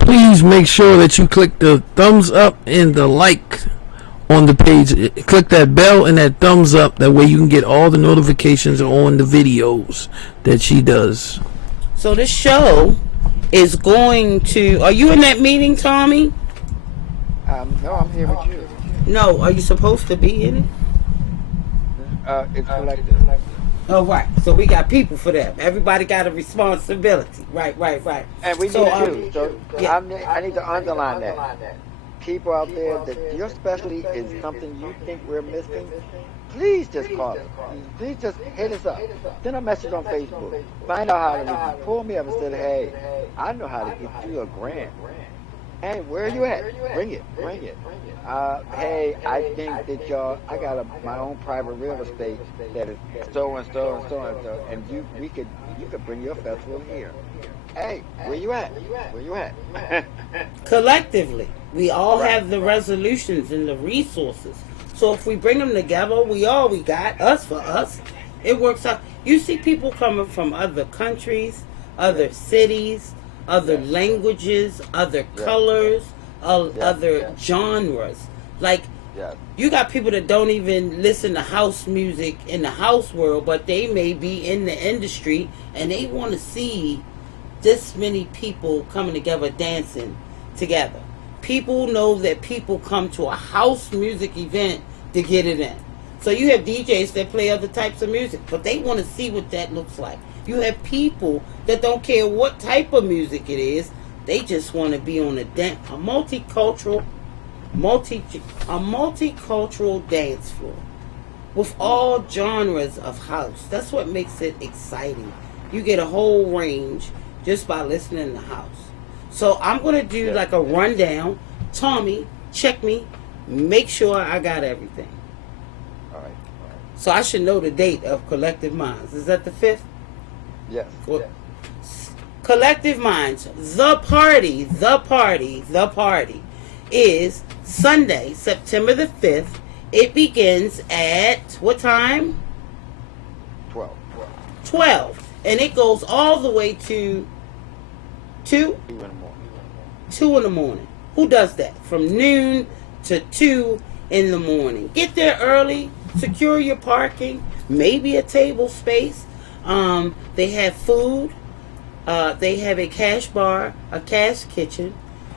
Please make sure that you click the thumbs up and the like on the page. Click that bell and that thumbs up. That way you can get all the notifications on the videos that she does. So this show is going to. Are you in that meeting, Tommy? No, I'm here with you. No. Are you supposed to be in it? It's collective. Oh, right. So we got people for them. Everybody got a responsibility. Right. And we So, need you. So yeah. I need to underline that. People out there, that your specialty is something you think we're missing, please just call us. Please just hit us up. Send a message on Facebook. Find out how to get you. Pull me up and say, hey, I know how to get you a grant. Hey, where are you at? Bring it. Hey, I think that I got my own private real estate that is so and so and so and so, and you could bring your festival here. Hey, where you at? Collectively, we all have the resolutions and the resources. So if we bring them together, we got us for us. It works out. You see people coming from other countries, other cities, other languages, other colors, other genres. Like, you got people that don't even listen to house music in the house world, but they may be in the industry and they want to see this many people coming together dancing together. People know that people come to a house music event to get it in. So you have DJs that play other types of music, but they want to see what that looks like. You have people that don't care what type of music it is. They just want to be on a multicultural dance floor with all genres of house. That's what makes it exciting. You get a whole range just by listening to house. So I'm going to do like a rundown. Tommy, check me. Make sure I got everything. All right. So I should know the date of Collective Minds. Is that the 5th? Yes. Well, Collective Minds, the party is Sunday, September the 5th. It begins at what time? 12. And it goes all the way to 2 in the morning. Who does that? From noon to 2 in the morning. Get there early, secure your parking, maybe a table space. They have food. They have a cash bar, a cash kitchen.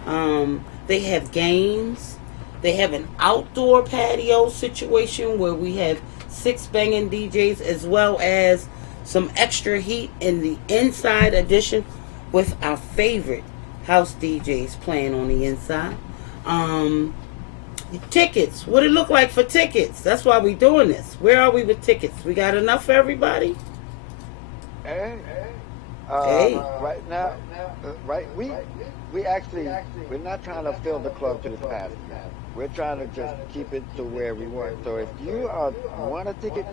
They have games. They have an outdoor patio situation where we have 6 banging DJs as well as some extra heat in the inside edition with our favorite house DJs playing on the inside. Tickets. What it look like for tickets? That's why we doing this. Where are we with tickets? We got enough for everybody? Hey. Right now, we actually, we're not trying to fill the club to the capacity. We're trying to just keep it to where we want. So if you want a ticket,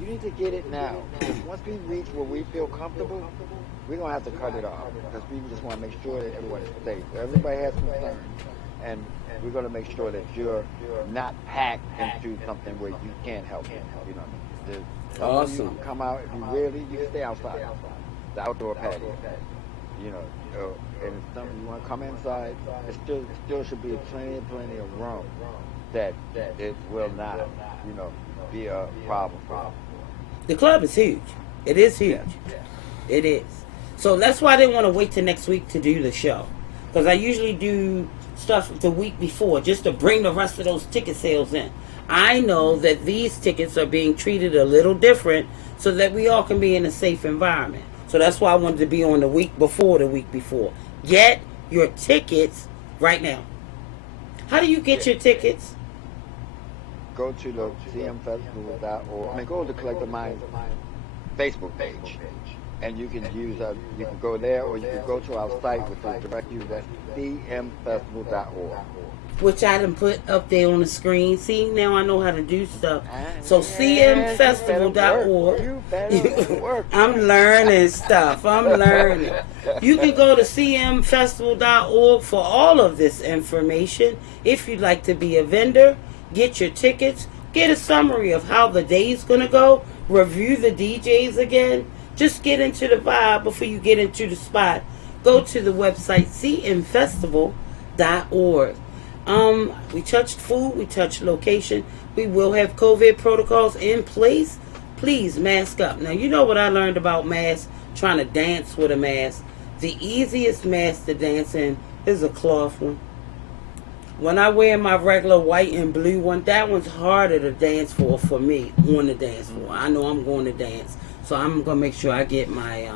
you need to get it now. Because once we reach where we feel comfortable, we're going to have to cut it off. Because we just want to make sure that everyone is safe. Everybody has concerns. And we're going to make sure that you're not packed into something where you can't help it. You know, awesome. You can come out, if you really, you can stay outside. The outdoor patio. You know, and if something you want to come inside, it still should be plenty of room that it will not, you know, be a problem for them. The club is huge. It is huge. It is. So that's why they want to wait till next week to do the show. Because I usually do stuff the week before just to bring the rest of those ticket sales in. I know that these tickets are being treated a little different so that we all can be in a safe environment. So that's why I wanted to be on the week before. Get your tickets right now. How do you get your tickets? Go to the cmfestival.org. I mean, go to the Collective Minds Facebook page. And you can use, you can go there, or you can go to our site, which will direct you to cmfestival.org. Which I done put up there on the screen. See, now I know how to do stuff. So cmfestival.org. I'm learning stuff. You can go to cmfestival.org for all of this information. If you'd like to be a vendor, get your tickets, get a summary of how the day's going to go, review the DJs again. Just get into the vibe before you get into the spot. Go to the website cmfestival.org. We touched food, we touched location. We will have COVID protocols in place. Please mask up. Now, you know what I learned about masks, trying to dance with a mask. The easiest mask to dance in is a cloth one. When I wear my regular white and blue one, that one's harder to dance for me on the dance floor. I know I'm going to dance. So I'm gonna make sure I get my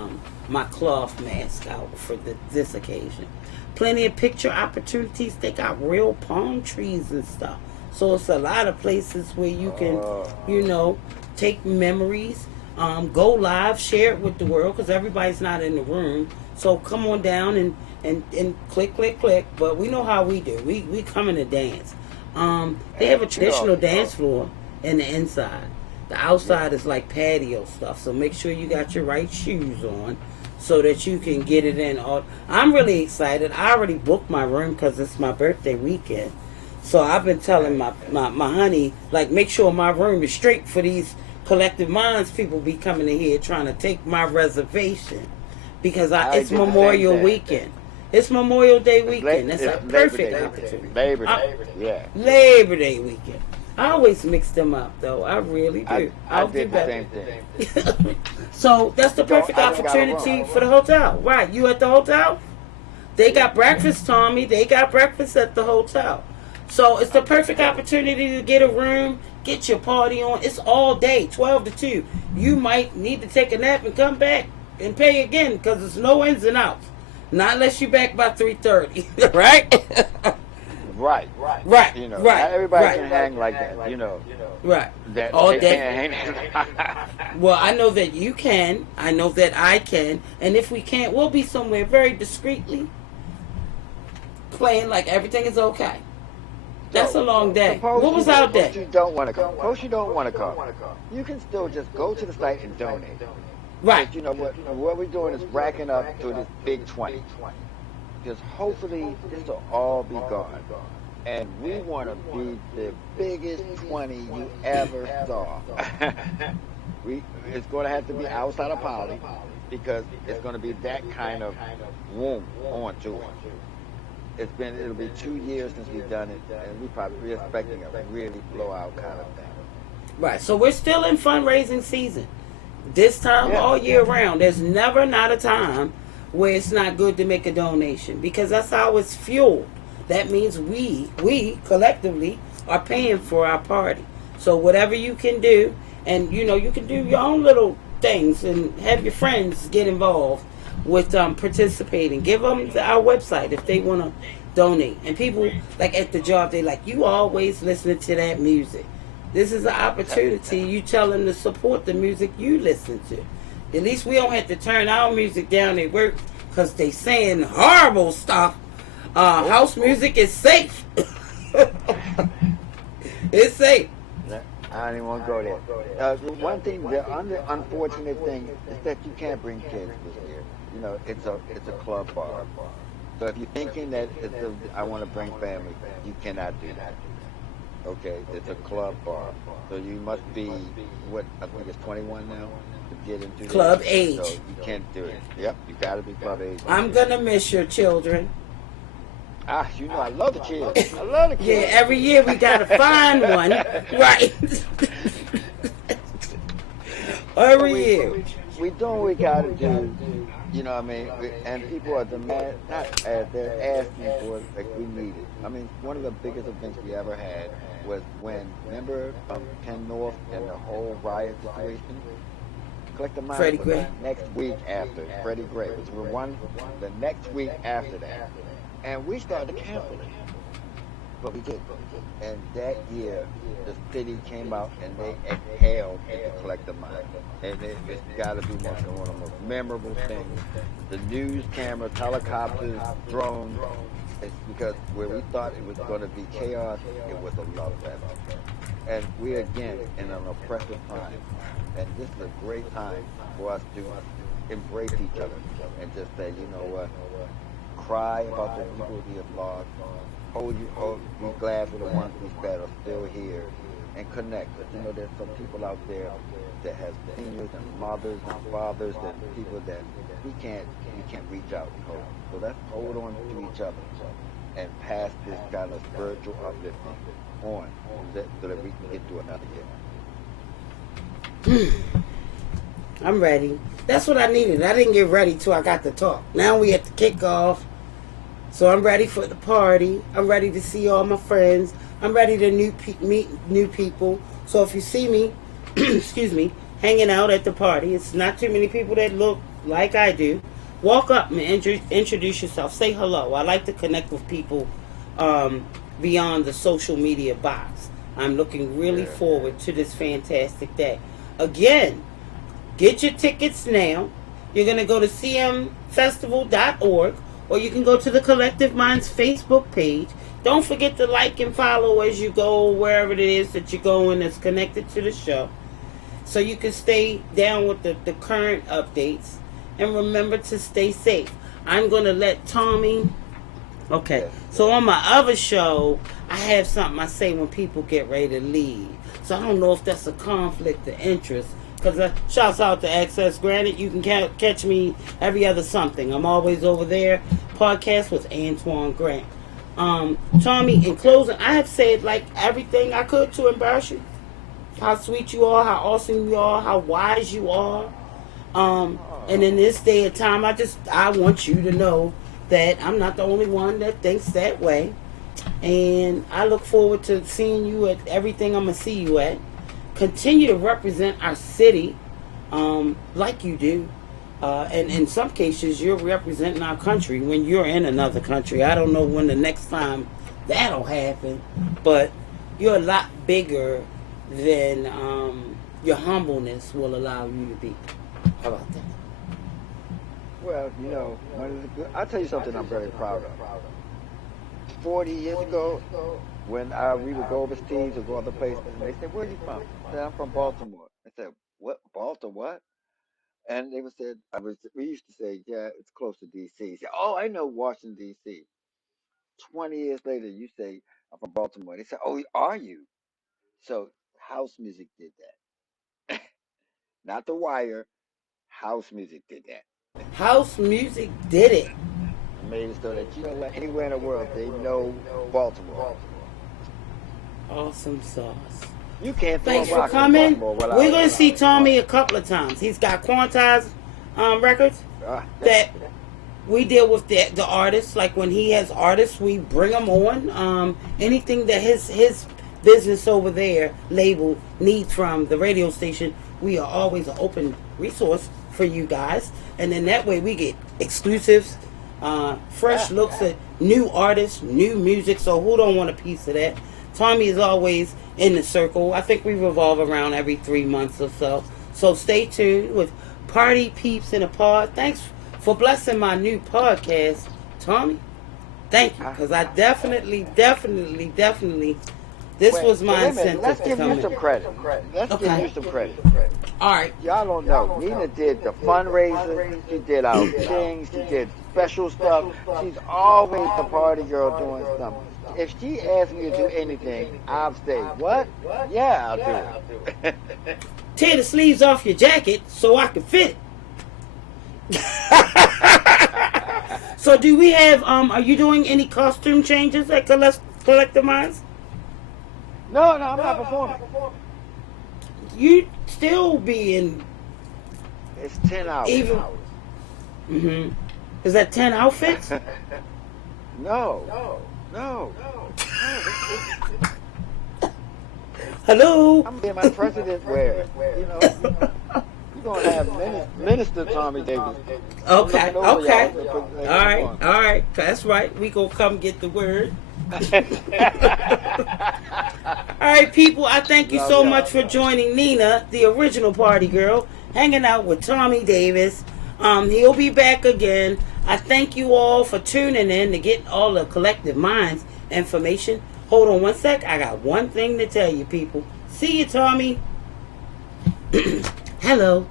my cloth mask out for this occasion. Plenty of picture opportunities. They got real palm trees and stuff. So it's a lot of places where you can, you know, take memories, go live, share it with the world because everybody's not in the room. So come on down and click. But we know how we do. We come in to dance. They have a traditional dance floor in the inside. The outside is like patio stuff. So make sure you got your right shoes on so that you can get it in. I'm really excited. I already booked my room because it's my birthday weekend. So I've been telling my honey, like, make sure my room is straight for these Collective Minds people be coming in here trying to take my reservation. Because it's Memorial weekend. It's Memorial Day weekend. That's a perfect opportunity. Labor Day, yeah. Labor Day weekend. I always mix them up, though. I really do. I did the same thing. So that's the perfect opportunity for the hotel. Right. You at the hotel? They got breakfast, Tommy. They got breakfast at the hotel. So it's the perfect opportunity to get a room, get your party on. It's all day, 12 to 2. You might need to take a nap and come back and pay again because there's no ins and outs. Not unless you're back by 3:30, right? Right. You know, not everybody can hang like that, you know. Right. That all they day. can't hang. Well, I know that you can. I know that I can. And if we can't, we'll be somewhere very discreetly playing like everything is okay. That's a long day. What was our day? Suppose you don't want to come. Suppose you don't want to come. You can still just go to the site and donate. Right. But you know what we're doing is racking up to this big 20. Because hopefully this will all be gone. And we want to be the biggest 20 you ever saw. It's going to have to be outside of Poly because it's going to be that kind of womb on to it. It'll be 2 years since we've done it, and we're expecting a really blowout kind of thing. Right. So we're still in fundraising season. This time all year round. There's never not a time where it's not good to make a donation because that's how it's fueled. That means we collectively are paying for our party. So whatever you can do, and you know you can do your own little things and have your friends get involved with participating. Give them our website if they want to donate. And people like at the job, they like, you always listening to that music. This is an opportunity. You tell them to support the music you listen to. At least we don't have to turn our music down at work because they saying horrible stuff. House music is safe. It's safe. I don't even want to go there. One thing, the unfortunate thing is that you can't bring kids this year. You know, it's a club bar. So if you're thinking that I want to bring family, you cannot do that. Okay, it's a club bar. So you must be, I think it's 21 now to get into club age. So you can't do it. Yep, you got to be club age. I'm going to miss your children. You know, I love the kids. I love the kids. Yeah, every year we got to find one. Right. Every year. We doing what we got to do. You know what I mean? And people are they're asking for it like we need it. I mean, one of the biggest events we ever had was remember Penn North and the whole riot situation? Collective Minds Freddie was Gray. next week after. Freddie Gray was the next week after that. And we started to cancel it. But we did. And that year, the city came out and they exhaled at the Collective Mind. And it's got to be one of the most memorable things. The news cameras, helicopters, drones. It's because where we thought it was going to be chaos, it was a love fest. And we're again in an oppressive time. And this is a great time for us to embrace each other and just say, you know what, cry about the people we have lost. Be glad for the ones that are still here and connect. But you know, there's some people out there that have seniors and mothers and fathers and people that we can't reach out to. So let's hold on to each other and pass this kind of spiritual uplifting on so that we can get to another year. I'm ready. That's what I needed. I didn't get ready till I got to talk. Now we at the kickoff. So I'm ready for the party. I'm ready to see all my friends. I'm ready to meet new people. So if you see me, excuse me, hanging out at the party. It's not too many people that look like I do. Walk up and introduce yourself. Say hello. I like to connect with people beyond the social media box. I'm looking really forward to this fantastic day. Again, get your tickets now. You're going to go to cmfestival.org, or you can go to the Collective Minds Facebook page. Don't forget to like and follow as you go wherever it is that you're going that's connected to the show, so you can stay down with the current updates. And remember to stay safe. I'm going to let Tommy... Okay, so on my other show, I have something I say when people get ready to leave. So I don't know if that's a conflict of interest. Because shouts out to Access Granted. You can catch me every other something. I'm always over there. Podcast with Antoine Grant. Tommy, in closing, I have said like everything I could to embarrass you. How sweet you are, how awesome you are, how wise you are. And in this day and time, I want you to know that I'm not the only one that thinks that way. And I look forward to seeing you at everything I'm going to see you at. Continue to represent our city like you do. And in some cases, you're representing our country when you're in another country. I don't know when the next time that'll happen, but you're a lot bigger than your humbleness will allow you to be. How about that? Well, I'll tell you something I'm very proud of. 40 years ago, when we would go overseas or go other places, and they said, "Where are you from?" I said, "I'm from Baltimore." I said, "What? Baltimore? What?" And they would said, we used to say, "Yeah, it's close to D.C." He said, "Oh, I know Washington, D.C." 20 years later, you say, "I'm from Baltimore." They said, "Oh, are you?" So house music did that. Not The Wire. House music did that. House music did it. Made it so that anywhere in the world they know Baltimore. Awesome sauce. You can't. Thanks for coming. We're going to see Tommy a couple of times. He's got quantized records that we deal with the artists. Like when he has artists, we bring them on. Anything that his business over there label needs from the radio station, we are always an open resource for you guys. And then that way we get exclusives, fresh looks at new artists, new music. So who don't want a piece of that? Tommy is always in the circle. I think we revolve around every 3 months or so. So stay tuned with Party Peeps in a Pod. Thanks for blessing my new podcast, Tommy. Thank you, because I definitely, this was my incentive Let's to give come you some credit. Let's give you some credit. All right. Y'all don't know. Nina did the fundraiser. She did our things. She did special stuff. She's always a party girl doing something. If she asks me to do anything, I'll say, "What? Yeah, I'll do it." Tear the sleeves off your jacket so I can fit it. So do we have, are you doing any costume changes at Collective Minds? No, I'm not performing. You still be in... It's 10 hours. Even... Is that 10 outfits? No. Hello? I'm getting my president wear. You're going to have Minister Tommy Davis. Okay. All right. That's right. We going to come get the word. All right, people. I thank you so much for joining Nina, the original party girl, hanging out with Tommy Davis. He'll be back again. I thank you all for tuning in to get all the Collective Minds information. Hold on one sec. I got one thing to tell you, people. See you, Tommy. Hello.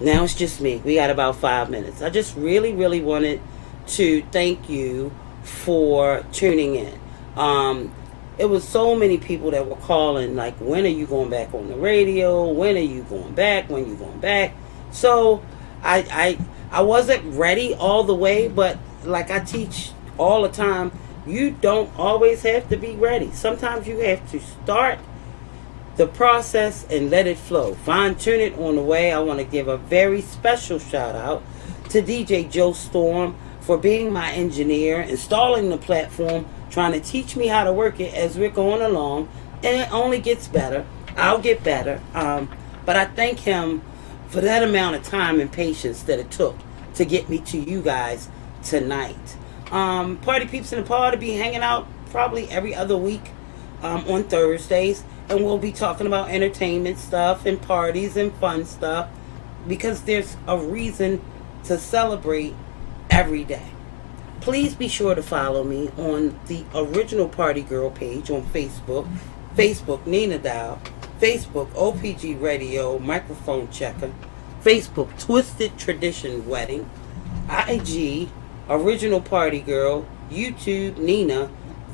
Now it's just me. We got about 5 minutes. I just really wanted to thank you for tuning in. It was so many people that were calling, like, when are you going back on the radio? When are you going back? When you going back? So I wasn't ready all the way, but like I teach all the time, you don't always have to be ready. Sometimes you have to start the process and let it flow. Fine tune it on the way. I want to give a very special shout out to DJ Joe Storm for being my engineer, installing the platform, trying to teach me how to work it as we're going along. And it only gets better. I'll get better. But I thank him for that amount of time and patience that it took to get me to you guys tonight. Party Peeps in the Pod will be hanging out probably every other week on Thursdays, and we'll be talking about entertainment stuff and parties and fun stuff because there's a reason to celebrate every day. Please be sure to follow me on the Original Party Girl page on Facebook, Nina Dow, Facebook OPG Radio Microphone Checker, Facebook Twisted Tradition Wedding, IG Original Party Girl, YouTube Nina,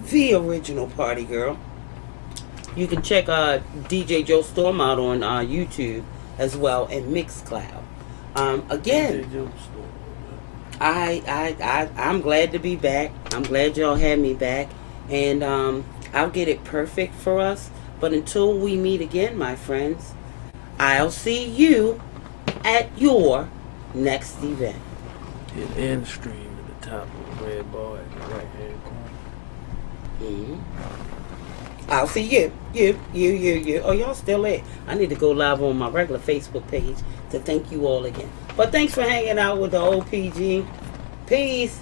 the Original Party Girl. You can check DJ Joe Storm out on YouTube as well and Mixcloud. Again, I'm glad to be back. I'm glad y'all had me back, and I'll get it perfect for us. But until we meet again, my friends, I'll see you at your next event. Hit end stream at the top of the red bar at the right hand corner. Mm-hmm. I'll see you. You. Oh, y'all still there. I need to go live on my regular Facebook page to thank you all again. But thanks for hanging out with the OPG. Peace.